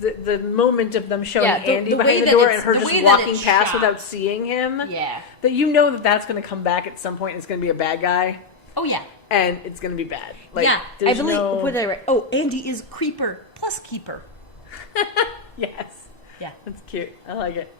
The moment of them showing Yeah, the Andy way behind the that door it's- and her the just way that walking it's past shot. without seeing him. Yeah. That you know that that's going to come back at some point and it's going to be a bad guy. Oh yeah. And it's going to be bad. Like, yeah. I there's believe. no- What did I write? Oh, Andy is creeper plus keeper. Yes. Yeah. That's cute. I like it.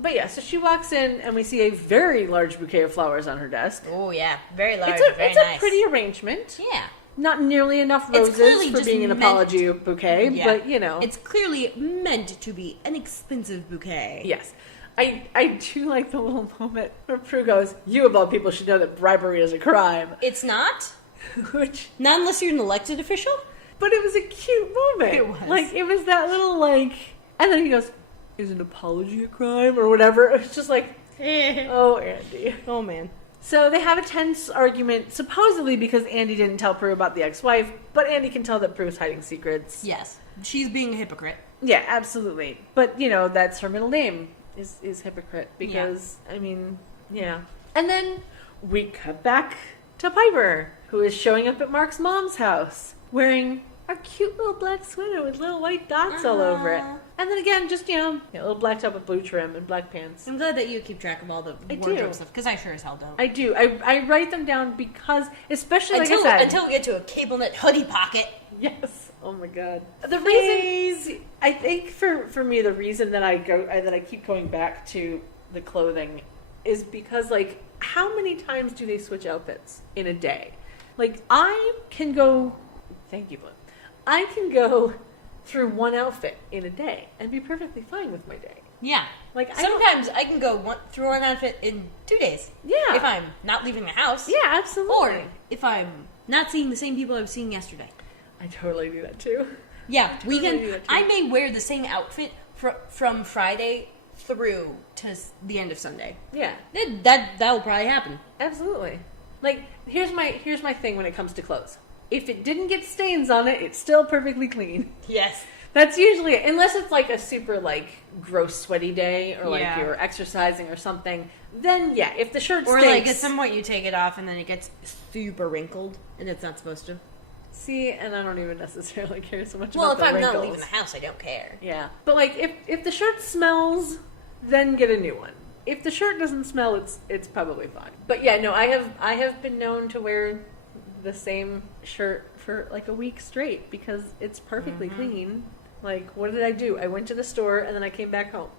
But yeah, so she walks in and we see a very large bouquet of flowers on her desk. Oh yeah, very large, It's very a nice. pretty arrangement. Yeah. Not nearly enough It's roses clearly for just being an meant- apology bouquet, Yeah. but you know. It's clearly meant to be an expensive bouquet. Yes. I do like the little moment where Prue goes, you of all people should know that bribery is a crime. It's not. Which, Not unless you're an elected official. but it was a cute moment. It was. Like, it was that little, like, and then he goes, is an apology a crime? Or whatever. It was just like, oh, Andy. Oh man. So they have a tense argument, supposedly because Andy didn't tell Prue about the ex-wife, but Andy can tell that Prue's hiding secrets. Yes, she's being a hypocrite. Yeah, absolutely. But, you know, that's her middle name, is hypocrite, because, I mean, yeah. And then we cut back to Piper, who is showing up at Mark's mom's house, wearing a cute little black sweater with little white dots all over it. Aw. And then again, just, you know, a little black top with blue trim and black pants. I'm glad that you keep track of all the I wardrobe do. stuff, because I sure as hell don't. I do. I write them down because, especially like until, I said... until we get to a cable knit hoodie pocket. Yes. Oh my god. The reason I think for me the reason that I keep going back to the clothing is because like how many times do they switch outfits in a day? Like I can go thank you, Blue. I can go through one outfit in a day and be perfectly fine with my day. Yeah. Like Sometimes I can go through one outfit in 2 days. Yeah. If I'm not leaving the house. Yeah, absolutely. Or if I'm not seeing the same people I was seeing yesterday. I totally do that too. Yeah, we Totally can. do that too. I may wear the same outfit from Friday through to the end of Sunday. Yeah. That will probably happen. Absolutely. Like here's my thing when it comes to clothes. If it didn't get stains on it, it's still perfectly clean. Yes. That's usually it. Unless it's like a super like gross sweaty day or like Yeah. you're exercising or something, then yeah, if the shirt Or stinks, like at some point you take it off and then it gets super wrinkled and it's not supposed to. see, and I don't even necessarily care so much Well, about if the I'm wrinkles. not leaving the house, I don't care. Yeah. But like if the shirt smells, then get a new one. If the shirt doesn't smell, it's probably fine. But yeah, no, I have been known to wear the same shirt for like a week straight because it's perfectly clean. Like, what did I do? I went to the store and then I came back home.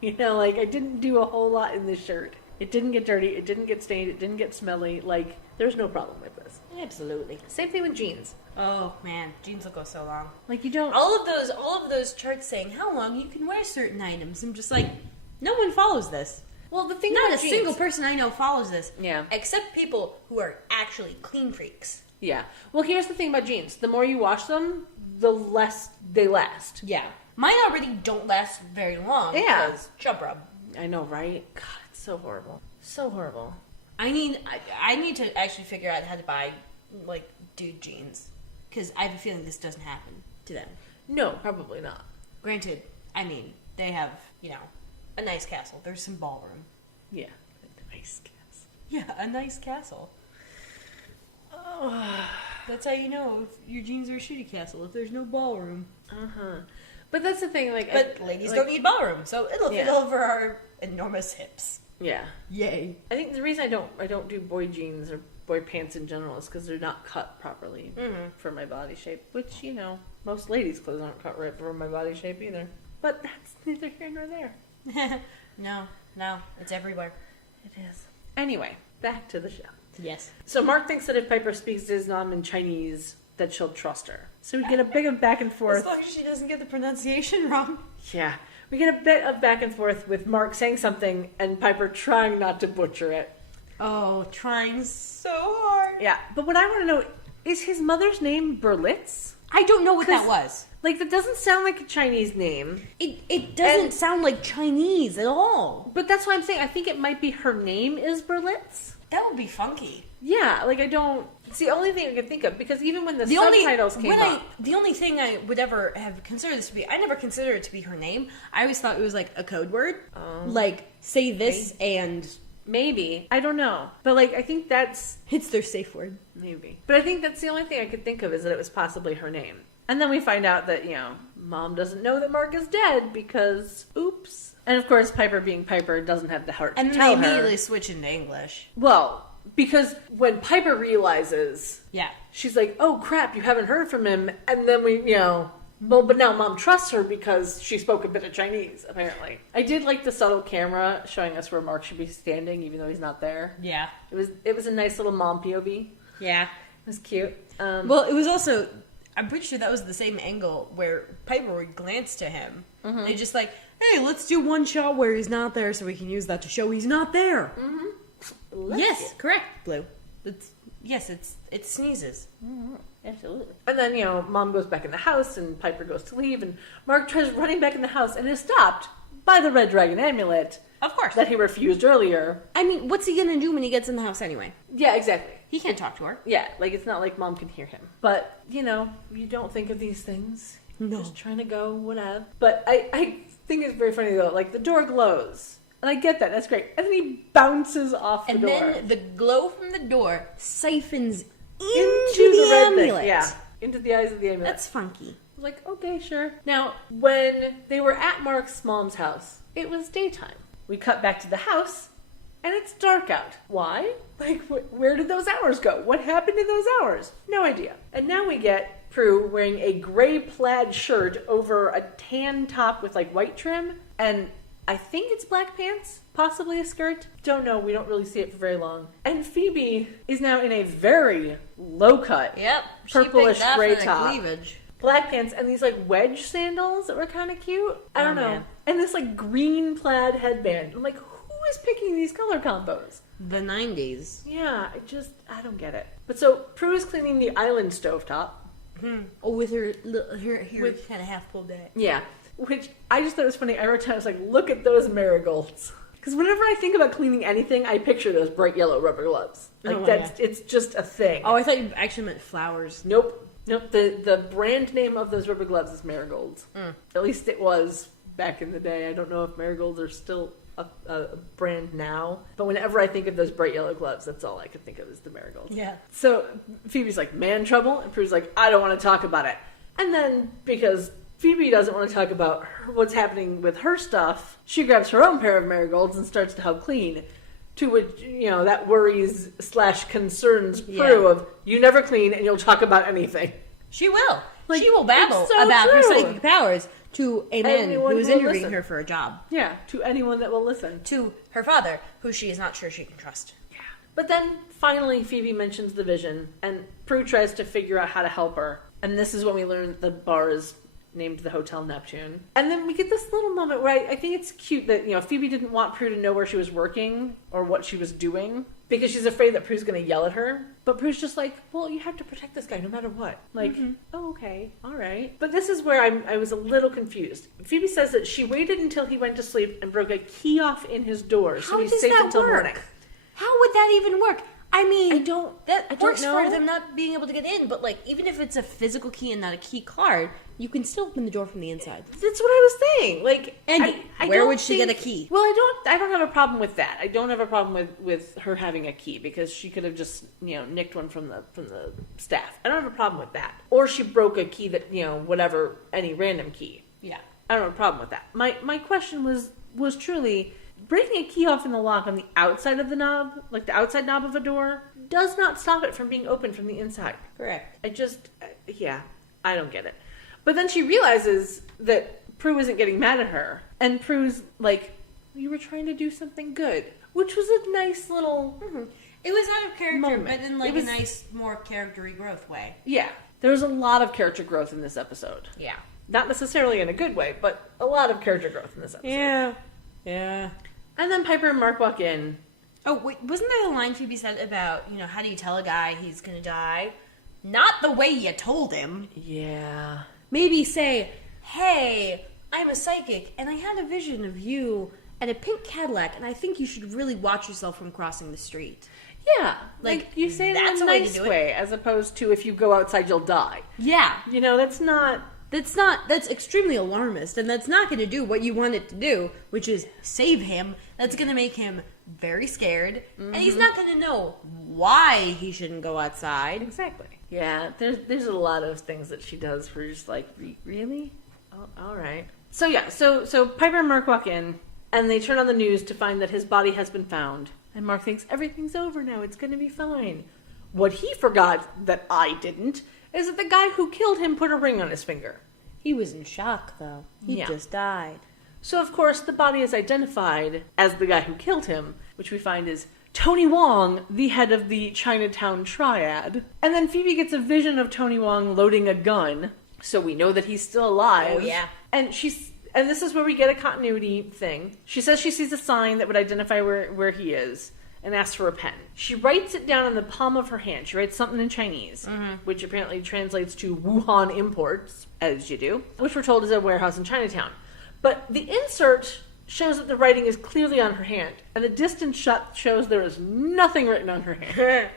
You know, like I didn't do a whole lot in this shirt. It didn't get dirty, it didn't get stained, it didn't get smelly. Like, there's no problem with this. Absolutely. Same thing with jeans. Oh man, jeans will go so long. Like you don't All of those charts saying how long you can wear certain items. I'm just like, no one follows this. well the thing Not about a jeans, single person I know follows this. Yeah. Except people who are actually clean freaks. Yeah. Well, here's the thing about jeans. The more you wash them, the less they last. Yeah. Mine already don't last very long. Yeah. Because chub rub. I know, right? God, it's so horrible. So horrible. I need to actually figure out how to buy like dude jeans because I have a feeling this doesn't happen to them. No, probably not. Granted, I mean they have a nice castle. There's some ballroom. Yeah. Nice guess. Yeah, a nice castle. That's how you know if your jeans are a shitty castle, if there's no ballroom. But that's the thing, like, But ladies don't need ballroom, so it'll fit Yeah. over our enormous hips. Yeah. Yay. I think the reason I don't do boy jeans or boy pants in general is because they're not cut properly for my body shape. Which, you know, most ladies' clothes aren't cut right for my body shape either. But that's neither here nor there. No, it's everywhere. It is. Anyway, back to the show. Yes. So Mark thinks that if Piper speaks to his mom in Chinese, that she'll trust her. So we get a bit of back and As forth. long as she doesn't get the pronunciation wrong. Yeah. We get a bit of back and forth with Mark saying something and Piper trying not to butcher it. Oh, trying so hard. Yeah. But what I want to know, is his mother's name Berlitz? I don't know what that 'Cause- was. Like, that doesn't sound like a Chinese name. It doesn't sound like Chinese at all. But that's why I'm saying I think it might be her name is Berlitz. That would be funky. Yeah, like I don't... It's the only thing I can think of, because even when the subtitles came up... The only thing I would ever have considered this to be, I never considered it to be her name. I always thought it was like a code word. Like, say this and... Maybe. I don't know. But, like, I think that's... It's their safe word. Maybe. But I think that's the only thing I could think of, is that it was possibly her name. And then we find out that, you know, Mom doesn't know that Mark is dead because, oops. And of course, Piper being Piper doesn't have the heart And to then they tell her. immediately switch into English. Well, because when Piper realizes, Yeah. she's like, oh crap, you haven't heard from him. And then we, you know, well, but now Mom trusts her because she spoke a bit of Chinese, apparently. I did like the subtle camera showing us where Mark should be standing, even though he's not there. Yeah. It was a nice little mom POV. Yeah. It was cute. Well, it was also... I'm pretty sure that was the same angle where Piper would glance to him. They just like, hey, let's do one shot where he's not there so we can use that to show he's not there. Yes, correct, Blue. It sneezes. Absolutely. And then, you know, Mom goes back in the house and Piper goes to leave and Mark tries running back in the house and is stopped by the Red Dragon amulet Of course. that he refused earlier. I mean, what's he gonna do when he gets in the house anyway? Yeah, exactly. He can't talk to her. Yeah, like it's not like Mom can hear him. But, you know, you don't think of these things. No. Just trying to go, whatever. But I think it's very funny though, like the door glows. And I get that, that's great. And then he bounces off the And door. then the glow from the door siphons into the the red thing. amulet. Yeah, into the eyes of the amulet. That's funky. Like, okay, sure. Now, when they were at Mark's mom's house, it was daytime. We cut back to the house, and it's dark out. Why? Like, where did those hours go? What happened in those hours? No idea. And now we get Prue wearing a gray plaid shirt over a tan top with, like, white trim, and I think it's black pants, possibly a skirt. Don't know, we don't really see it for very long. And Phoebe is now in a very low-cut, Yep. purplish gray top. Cleavage. Black pants and these like wedge sandals that were kind of cute. I don't know. man. And this like green plaid headband. I'm like, who is picking these color combos? The 90s. Yeah, I don't get it. But so Prue is cleaning the island stovetop. Oh, with her kind of half pulled back. Yeah, which I just thought was funny. I wrote down, I was like, look at those marigolds. Because whenever I think about cleaning anything, I picture those bright yellow rubber gloves. Like Oh, it's just a thing. Oh, I thought you actually meant flowers. Nope. The brand name of those rubber gloves is Marigolds. At least it was back in the day. I don't know if Marigolds are still a brand now. But whenever I think of those bright yellow gloves, that's all I can think of is the Marigolds. Yeah. So Phoebe's like, man trouble? And Prue's like, I don't want to talk about it. And then, because Phoebe doesn't want to talk about what's happening with her stuff, she grabs her own pair of Marigolds and starts to help clean. To which, you know, that worries / concerns Prue Yeah. of, you never clean and you'll talk about anything. She will. Like, She will babble it's so about her true. psychic powers to a man Anyone who is will interviewing listen. her for a job. Yeah, to anyone that will listen. To her father, who she is not sure she can trust. Yeah. But then, finally, Phoebe mentions the vision, and Prue tries to figure out how to help her. And this is when we learn that the bar is named the Hotel Neptune. And then we get this little moment where I think it's cute that, you know, Phoebe didn't want Prue to know where she was working or what she was doing because she's afraid that Prue's going to yell at her. But Prue's just like, well, you have to protect this guy no matter what. Like, oh, okay, all right. But this is where I was a little confused. Phoebe says that she waited until he went to sleep and broke a key off in his door so How he's does safe that until work? morning. How would that even work? I mean, I that don't works know. for them not being able to get in, but like, even if it's a physical key and not a key card, You can still open the door from the inside. That's what I was saying. Like, And I where don't would she think- get a key? Well, I don't have a problem with that. I don't have a problem with her having a key because she could have just nicked one from the staff. I don't have a problem with that. Or she broke a key that whatever, any random key. Yeah. I don't have a problem with that. My question was truly breaking a key off in the lock on the outside of the knob, like the outside knob of a door, does not stop it from being opened from the inside. Correct. I don't get it. But then she realizes that Prue isn't getting mad at her. And Prue's like, you were trying to do something good. Which was a nice little... It was out of character, Moment. but in like It was- a nice, more character-y growth way. Yeah. There was a lot of character growth in this episode. Yeah. Not necessarily in a good way, but a lot of character growth in this episode. Yeah. And then Piper and Mark walk in. Oh, wait, wasn't there a line Phoebe said about, how do you tell a guy he's gonna die? Not the way you told him. Yeah. Maybe say, hey, I'm a psychic, and I had a vision of you and a pink Cadillac, and I think you should really watch yourself from crossing the street. Yeah. Like, you say it that's in a a way to nice do it. way, as opposed to if you go outside, you'll die. Yeah. That's not... That's extremely alarmist, and that's not going to do what you want it to do, which is save him. That's going to make him very scared, and he's not going to know why he shouldn't go outside. Exactly. Yeah, there's a lot of things that she does where you're just like, really? Oh, all right. So yeah, so Piper and Mark walk in, and they turn on the news to find that his body has been found. And Mark thinks, everything's over now, it's going to be fine. What he forgot that I didn't is that the guy who killed him put a ring on his finger. He was in shock, though. He Yeah. just died. So, of course, the body is identified as the guy who killed him, which we find is Tony Wong, the head of the Chinatown Triad. And then Phoebe gets a vision of Tony Wong loading a gun, so we know that he's still alive. Oh, yeah. And this is where we get a continuity thing. She says she sees a sign that would identify where he is, and asks for a pen. She writes it down in the palm of her hand. She writes something in Chinese, which apparently translates to Wuhan Imports, as you do, which we're told is a warehouse in Chinatown. But the insert shows that the writing is clearly on her hand, and the distance shot shows there is nothing written on her hand.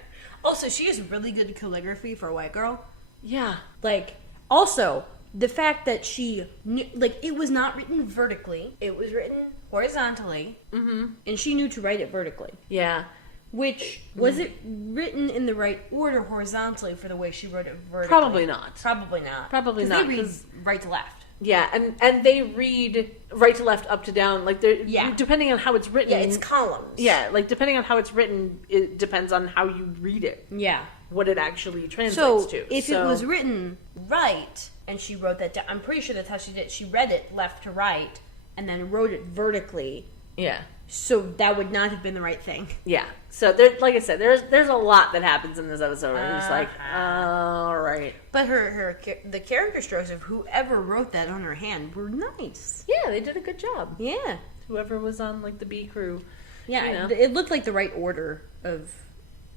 Also, she has really good calligraphy for a white girl. Yeah. Like, also, the fact that she knew, like, it was not written vertically, it was written horizontally, and she knew to write it vertically. Yeah. Which, was it written in the right order horizontally for the way she wrote it vertically? Probably not. Probably not. Probably 'Cause not, they read 'cause- right to left. Yeah, and they read right to left, up to down, like they're Yeah. depending on how it's written. Yeah, it's columns. Yeah, like depending on how it's written, it depends on how you read it, Yeah. what it actually translates So, to. if it was written right, and she wrote that down, I'm pretty sure that's how she did it. She read it left to right, and then wrote it vertically. yeah, So that would not have been the right thing. yeah. So there, like I said, there's a lot that happens in this episode. Where you're just like, all right, But the character strokes of whoever wrote that on her hand were nice. yeah, they did a good job. Yeah. Whoever was on like the B crew, Yeah, you know. it looked like the right order of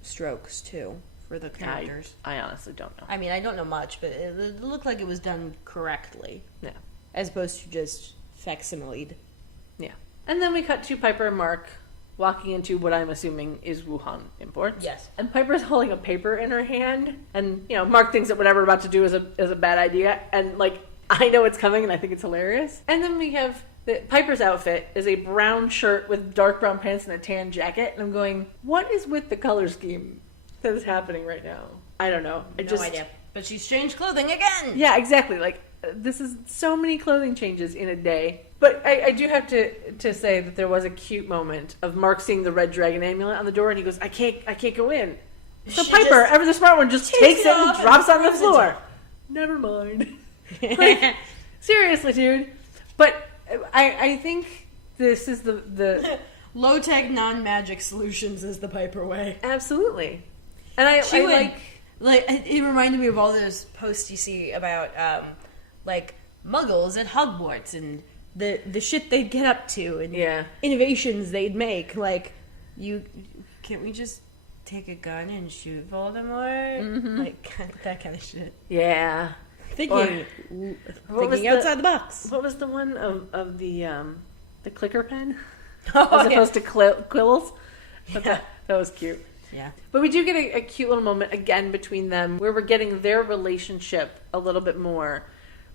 strokes, too, for the characters. I honestly don't know. I mean, I don't know much, but it looked like it was done correctly, Yeah, as opposed to just facsimiled. yeah. And then we cut to Piper and Mark walking into what I'm assuming is Wuhan Imports. Yes. And Piper's holding a paper in her hand, and Mark thinks that whatever we're about to do is a bad idea, and like I know it's coming, and I think it's hilarious. And then we have Piper's outfit is a brown shirt with dark brown pants and a tan jacket, and I'm going, what is with the color scheme that is happening right now? I don't know. No idea. But she's changed clothing again! Yeah, exactly. Like this is so many clothing changes in a day. But I do have to say that there was a cute moment of Mark seeing the red dragon amulet on the door, and he goes, "I can't go in." So She Piper, just ever the smart one, just takes it and off drops and on the throws it floor. Never mind. Like, seriously, dude. But I think this is the Low-tech, non-magic solutions is the Piper way. absolutely. And I like it reminded me of all those posts you see about like muggles at Hogwarts and the shit they'd get up to and Yeah. innovations they'd make. Like, can't we just take a gun and shoot Voldemort? Like that kind of shit. yeah. Thinking was the- outside the box. What was the one of the clicker pen Oh, as opposed to quills? But Yeah. that was cute. yeah. But we do get a cute little moment again between them where we're getting their relationship a little bit more,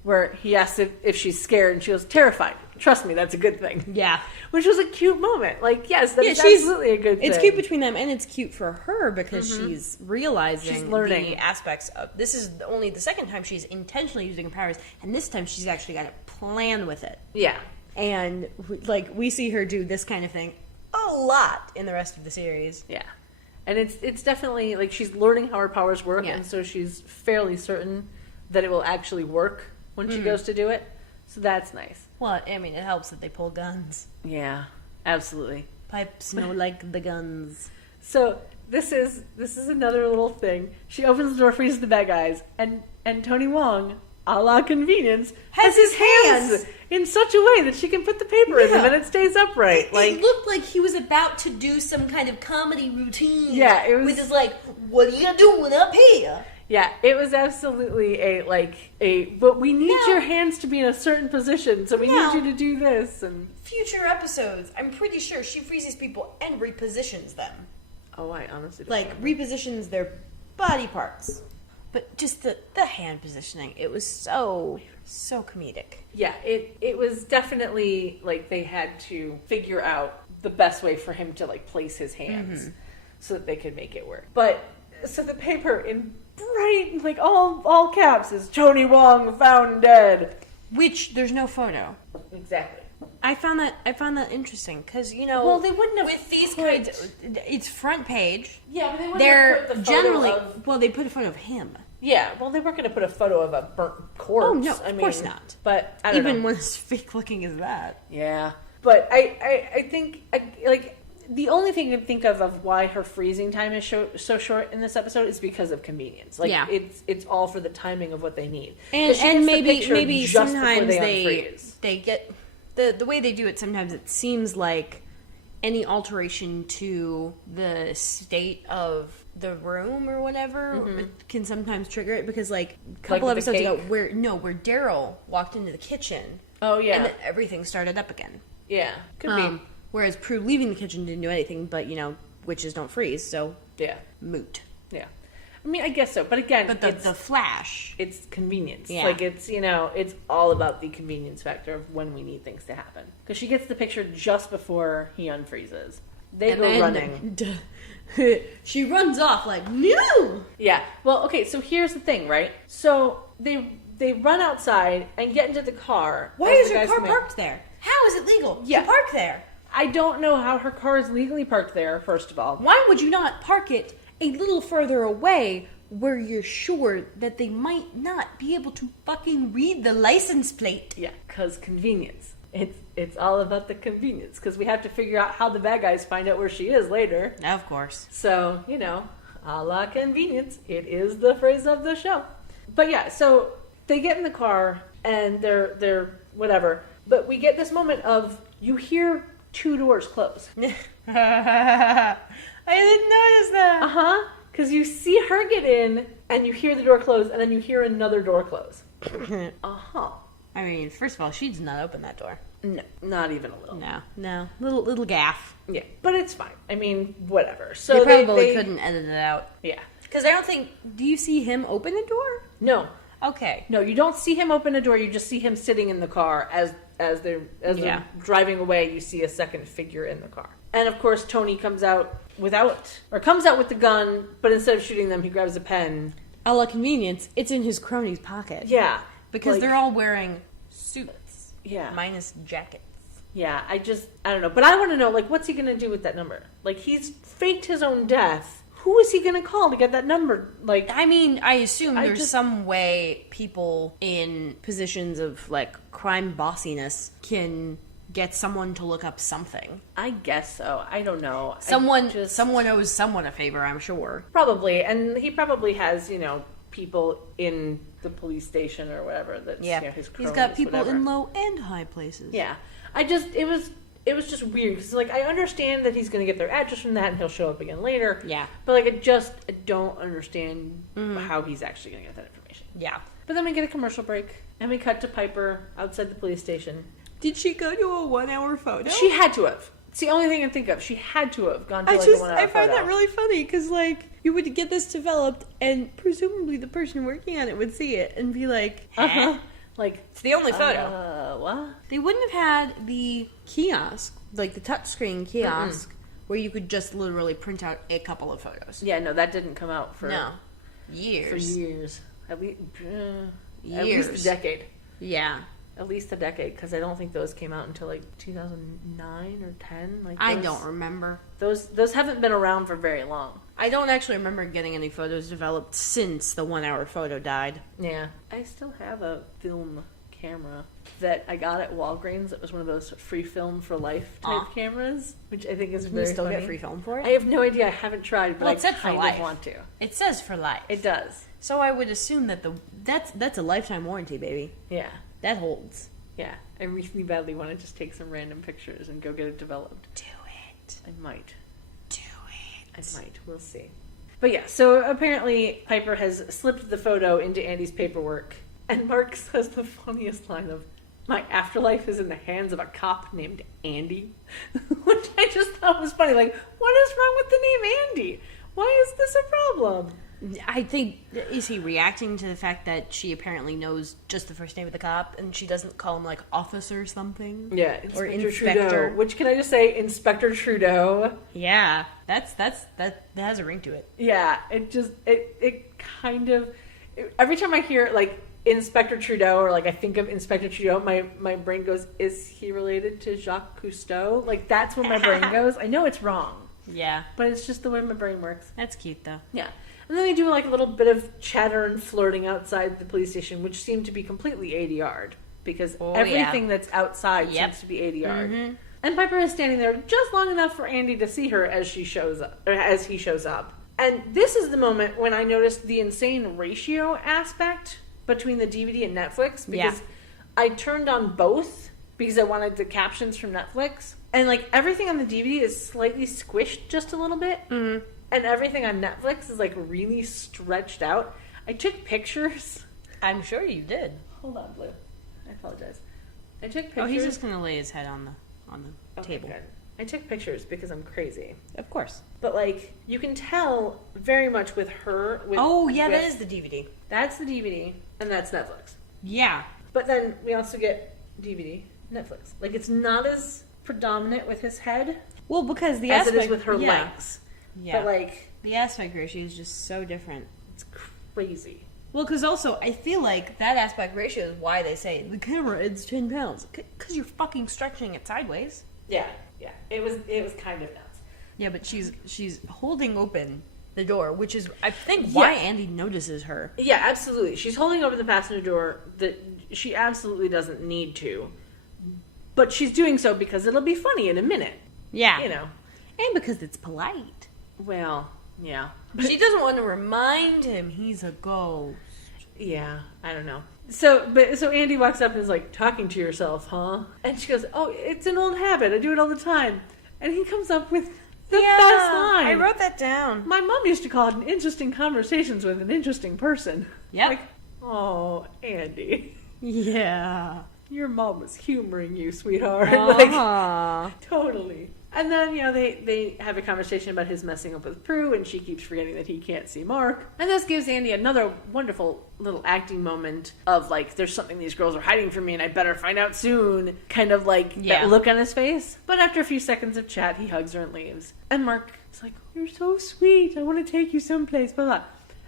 where he asks if she's scared, and she goes, terrified. Trust me, that's a good thing. Yeah. Which was a cute moment. Like, yes, that's she's- absolutely a good thing. It's cute between them, and it's cute for her because she's realizing She's learning. the aspects of. This is only the second time she's intentionally using her powers, and this time she's actually got a plan with it. Yeah. And like we see her do this kind of thing a lot in the rest of the series. Yeah. And it's definitely, like, she's learning how her powers work, Yeah. and so she's fairly certain that it will actually work when she goes to do it. So that's nice. Well, I mean, it helps that they pull guns. Yeah, absolutely. Pipes know like the guns. So this is another little thing. She opens the door, freezes the bad guys, and Tony Wong, a la convenience, has his hands in such a way that she can put the paper in them and it stays upright. It looked like he was about to do some kind of comedy routine. Yeah, it was- with his like, "What are you doing up here?" Yeah, it was absolutely but we need Now- your hands to be in a certain position, so we Now- need you to do this. And Future episodes, I'm pretty sure she freezes people and repositions them. oh, I honestly don't Like, remember. repositions their body parts. But just the hand positioning, it was so comedic. Yeah, it was definitely like they had to figure out the best way for him to like place his hands so that they could make it work. But so the paper in bright like all caps is Tony Wong found dead. Which, there's no photo. Exactly. I found that interesting, because, you know... Well, they wouldn't have with these put- kinds... It's front page. Yeah, but they wouldn't They're have put the photo generally... of- Well, they put a photo of him. Yeah, well, they weren't going to put a photo of a burnt corpse. Oh, no, of course not. But I don't Even know. when as fake looking as that. Yeah, but I think like the only thing I can think of why her freezing time is so short in this episode is because of convenience. Like, Yeah. it's all for the timing of what they need. And 'Cause she gets the maybe picture just before sometimes unfreeze. they get... The way they do it, sometimes it seems like any alteration to the state of the room or whatever can sometimes trigger it, because like a couple with the episodes ago cake? where Daryl walked into the kitchen Oh yeah, and then everything started up again. yeah, could be. Whereas Prue leaving the kitchen didn't do anything, but witches don't freeze, so Yeah, moot. yeah. I mean, I guess so, but again, But it's the flash, it's convenience. Yeah. Like it's it's all about the convenience factor of when we need things to happen. Because she gets the picture just before he unfreezes. They and go then running. she runs off like, no. Yeah. Well, okay, so here's the thing, right? So they run outside and get into the car. Why as is the your guys car come in. parked there? How is it legal Yeah. to park there? I don't know how her car is legally parked there, first of all. Why would you not park it a little further away where you're sure that they might not be able to fucking read the license plate? Yeah, because convenience. It's all about the convenience, because we have to figure out how the bad guys find out where she is later. Of course. So, a la convenience. It is the phrase of the show. But yeah, so they get in the car and they're whatever. But we get this moment of you hear two doors close. I didn't notice that. Uh-huh. Because you see her get in and you hear the door close and then you hear another door close. Uh-huh. I mean, first of all, she does not open that door. No, not even a little. No. Little gaff. Yeah, but it's fine. I mean, whatever. So They probably couldn't edit it out. Yeah. Because I don't think... Do you see him open a door? No. Okay. No, you don't see him open a door. You just see him sitting in the car as they're Yeah. driving away. You see a second figure in the car, and of course Tony comes out with the gun, but instead of shooting them, he grabs a pen. A la convenience, it's in his crony's pocket. Yeah, Because like- they're all wearing suits. Yeah. Minus jackets. Yeah, I don't know, but I want to know, like, what's he gonna do with that number? Like, he's faked his own death. Who is he gonna call to get that number? Like, I mean, I assume I there's just- some way people in positions of, like, crime bossiness can get someone to look up something. I guess so. I don't know. Someone Someone owes someone a favor, I'm sure. probably, and he probably has, people in the police station or whatever. That's his He's cronies, got people whatever. in low and high places. Yeah, it was just weird because like I understand that he's going to get their address from that and he'll show up again later. Yeah. but like I don't understand how he's actually going to get that information. Yeah. But then we get a commercial break and we cut to Piper outside the police station. Did she go to a 1 hour photo? She had to have. It's the only thing I can think of. She had to have gone to like a 1 hour I find photo. that really funny because, like, you would get this developed and presumably the person working on it would see it and be like, huh? Like, It's the only photo. what? They wouldn't have had the kiosk, like the touchscreen kiosk, where you could just literally print out a couple of photos. Yeah, no, that didn't come out for Years. for years. At least Years. a decade. Yeah. At least a decade, because I don't think those came out until like 2009 or 10. Like I those- don't remember. Those haven't been around for very long. I don't actually remember getting any photos developed since the 1 hour photo died. Yeah, I still have a film camera that I got at Walgreens. It was one of those free film for life type Aw. cameras, which I think is Can very you still funny. get free film for it? I have no idea. I haven't tried, but Well, it said I for kind life. of want to. It says for life. It does. So I would assume that that's a lifetime warranty, baby. Yeah. That holds. Yeah. I really badly want to just take some random pictures and go get it developed. Do it. I might. Do it. I might. We'll see. But yeah, so apparently Piper has slipped the photo into Andy's paperwork, and Mark says the funniest line of, "My afterlife is in the hands of a cop named Andy," which I just thought was funny. Like, what is wrong with the name Andy? Why is this a problem? I think, is he reacting to the fact that she apparently knows just the first name of the cop and she doesn't call him like officer or something? Yeah, Or Inspector inspector. Trudeau. Which, can I just say, Inspector Trudeau? Yeah, that has a ring to it. Yeah, it kind of, every time I hear like Inspector Trudeau, or like I think of Inspector Trudeau, my brain goes, is he related to Jacques Cousteau? Like, that's where my brain goes. I know it's wrong, Yeah, but it's just the way my brain works. that's cute though. Yeah. And then they do like a little bit of chatter and flirting outside the police station, which seemed to be completely ADR'd, because Oh, everything that's outside Yep. seems to be ADR'd. And Piper is standing there just long enough for Andy to see her as she shows up, or as he shows up. And this is the moment when I noticed the insane ratio aspect between the DVD and Netflix, because I turned on both because I wanted the captions from Netflix, and like everything on the DVD is slightly squished just a little bit. And everything on Netflix is like really stretched out. I took pictures. I'm sure you did. Hold on, Blue. I apologize. I took pictures. Oh, he's just gonna lay his head on the Okay, table. good. I took pictures because I'm crazy. Of course. But like, you can tell very much with her. Oh yeah, that with- is the DVD. That's the DVD, and that's Netflix. Yeah. But then we also get DVD, Netflix. Like, it's not as predominant with his head Well, because the as it aspect is with her yeah. legs. Yeah. But like, The aspect ratio is just so different. it's crazy. Well, because also, I feel like that aspect ratio is why they say the camera adds 10 pounds. Because you're fucking stretching it sideways. Yeah, yeah. It was kind of nuts. Yeah, but she's holding open the door, which is, I think, why Yeah. Andy notices her. Yeah, absolutely. She's holding open the passenger door that she absolutely doesn't need to. But she's doing so because it'll be funny in a minute. Yeah. You know. And because it's polite. Well, yeah. She doesn't want to remind him he's a ghost. Yeah, I don't know. So Andy walks up and is like, talking to yourself, huh? And she goes, oh, it's an old habit. I do it all the time. And he comes up with the best line. I wrote that down. My mom used to call it an interesting conversations with an interesting person. Yep. Like, oh, Andy. Yeah. Your mom was humoring you, sweetheart. Like, Uh-huh. totally. And then, you know, they have a conversation about his messing up with Prue, and she keeps forgetting that he can't see Mark. And this gives Andy another wonderful little acting moment of, like, there's something these girls are hiding from me, and I better find out soon. Kind of like Yeah. that look on his face. But after a few seconds of chat, he hugs her and leaves. And Mark is like, you're so sweet. I want to take you someplace, blah, blah.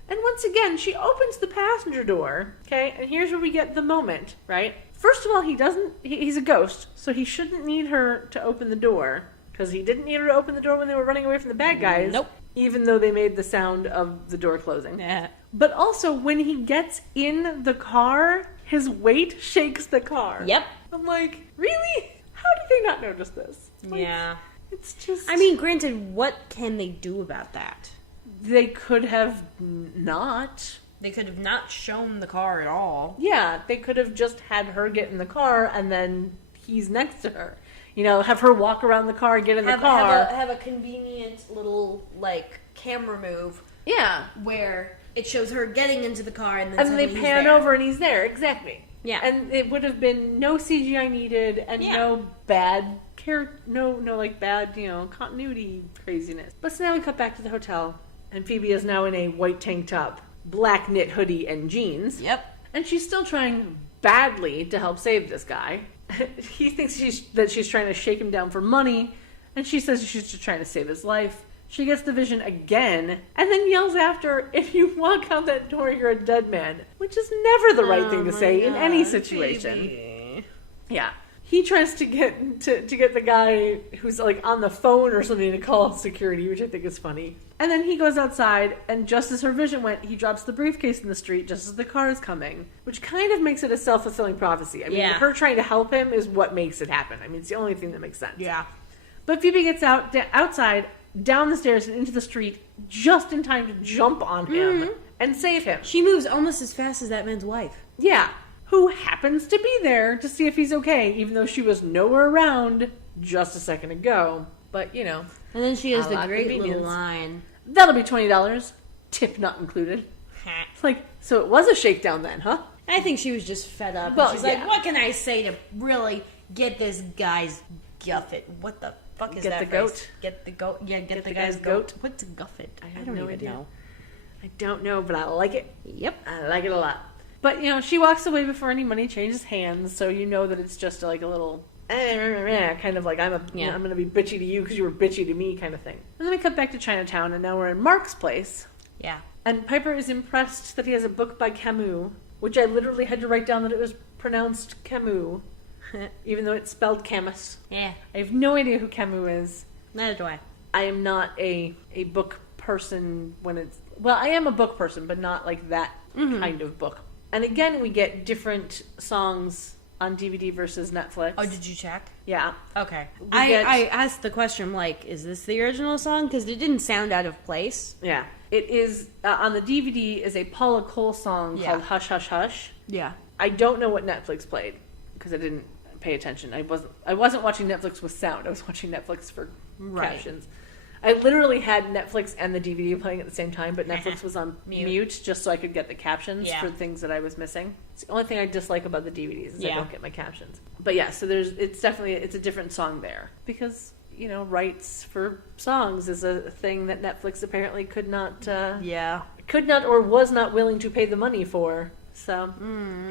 And once again, she opens the passenger door, okay? And here's where we get the moment, right? First of all, he's a ghost, so he shouldn't need her to open the door. Because he didn't need her to open the door when they were running away from the bad guys. Nope. Even though they made the sound of the door closing. Yeah. But also, when he gets in the car, his weight shakes the car. Yep. I'm like, really? How did they not notice this? Like, Yeah. It's just... I mean, granted, what can they do about that? they could have not. They could have not shown the car at all. Yeah, they could have just had her get in the car and then he's next to her. You know, have her walk around the car, get in the car. Have a convenient little, like, camera move Yeah. where it shows her getting into the car and then And then they suddenly pan he's there. over and he's there. Exactly. Yeah. And it would have been no CGI needed and Yeah. no bad no like bad, you know, continuity craziness. But so now we cut back to the hotel and Phoebe is now in a white tank top, black knit hoodie and jeans. Yep. And she's still trying badly to help save this guy. He thinks she's trying to shake him down for money, and she says she's just trying to save his life. She gets the vision again, and then yells after, "If you walk out that door, you're a dead man," which is never the right thing to say in any situation. Baby. Yeah. He tries to get the guy who's like on the phone or something to call security, which I think is funny. And then he goes outside, and just as her vision went, he drops the briefcase in the street just as the car is coming, which kind of makes it a self-fulfilling prophecy. I mean, Yeah. her trying to help him is what makes it happen. I mean, it's the only thing that makes sense. Yeah. But Phoebe gets outside, down the stairs, and into the street just in time to jump on him and save him. She moves almost as fast as that man's wife. Yeah. Who happens to be there to see if he's okay, even though she was nowhere around just a second ago. But, you know, And then she has A the la great little convenience. line. that'll be $20. Tip not included. Like, so it was a shakedown then, huh? I think she was just fed up. Well, She's yeah. like, what can I say to really get this guy's guffet? What the fuck is Get that the phrase? goat? Get the goat. Yeah, get the the guy's guy's goat. goat? What's a guffet? I have don't no even idea. know. I don't know, but I like it. Yep. I like it a lot. But, you know, she walks away before any money changes hands, so you know that it's just like a little, kind of like, I'm going to be bitchy to you because you were bitchy to me kind of thing. And then we cut back to Chinatown, and now we're in Mark's place. Yeah. And Piper is impressed that he has a book by Camus, which I literally had to write down that it was pronounced Camus, even though it's spelled Camus. Yeah. I have no idea who Camus is. Neither do I. I am not a book person when it's... Well, I am a book person, but not like that kind of book. And again, we get different songs on DVD versus Netflix. Oh, did you check? Yeah. Okay. We I get- asked the question, like, is this the original song? Because it didn't sound out of place. Yeah. It is, on the DVD, is a Paula Cole song Yeah. called Hush, Hush, Hush. Yeah. I don't know what Netflix played because I didn't pay attention. I wasn't watching Netflix with sound. I was watching Netflix for Right. captions. I literally had Netflix and the DVD playing at the same time, but Netflix was on mute just so I could get the captions Yeah. for things that I was missing. It's the only thing I dislike about the DVDs is I Yeah. don't get my captions. But yeah, so it's a different song there because rights for songs is a thing that Netflix apparently could not or was not willing to pay the money for. So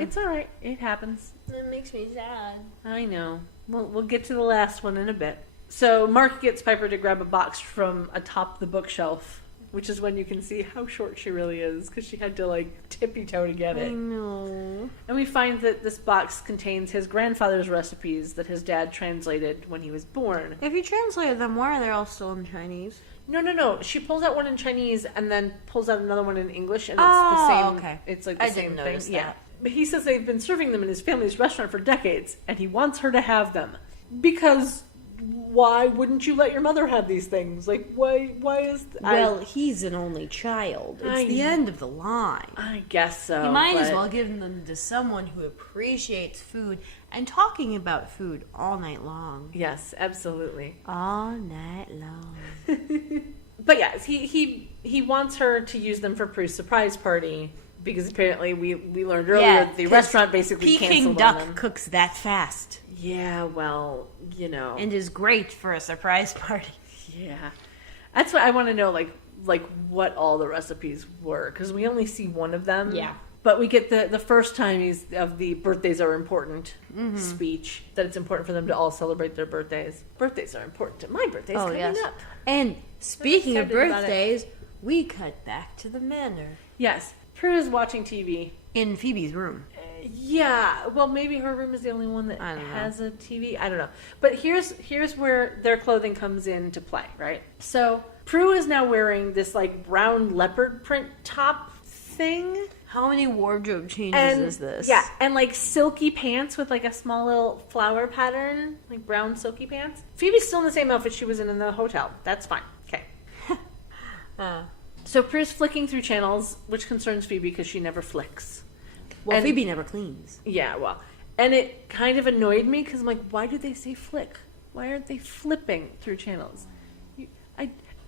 it's all right. It happens. It makes me sad. I know. We'll get to the last one in a bit. So Mark gets Piper to grab a box from atop the bookshelf, which is when you can see how short she really is because she had to like tippy-toe to get it. know. And we find that this box contains his grandfather's recipes that his dad translated when he was born. If you translated them, why are they all still in Chinese? No. She pulls out one in Chinese and then pulls out another one in English, and it's Oh, the same. okay. It's like the I same didn't thing. notice Yeah. that. But he says they've been serving them in his family's restaurant for decades, and he wants her to have them because why wouldn't you let your mother have these things? Like, why is... Well, he's an only child. It's I the know. end of the line. I guess so. You might as but- well give them to someone who appreciates food and talking about food all night long. Yes, absolutely. All night long. But yes, he wants her to use them for Prue's surprise party because apparently we learned earlier that the 'cause restaurant basically Peking canceled duck on them. cooks that fast Yeah, well, and is great for a surprise party. yeah. That's what I want to know, like what all the recipes were, because we only see one of them. Yeah. But we get the first time of the birthdays are important speech, that it's important for them to all celebrate their birthdays. Birthdays are important to my birthday's coming up. And speaking of excited about it. birthdays, we cut back to the manor Yes, Prue is watching TV. in Phoebe's room. Yeah, well, maybe her room is the only one that I don't know. has a TV. I don't know. But here's where their clothing comes into play, right? So Prue is now wearing this like brown leopard print top thing. How many wardrobe changes And is this? yeah, and like silky pants with like a small little flower pattern, like brown silky pants. Phoebe's still in the same outfit she was in the hotel. That's fine. Okay. So Prue's flicking through channels, which concerns Phoebe because she never flicks. Well, And- Phoebe never cleans. Yeah, well, and it kind of annoyed me because I'm like, why do they say flick? Why aren't they flipping through channels?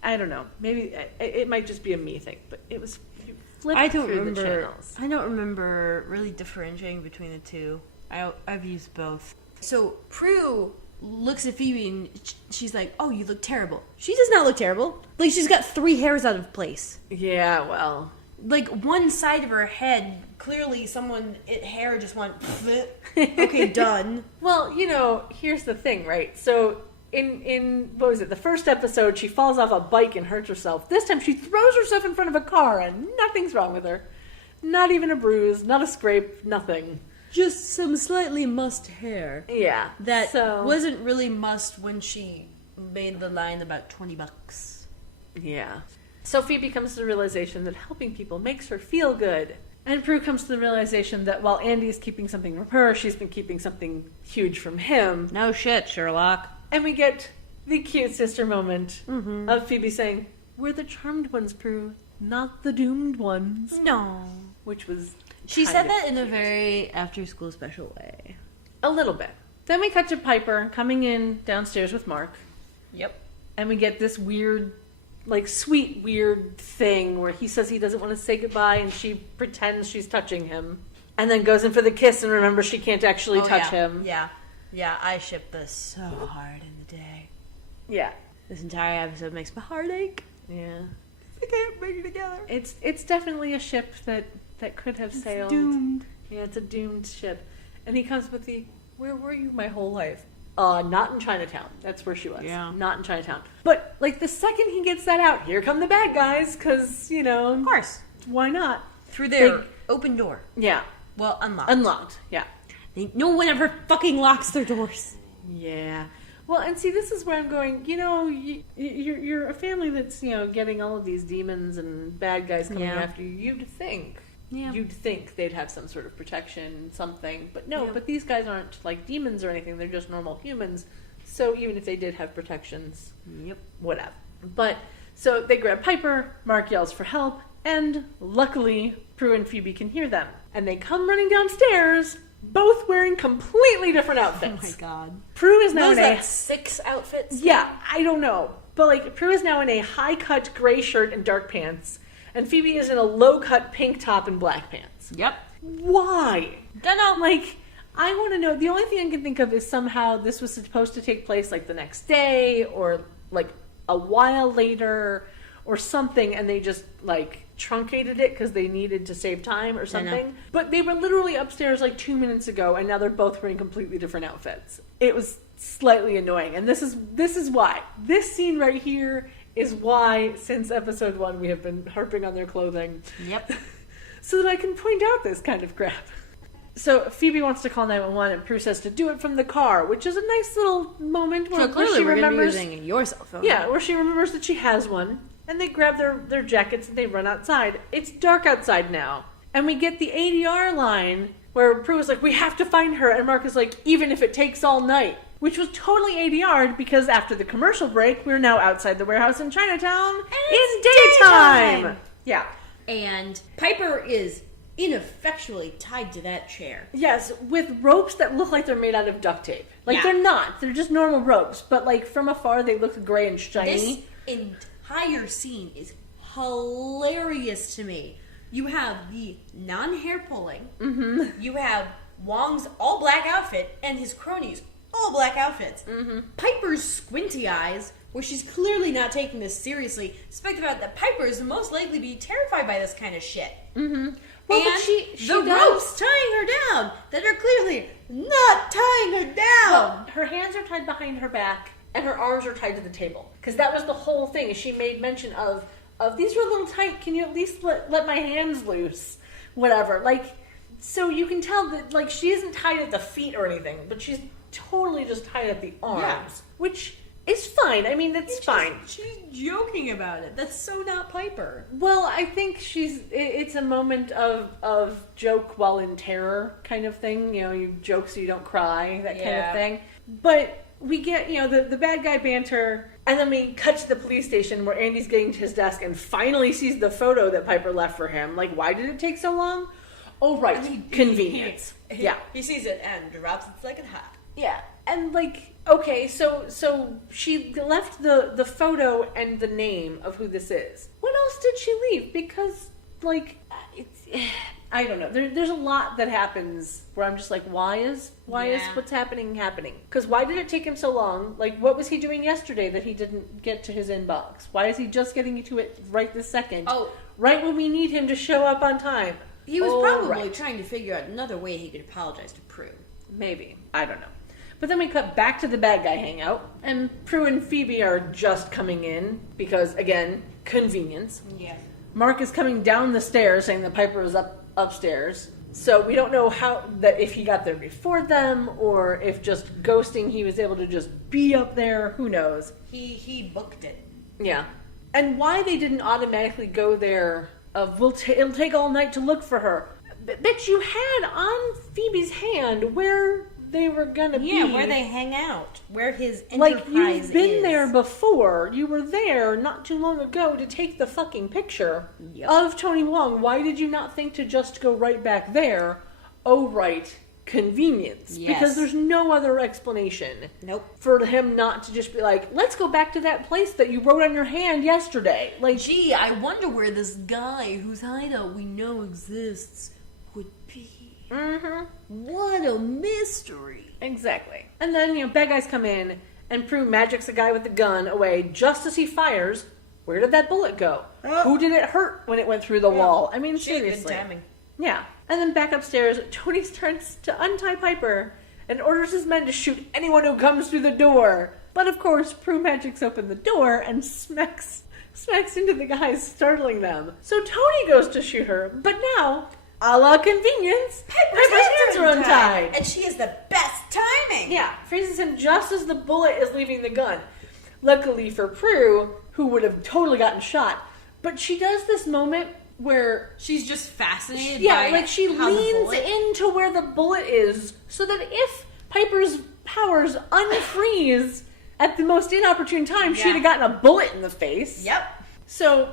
I don't know. Maybe it might just be a me thing, but it was you flip I don't through the remember. channels. I don't remember really differentiating between the two. I've used both. So Prue looks at Phoebe and she's like, "Oh, you look terrible." She does not look terrible. Like she's got 3 hairs out of place. Yeah, well, like one side of her head, clearly hair just went, okay, done. Well, here's the thing, right? So in what was it, the first episode, she falls off a bike and hurts herself. This time she throws herself in front of a car and nothing's wrong with her. Not even a bruise, not a scrape, nothing. Just some slightly mussed hair. Yeah. That wasn't really mussed when she made the line about $20. Yeah. So Phoebe comes to the realization that helping people makes her feel good. And Prue comes to the realization that while Andy's keeping something from her, she's been keeping something huge from him. No shit, Sherlock. And we get the cute sister moment of Phoebe saying, "We're the charmed ones, Prue, not the doomed ones." No. Which was She kind said of that in a cute. very after-school special way. A little bit. Then we cut to Piper coming in downstairs with Mark. Yep. And we get this weird, sweet, weird thing where he says he doesn't want to say goodbye and she pretends she's touching him. And then goes in for the kiss and remembers she can't actually touch him. Yeah. Yeah, I ship this so hard in the day. Yeah. This entire episode makes my heart ache. Yeah. I can't bring it together. It's definitely a ship that could have sailed. Doomed. Yeah, it's a doomed ship. And he comes with where were you my whole life? Not in Chinatown. That's where she was. Yeah. Not in Chinatown. But, the second he gets that out, here come the bad guys, because, Of course. why not? Through their open door. Yeah. Well, unlocked. Unlocked, yeah. No one ever fucking locks their doors. Yeah. Well, and see, this is where I'm going, you're a family that's, getting all of these demons and bad guys coming after you. You'd think they'd have some sort of protection, something. But no, but these guys aren't like demons or anything. They're just normal humans. So even if they did have protections, whatever. But, so they grab Piper, Mark yells for help, and luckily, Prue and Phoebe can hear them. And they come running downstairs, both wearing completely different outfits. Oh my god. Prue is now Was in that 6 outfits? Yeah, I don't know. But Prue is now in a high-cut gray shirt and dark pants. And Phoebe is in a low-cut pink top and black pants. Yep. Why? Don't know. I want to know. The only thing I can think of is somehow this was supposed to take place the next day or a while later or something, and they just truncated it because they needed to save time or something. But they were literally upstairs 2 minutes ago, and now they're both wearing completely different outfits. It was slightly annoying, and this is why. This scene right here is why, since episode 1, we have been harping on their clothing. Yep. So that I can point out this kind of crap. So Phoebe wants to call 911, and Prue says to do it from the car, which is a nice little moment where, So clearly she we're going to be remembers... using your cell phone. Yeah, where she remembers that she has one, and they grab their jackets and they run outside. It's dark outside now. And we get the ADR line where Prue is like, we have to find her, and Mark is like, even if it takes all night. Which was totally ADR'd because after the commercial break, we're now outside the warehouse in Chinatown in daytime. Yeah. And Piper is ineffectually tied to that chair. Yes, with ropes that look like they're made out of duct tape. Yeah. They're not. They're just normal ropes. But from afar, they look gray and shiny. This entire scene is hilarious to me. You have the non-hair pulling. Mm-hmm. You have Wong's all-black outfit and his cronies all black outfits. Mm-hmm. Piper's squinty eyes, where she's clearly not taking this seriously, despite the fact that Piper is most likely be terrified by this kind of shit. Mm-hmm. Well, and but she the does. ropes tying her down that are clearly not tying her down. Well, her hands are tied behind her back, and her arms are tied to the table. Because that was the whole thing. She made mention of these are a little tight. Can you at least let my hands loose? Whatever. So you can tell that she isn't tied at the feet or anything, but she's totally just tied at the arms, which is fine. I mean, it's fine. She's joking about it. That's so not Piper. Well, I think it's a moment of joke while in terror kind of thing. You joke so you don't cry, that kind of thing. But we get, the bad guy banter, and then we cut to the police station where Andy's getting to his desk and finally sees the photo that Piper left for him. Why did it take so long? Oh, right. Convenience. He sees it and drops it like a hat. Yeah, and okay, so she left the photo and the name of who this is. What else did she leave? Because I don't know. There's a lot that happens where I'm just like, why is Yeah. what's happening? Because why did it take him so long? Like, what was he doing yesterday that he didn't get to his inbox? Why is he just getting to it right this second? Oh. Right when we need him to show up on time. He was Oh, probably right. trying to figure out another way he could apologize to Prue. Maybe. I don't know. But then we cut back to the bad guy hangout, and Prue and Phoebe are just coming in because, again, convenience. Yeah. Mark is coming down the stairs saying that Piper is upstairs. So we don't know if he got there before them or if just ghosting he was able to just be up there. Who knows? He booked it. Yeah. And why they didn't automatically go there of it'll take all night to look for her. Bitch, you had on Phoebe's hand where they were gonna be. Yeah, where they hang out, where his enterprise Like, you've been is. there before. You were there not too long ago to take the fucking picture Yep. of Tony Wong. Why did you not think to just go right back there? Oh, right. Convenience. Yes. Because there's no other explanation Nope. for him not to just be like, let's go back to that place that you wrote on your hand yesterday. Like, Gee, I wonder where this guy whose hideout we know exists would be. mm-hmm. What a mystery. Exactly. And then, bad guys come in, and Prue magics a guy with the gun away just as he fires. Where did that bullet go? Oh. Who did it hurt when it went through the wall? I mean, She had good seriously. timing. Yeah. And then back upstairs, Tony starts to untie Piper and orders his men to shoot anyone who comes through the door. But of course, Prue magics open the door and smacks into the guys, startling them. So Tony goes to shoot her, but now, a la convenience, Piper's hands are untied. And she has the best timing. Yeah, freezes him just as the bullet is leaving the gun. Luckily for Prue, who would have totally gotten shot, but she does this moment where She's just fascinated yeah, by like she how the leans bullet- into where the bullet is so that if Piper's powers unfreeze at the most inopportune time, Yeah. she'd have gotten a bullet in the face. Yep. So,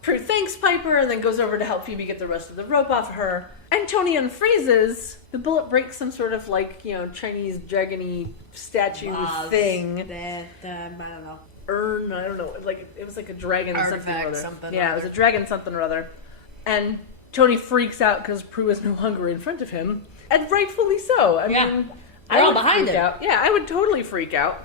Prue thanks Piper and then goes over to help Phoebe get the rest of the rope off her. And Tony unfreezes. The bullet breaks some sort of Chinese dragony statue thing. I don't know. Urn, I don't know, it was like a dragon Artifact something or other. something or Yeah, it was a dragon something or other. And Tony freaks out because Prue is no longer in front of him, and rightfully so. I Yeah. mean, They're I all would behind freak him. out. Yeah, I would totally freak out.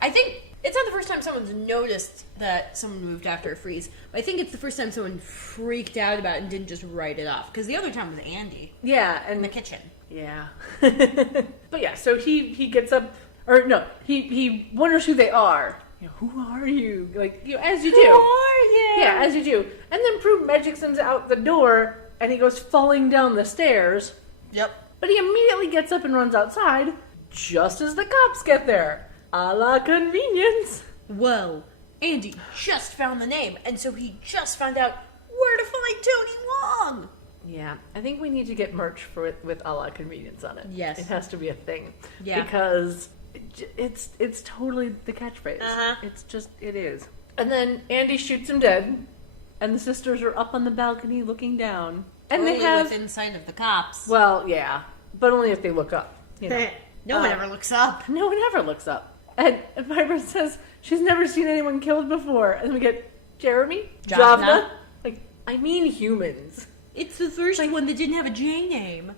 I think it's not the first time someone's noticed that someone moved after a freeze. But I think it's the first time someone freaked out about it and didn't just write it off. Because the other time was Andy Yeah, in and the kitchen. yeah, but yeah, so he gets up, or no, he wonders who they are. Who are you? As you do. Who are you? Yeah, as you do. And then Prue magics him out the door, and he goes falling down the stairs. Yep. But he immediately gets up and runs outside, just as the cops get there. A la convenience. Whoa. Andy just found the name, and so he just found out where to find Tony Wong. Yeah, I think we need to get merch with a la convenience on it. Yes. It has to be a thing. Yeah. Because it's totally the catchphrase. Uh-huh. It is. And then Andy shoots him dead, and the sisters are up on the balcony looking down. And Only they have... within sight of the cops. Well, yeah, but only if they look up. No one ever looks up. No one ever looks up. And Piper says she's never seen anyone killed before. And we get Jeremy? Javna? I mean humans. It's the first one that didn't have a J name.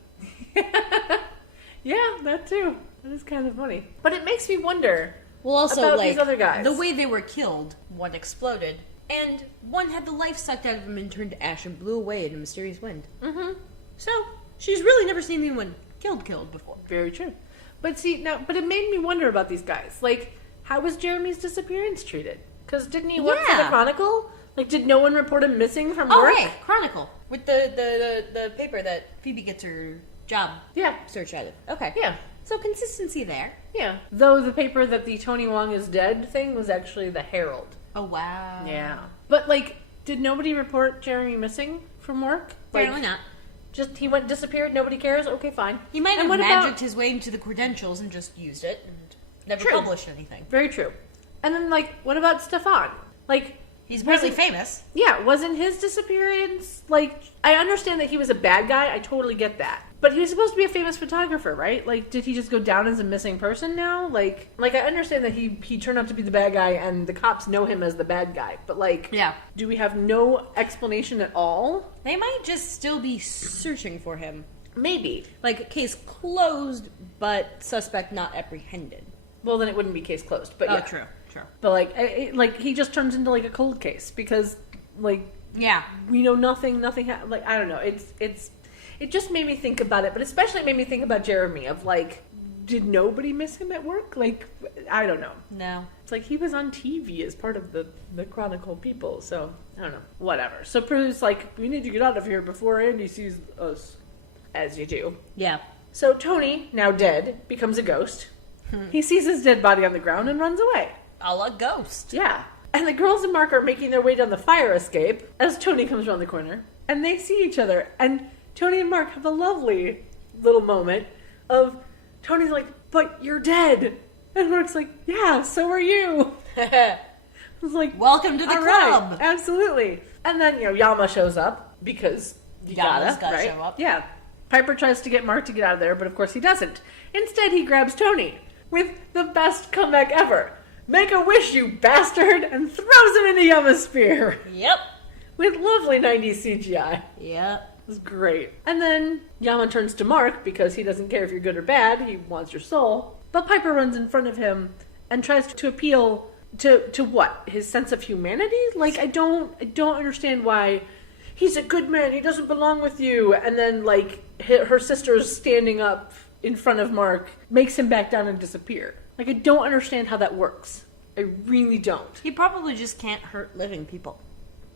Yeah, that too. That is kind of funny. But it makes me wonder. Well, also, About these other guys. the way they were killed, one exploded, and one had the life sucked out of him and turned to ash and blew away in a mysterious wind. Mm-hmm. So, she's really never seen anyone killed before. Very true. But but it made me wonder about these guys. How was Jeremy's disappearance treated? Because didn't he work for the Yeah. Chronicle? Did no one report him missing from Oh, work? right, Chronicle. With the paper that Phoebe gets her job Yeah. search out of. Okay. Yeah. So, consistency there. Yeah. Though the paper that the Tony Wong is dead thing was actually the Herald. Oh, wow. Yeah. But, did nobody report Jeremy missing from work? Apparently not. Just he disappeared, nobody cares? Okay, fine. He might And have what magicked about- his way into the credentials and just used it and never True. published anything. Very true. And then, what about Stefan? He's apparently famous. Yeah, wasn't his disappearance, like, I understand that he was a bad guy, I totally get that. But he was supposed to be a famous photographer, right? Like, did he just go down as a missing person now? Like I understand that he turned out to be the bad guy and the cops know him as the bad guy. But, like, Yeah. do we have no explanation at all? They might just still be searching for him. Maybe. Like, case closed, but suspect not apprehended. Well, then it wouldn't be case closed, but yeah. True. But, like, he just turns into, like, a cold case because, like, Yeah. we know nothing, like, I don't know. It just made me think about it, but especially it made me think about Jeremy of, like, did nobody miss him at work? Like, I don't know. No. It's like he was on TV as part of the Chronicle people, so I don't know. Whatever. So Prue's like, we need to get out of here before Andy sees us. As you do. Yeah. So Tony, now dead, becomes a ghost. He sees his dead body on the ground and runs away. A la Ghost. Yeah. And the girls and Mark are making their way down the fire escape as Tony comes around the corner. And they see each other. And Tony and Mark have a lovely little moment of Tony's like, but you're dead. And Mark's like, yeah, so are you. I was like, Welcome to the all club. right, absolutely. And then, Yama shows up because Yama's gotta right? show up. Yeah. Piper tries to get Mark to get out of there, but of course he doesn't. Instead, he grabs Tony with the best comeback ever. Make a wish, you bastard! And throws him into Yama's spear. Yep. With lovely 90s CGI. Yep. It was great. And then Yama turns to Mark because he doesn't care if you're good or bad. He wants your soul. But Piper runs in front of him and tries to appeal to what? His sense of humanity? Like, I don't understand why he's a good man. He doesn't belong with you. And then, like, her sister's standing up in front of Mark makes him back down and disappear. Like, I don't understand how that works. I really don't. He probably just can't hurt living people.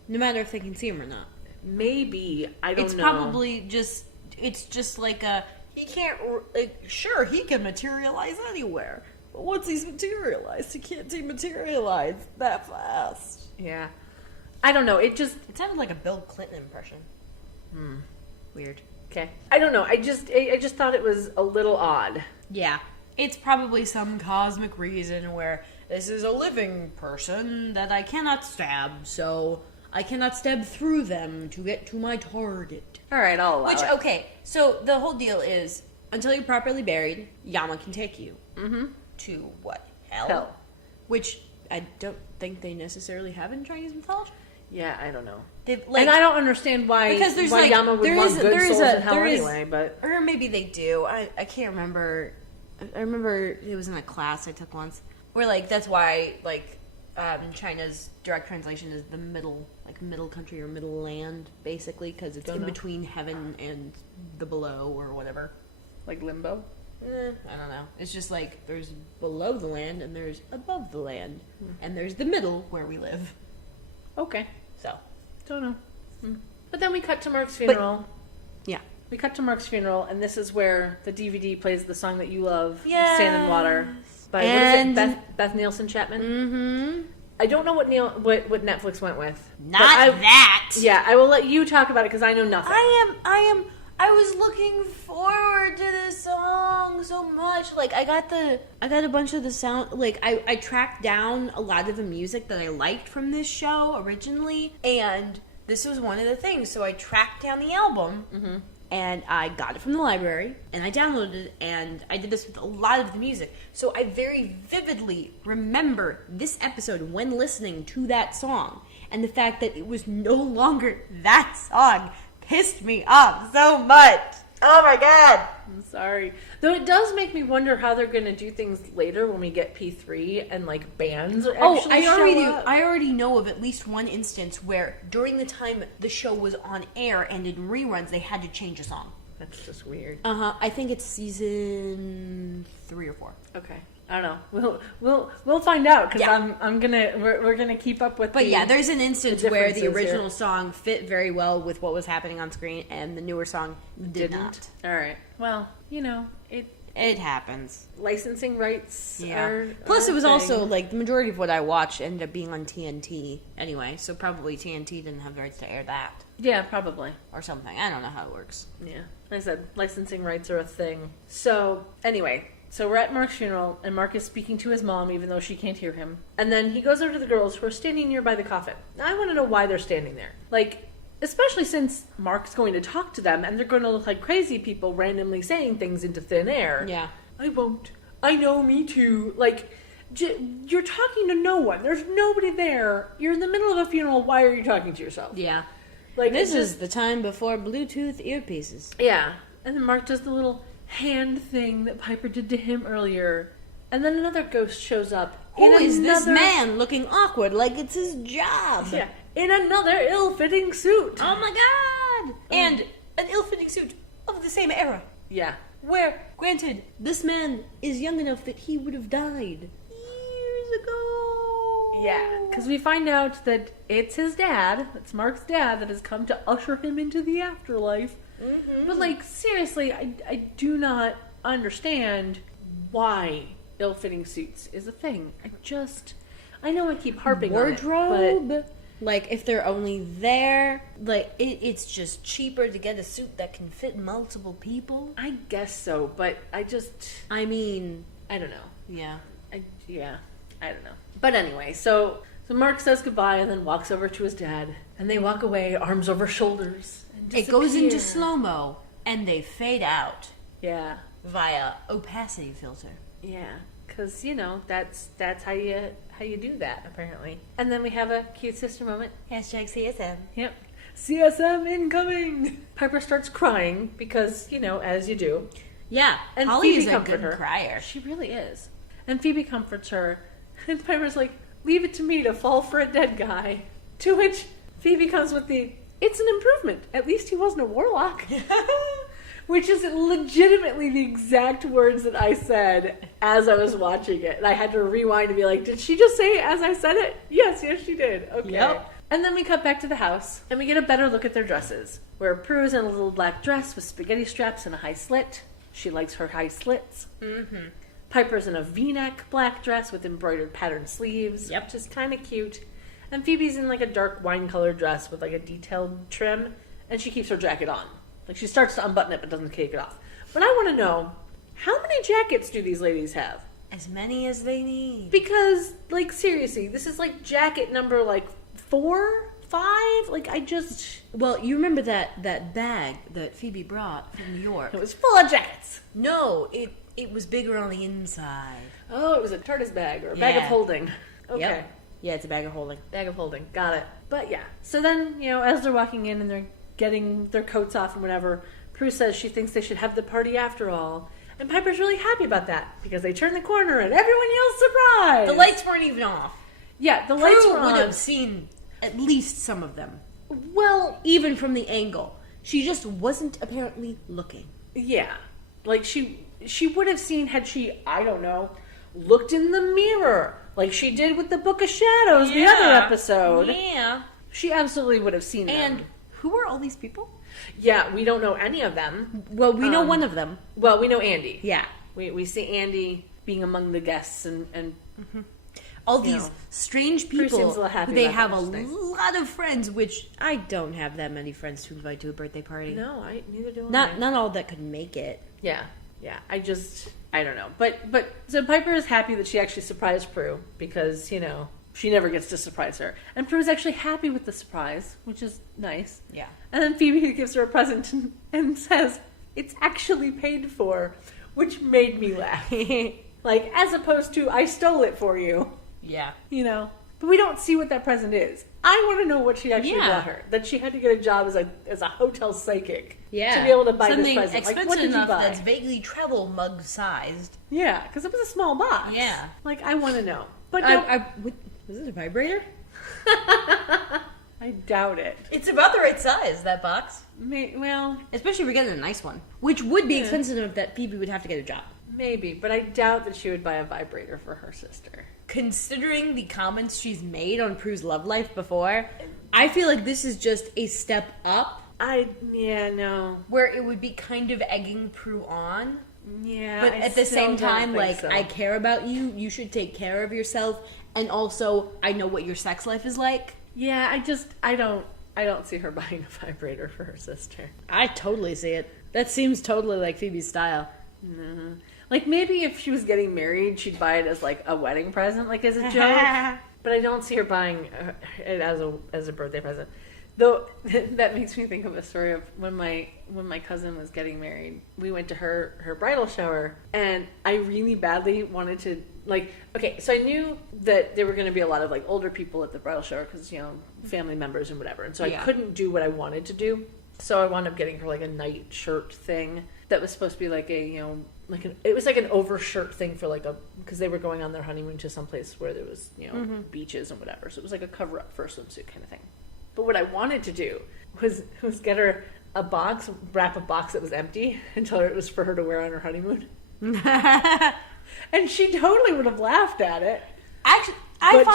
No matter if they can see him or not. Maybe. I don't know. It's probably just, it's just like a, he can't, like, sure, he can materialize anywhere. But once he's materialized, he can't dematerialize that fast. Yeah. I don't know. It sounded like a Bill Clinton impression. Weird. Okay. I don't know. I just thought it was a little odd. Yeah. It's probably some cosmic reason where this is a living person that I cannot stab, so I cannot stab through them to get to my target. All right, I'll allow Which, it. okay, so the whole deal is, until you're properly buried, Yama can take you. To what? Hell? Which I don't think they necessarily have in Chinese mythology. Yeah, I don't know. They've, And I don't understand why, because there's why like, Yama would there want is- good there is souls a- in hell there is- anyway, but... Or maybe they do. I can't remember. I remember it was in a class I took once where, like, that's why, like, China's direct translation is the middle, like, middle country or middle land, basically, because it's Don't in know. between heaven and the below or whatever. Like limbo? I don't know. It's just like there's below the land and there's above the land, and there's the middle where we live. Okay. So, Don't know. But then we cut to Mark's funeral. yeah. We cut to Mark's funeral, and this is where the DVD plays the song that you love, Yes. Sand and Water, by, And- what is it, Beth Nielsen Chapman? Mm-hmm. I don't know what Netflix went with. Not but that. Yeah, I will let you talk about it because I know nothing. I was looking forward to this song so much. Like, I got a bunch of the sound, like, I tracked down a lot of the music that I liked from this show originally, and this was one of the things. So I tracked down the album, and I got it from the library, and I downloaded it, and I did this with a lot of the music. So I very vividly remember this episode when listening to that song, and the fact that it was no longer that song pissed me off so much. Oh my god. I'm sorry. Though it does make me wonder how they're going to do things later when we get P3 and, like, bands are actually show up. I already know of at least one instance where during the time the show was on air and in reruns they had to change a song. That's just weird. I think it's season 3 or 4. Okay. I don't know. We'll find out because Yeah. we're gonna keep up with. But yeah, there's an instance where the differences original here. song fit very well with what was happening on screen, and the newer song didn't. All right. Well, It happens. licensing rights. Yeah. Are Plus, it was a also thing. like the majority of what I watched ended up being on TNT anyway, so probably TNT didn't have the rights to air that Yeah, probably. or something. I don't know how it works. Yeah. Like I said, licensing rights are a thing. So anyway, So we're at Mark's funeral, and Mark is speaking to his mom, even though she can't hear him. And then he goes over to the girls who are standing nearby the coffin. Now, I want to know why they're standing there. Like, especially since Mark's going to talk to them, and they're going to look like crazy people randomly saying things into thin air. Yeah. I won't. I know, me too. Like, you're talking to no one. There's nobody there. You're in the middle of a funeral. Why are you talking to yourself? Yeah. Like, This it's is the time before Bluetooth earpieces. Yeah. And then Mark does the little hand thing that Piper did to him earlier. And then another ghost shows up. Who is this man looking awkward like it's his job? Yeah. In another ill-fitting suit. Oh my god! And an ill-fitting suit of the same era. Yeah. Where, granted, this man is young enough that he would have died years ago. Yeah. Because we find out that it's his dad, it's Mark's dad, that has come to usher him into the afterlife. Mm-hmm. But, like, seriously, I do not understand why ill-fitting suits is a thing. I know I keep harping on it, Wardrobe? but Like, if they're only there, like, it's just cheaper to get a suit that can fit multiple people. I guess so, but I mean, I don't know. yeah. I don't know. But anyway, so Mark says goodbye and then walks over to his dad, and they walk away, arms over shoulders. And It goes into disappear. slow-mo, and they fade out Yeah, via opacity filter. yeah, because that's how you do that apparently. And then we have a cute sister moment. Hashtag CSM. Yep. CSM incoming. Piper starts crying because as you do. Yeah, And Holly Phoebe is a comfort good her. crier. She really is. And Phoebe comforts her. And Piper's like, leave it to me to fall for a dead guy. To which Phoebe comes with it's an improvement. At least he wasn't a warlock. Which is legitimately the exact words that I said as I was watching it. And I had to rewind and be like, did she just say it as I said it? Yes, she did. Okay. Yep. And then we cut back to the house, and we get a better look at their dresses. Where Prue's in a little black dress with spaghetti straps and a high slit. She likes her high slits. Mm-hmm. Piper's in a V-neck black dress with embroidered patterned sleeves. Yep. Which is kind of cute. And Phoebe's in like a dark wine-colored dress with like a detailed trim, and she keeps her jacket on. Like, she starts to unbutton it but doesn't take it off. But I want to know, how many jackets do these ladies have? As many as they need. Because, like, seriously, this is like jacket number, like, 4, 5? Like, Well, you remember that bag that Phoebe brought from New York? it was full of jackets. No, it was bigger on the inside. Oh, it was a TARDIS bag, or a bag of Yeah. holding. Okay. Yep. Yeah, it's a bag of holding. Bag of holding. Got it. But yeah. So then, as they're walking in and they're getting their coats off and whatever, Prue says she thinks they should have the party after all. And Piper's really happy about that because they turn the corner and everyone yells surprise. The lights weren't even off. Yeah, the lights Prue were would on. have seen at least some of them, Well, even from the angle. She just wasn't apparently looking. yeah. Like she would have seen had she, I don't know, looked in the mirror like she did with the Book of Shadows, the other episode. Yeah. She absolutely would have seen them. And who are all these people? Yeah, we don't know any of them. Well, we know one of them. Well, we know Andy. Yeah. We see Andy being among the guests and All You these know, strange Prue people seems a little happy who they about have that, a which is nice. lot of friends, which I don't have that many friends to invite to a birthday party. no, neither do I. Not all that could make it. Yeah. I don't know. But so Piper is happy that she actually surprised Prue because, she never gets to surprise her. And Prue is actually happy with the surprise, which is nice. Yeah. And then Phoebe gives her a present and says, it's actually paid for, which made me laugh. Like, as opposed to, I stole it for you, Yeah. But we don't see what that present is. I want to know what she actually Yeah. bought her. That she had to get a job as a hotel psychic. Yeah. To be able to buy something this present. Like, expensive what did you enough buy? that's vaguely travel mug sized. Yeah, because it was a small box. Yeah. Like, I want to know. But no, Was it a vibrator? I doubt it. It's about the right size, that box. Well, Especially if you're getting a nice one. Which would be expensive enough that Phoebe would have to get a job. maybe. But I doubt that she would buy a vibrator for her sister. Considering the comments she's made on Prue's love life before, I feel like this is just a step up No. where it would be kind of egging Prue on. Yeah, But I at the still same don't time, think like, so. I care about you. You should take care of yourself. And also, I know what your sex life is like. Yeah, I don't see her buying a vibrator for her sister. I totally see it. That seems totally like Phoebe's style. Like, maybe if she was getting married, she'd buy it as, like, a wedding present, like, as a joke. But I don't see her buying it as a birthday present. Though, that makes me think of a story of when my cousin was getting married. We went to her bridal shower, and I really badly wanted to, like, okay, so I knew that there were going to be a lot of, like, older people at the bridal shower because, you know, family members and whatever. And so I couldn't do what I wanted to do. So I wound up getting her, like, a night shirt thing that was supposed to be, like, a, you know, like it was like an overshirt thing for, like, because they were going on their honeymoon to some place where there was, you know, beaches and whatever. So it was like a cover-up for a swimsuit kind of thing. But what I wanted to do was get her a box, wrap a box that was empty, and tell her it was for her to wear on her honeymoon. And she totally would have laughed at it. Actually,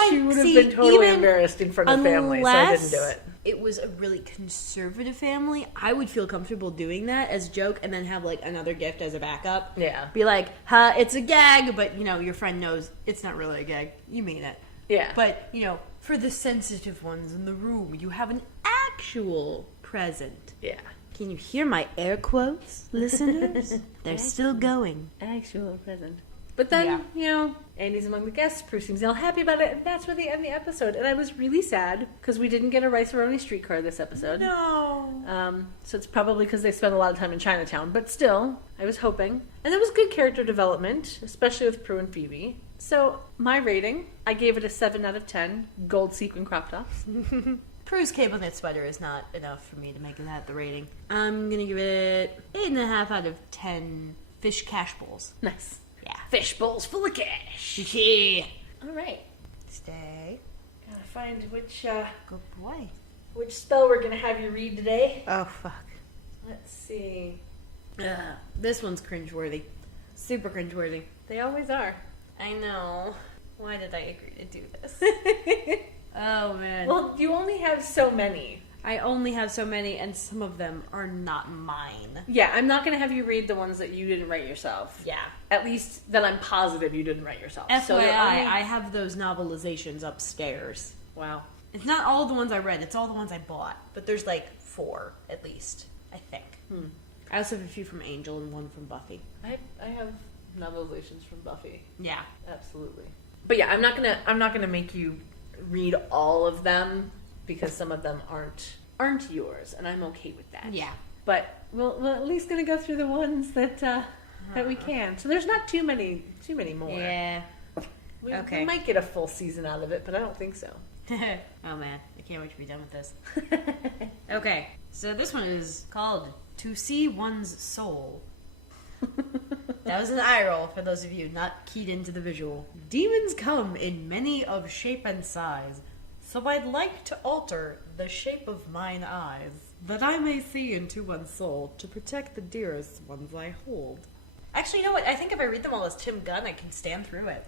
She would have been totally embarrassed in front of family, so I didn't do it. It was a really conservative family, I would feel comfortable doing that as a joke and then have, like, another gift as a backup. Yeah. Be like, it's a gag, but, you know, your friend knows it's not really a gag. You mean it. Yeah. But, you know, for the sensitive ones in the room, you have an actual present. Yeah. Can you hear my air quotes, listeners? They're still going. Actual present. But then, you know, Andy's among the guests. Prue seems all happy about it, and that's where they end the episode. And I was really sad because we didn't get a Rice-A-Roni streetcar this episode. No. So it's probably because they spent a lot of time in Chinatown. But still, I was hoping. And there was good character development, especially with Prue and Phoebe. So my rating, I gave it a 7 out of 10. Gold sequin crop tops. Prue's cable knit sweater is not enough for me to make that the rating. I'm going to give it 8.5 out of 10 fish cash bowls. Nice. Yeah. Fish bowls full of cash. Yeah. All right. Stay. Gotta find which Good boy. which spell we're gonna have you read today. Oh, fuck. Let's see. This one's cringeworthy. Super cringeworthy. They always are. I know. Why did I agree to do this? Oh, man. Well, you only have so many. I only have so many, and some of them are not mine. Yeah, I'm not gonna have you read the ones that you didn't write yourself. Yeah. At least that I'm positive you didn't write yourself. FYI, So they're only... I have those novelizations upstairs. Wow. It's not all the ones I read, it's all the ones I bought. But there's like 4, at least, I think. I also have a few from Angel and one from Buffy. I have novelizations from Buffy. Yeah. Absolutely. But yeah, I'm not gonna make you read all of them because some of them aren't yours, and I'm okay with that. Yeah. But we're at least gonna go through the ones that we can. So there's not too many more. Yeah. We Okay. might get a full season out of it, but I don't think so. Oh man, I can't wait to be done with this. Okay, so this one is called To See One's Soul. That was an eye roll for those of you not keyed into the visual. Demons come in many of shape and size, so I'd like to alter the shape of mine eyes, that I may see into one's soul to protect the dearest ones I hold. Actually, you know what? I think if I read them all as Tim Gunn, I can stand through it.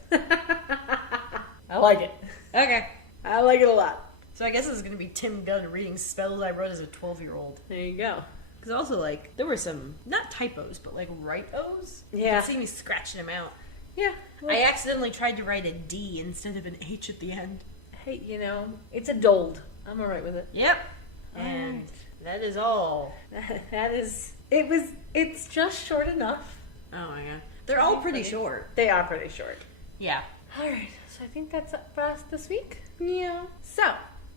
I like it. Okay. I like it a lot. So I guess this is going to be Tim Gunn reading spells I wrote as a 12-year-old. There you go. Because also, like, there were some, not typos, but, like, right-os. Yeah. You can see me scratching them out. Yeah. Well, I accidentally tried to write a D instead of an H at the end. hey, you know, it's a dold. I'm alright with it. Yep. And that is all. That is... It's just short enough. Oh, my God. They're all pretty short. They are pretty short. Yeah. Alright, so I think that's it for us this week. Yeah. So,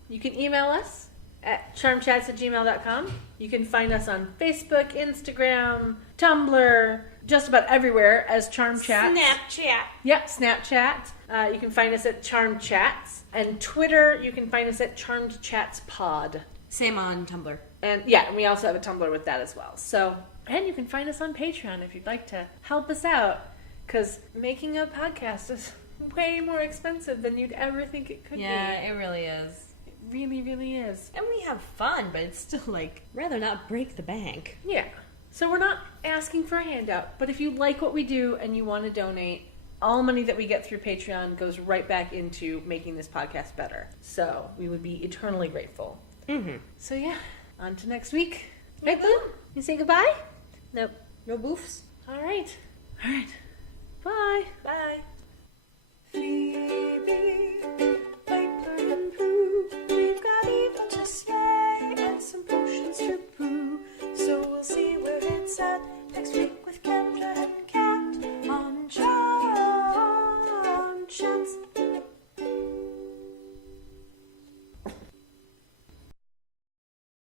you can email us at charmchats@gmail.com. You can find us on Facebook, Instagram, Tumblr, just about everywhere as Charm Chats. Snapchat. Yep, Snapchat. You can find us at Charmed Chats. And Twitter, you can find us at Charmed Chats Pod. Same on Tumblr. And yeah, and we also have a Tumblr with that as well. So, and you can find us on Patreon if you'd like to help us out. Because making a podcast is way more expensive than you'd ever think it could be. It really is. It really, really is. And we have fun, but it's still, like, rather not break the bank. Yeah. So we're not asking for a handout, but if you like what we do and you want to donate, all money that we get through Patreon goes right back into making this podcast better. So we would be eternally grateful. Mm-hmm. So yeah, on to next week. Right, Boo? You say goodbye? Nope. No boofs? All right. Bye. Bye. Phoebe, Piper, and Prue, we've got evil to slay and some potions to brew. So we'll see where it's at next week with Ken.